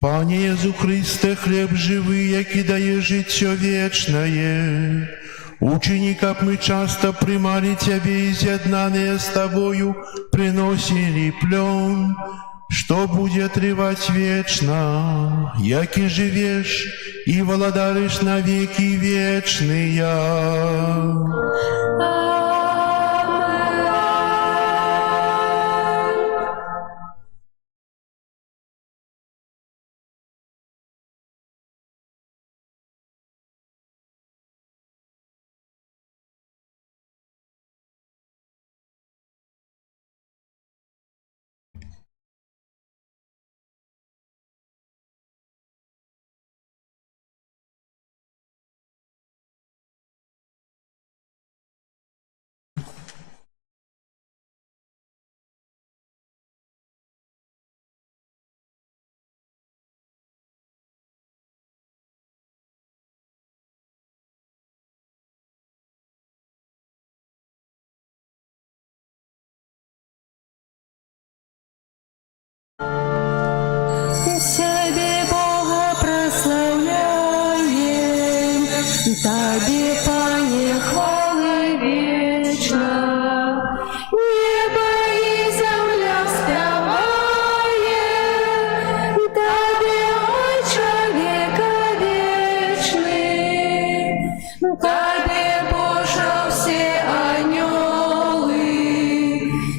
Пане Єзу Христе, хліб живий, який дає життя вічне. Учени, как мы часто примали Тебе и з'єднання с Тобою, приносили плен, что будет тревать вечно, яки живешь и владаришь на веки вечные. Тебе, Бога, прославляем, Тебе, Пане, хвалы вечно. Небо и земля спевает Тебе, Ой, человека вечный. Тебе, Боже, все анёлы,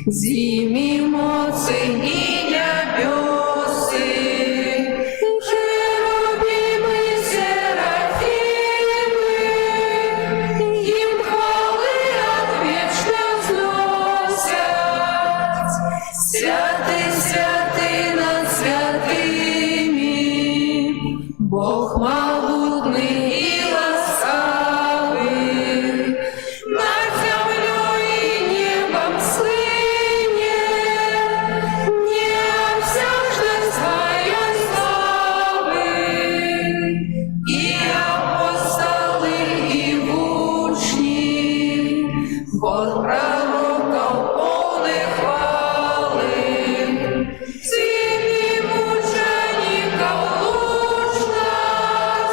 зими моцы и небёсы, херувимы, серафимы, им хвалы отвечно взносят. Святый, святый над святыми, Бог могутный и ласкавый, над землей и небом слыне, не обсяжной своей славы. И апостолы, и учни, хор пророков полный хвалы, сыны мучеников луч нас,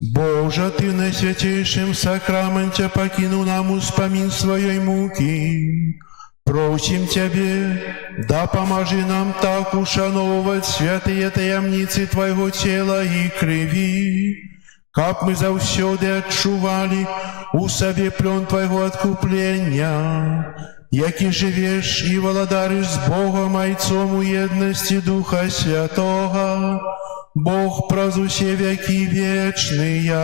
Боже, Ты в наисвятейшем сакраменте покинул нам успомин своей муки. Просим Тебе, да поможи нам так ушановывать святые таямницы Твоего тела и крови, как мы завсёды отчували у себе плен Твоего откупления, яки живешь и владаришь с Богом Отцом у едности Духа Святого, Бог прозу все веки вечные.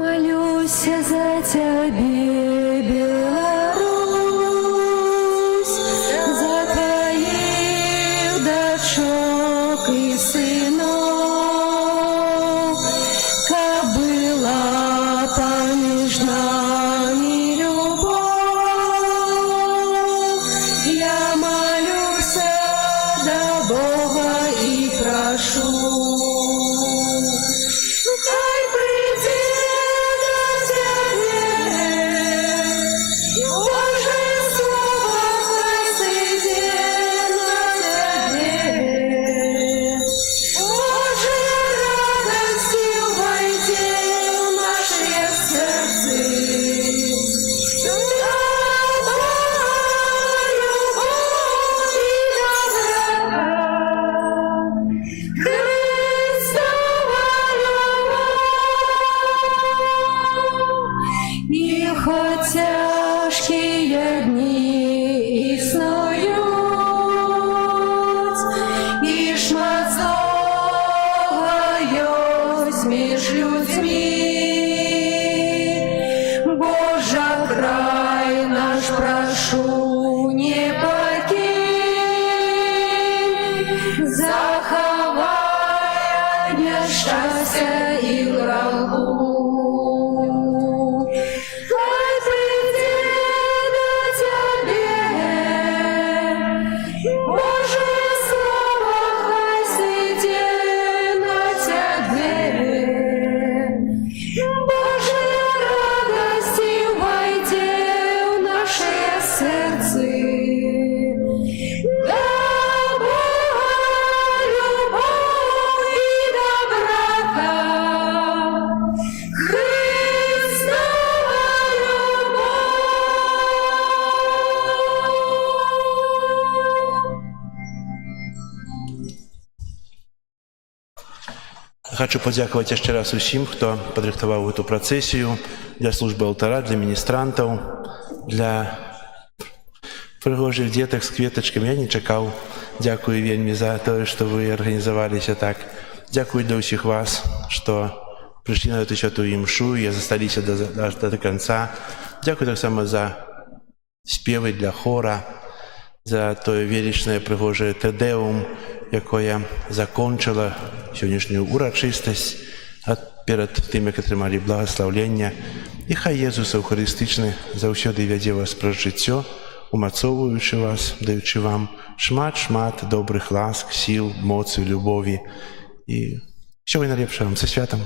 Молюсь за Тебе, Беларусь, за Твоих дочок и сынов, как была помеж нами любовь. Я молюсь до Бога и прошу, хай придет до Тебя, Божье слово, хай сойдет на Тебе. Божья радостью войди в наши сердца. И хоть тяжкие дни існують, і шмат злого есть між людьми, Божа, край наш прошу, не покинь, заховай от нещастя і врагу. Хай придет до Тебя, Божье слово, хай сойдет на Тебе. Божья радостью войди в наши сердца. Да Бога любовь и доброта, Христова Хочу подякувати ще раз усім, хто підрихтував цю процесію для служби алтара, для міністрантів, для пригожих діток з квіточками. Я не чекав. Дякую вельми за те, що ви організувалися так. Дякую для усіх вас, що прийшли на цю святую мшу і залишилися до кінця. Дякую так само за співи для хора, за той величне пригоже Тедеум, яке закончило сьогоднішню урочистость, а перед тими, які отримали благословення. І хай Єсус Евхаристичний завсюди веде вас про життя, умацовуючи вас, даючи вам шмат добрых ласк, сіл, моцы, любові і всього найлепшого вам. Це святом.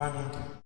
Амінь.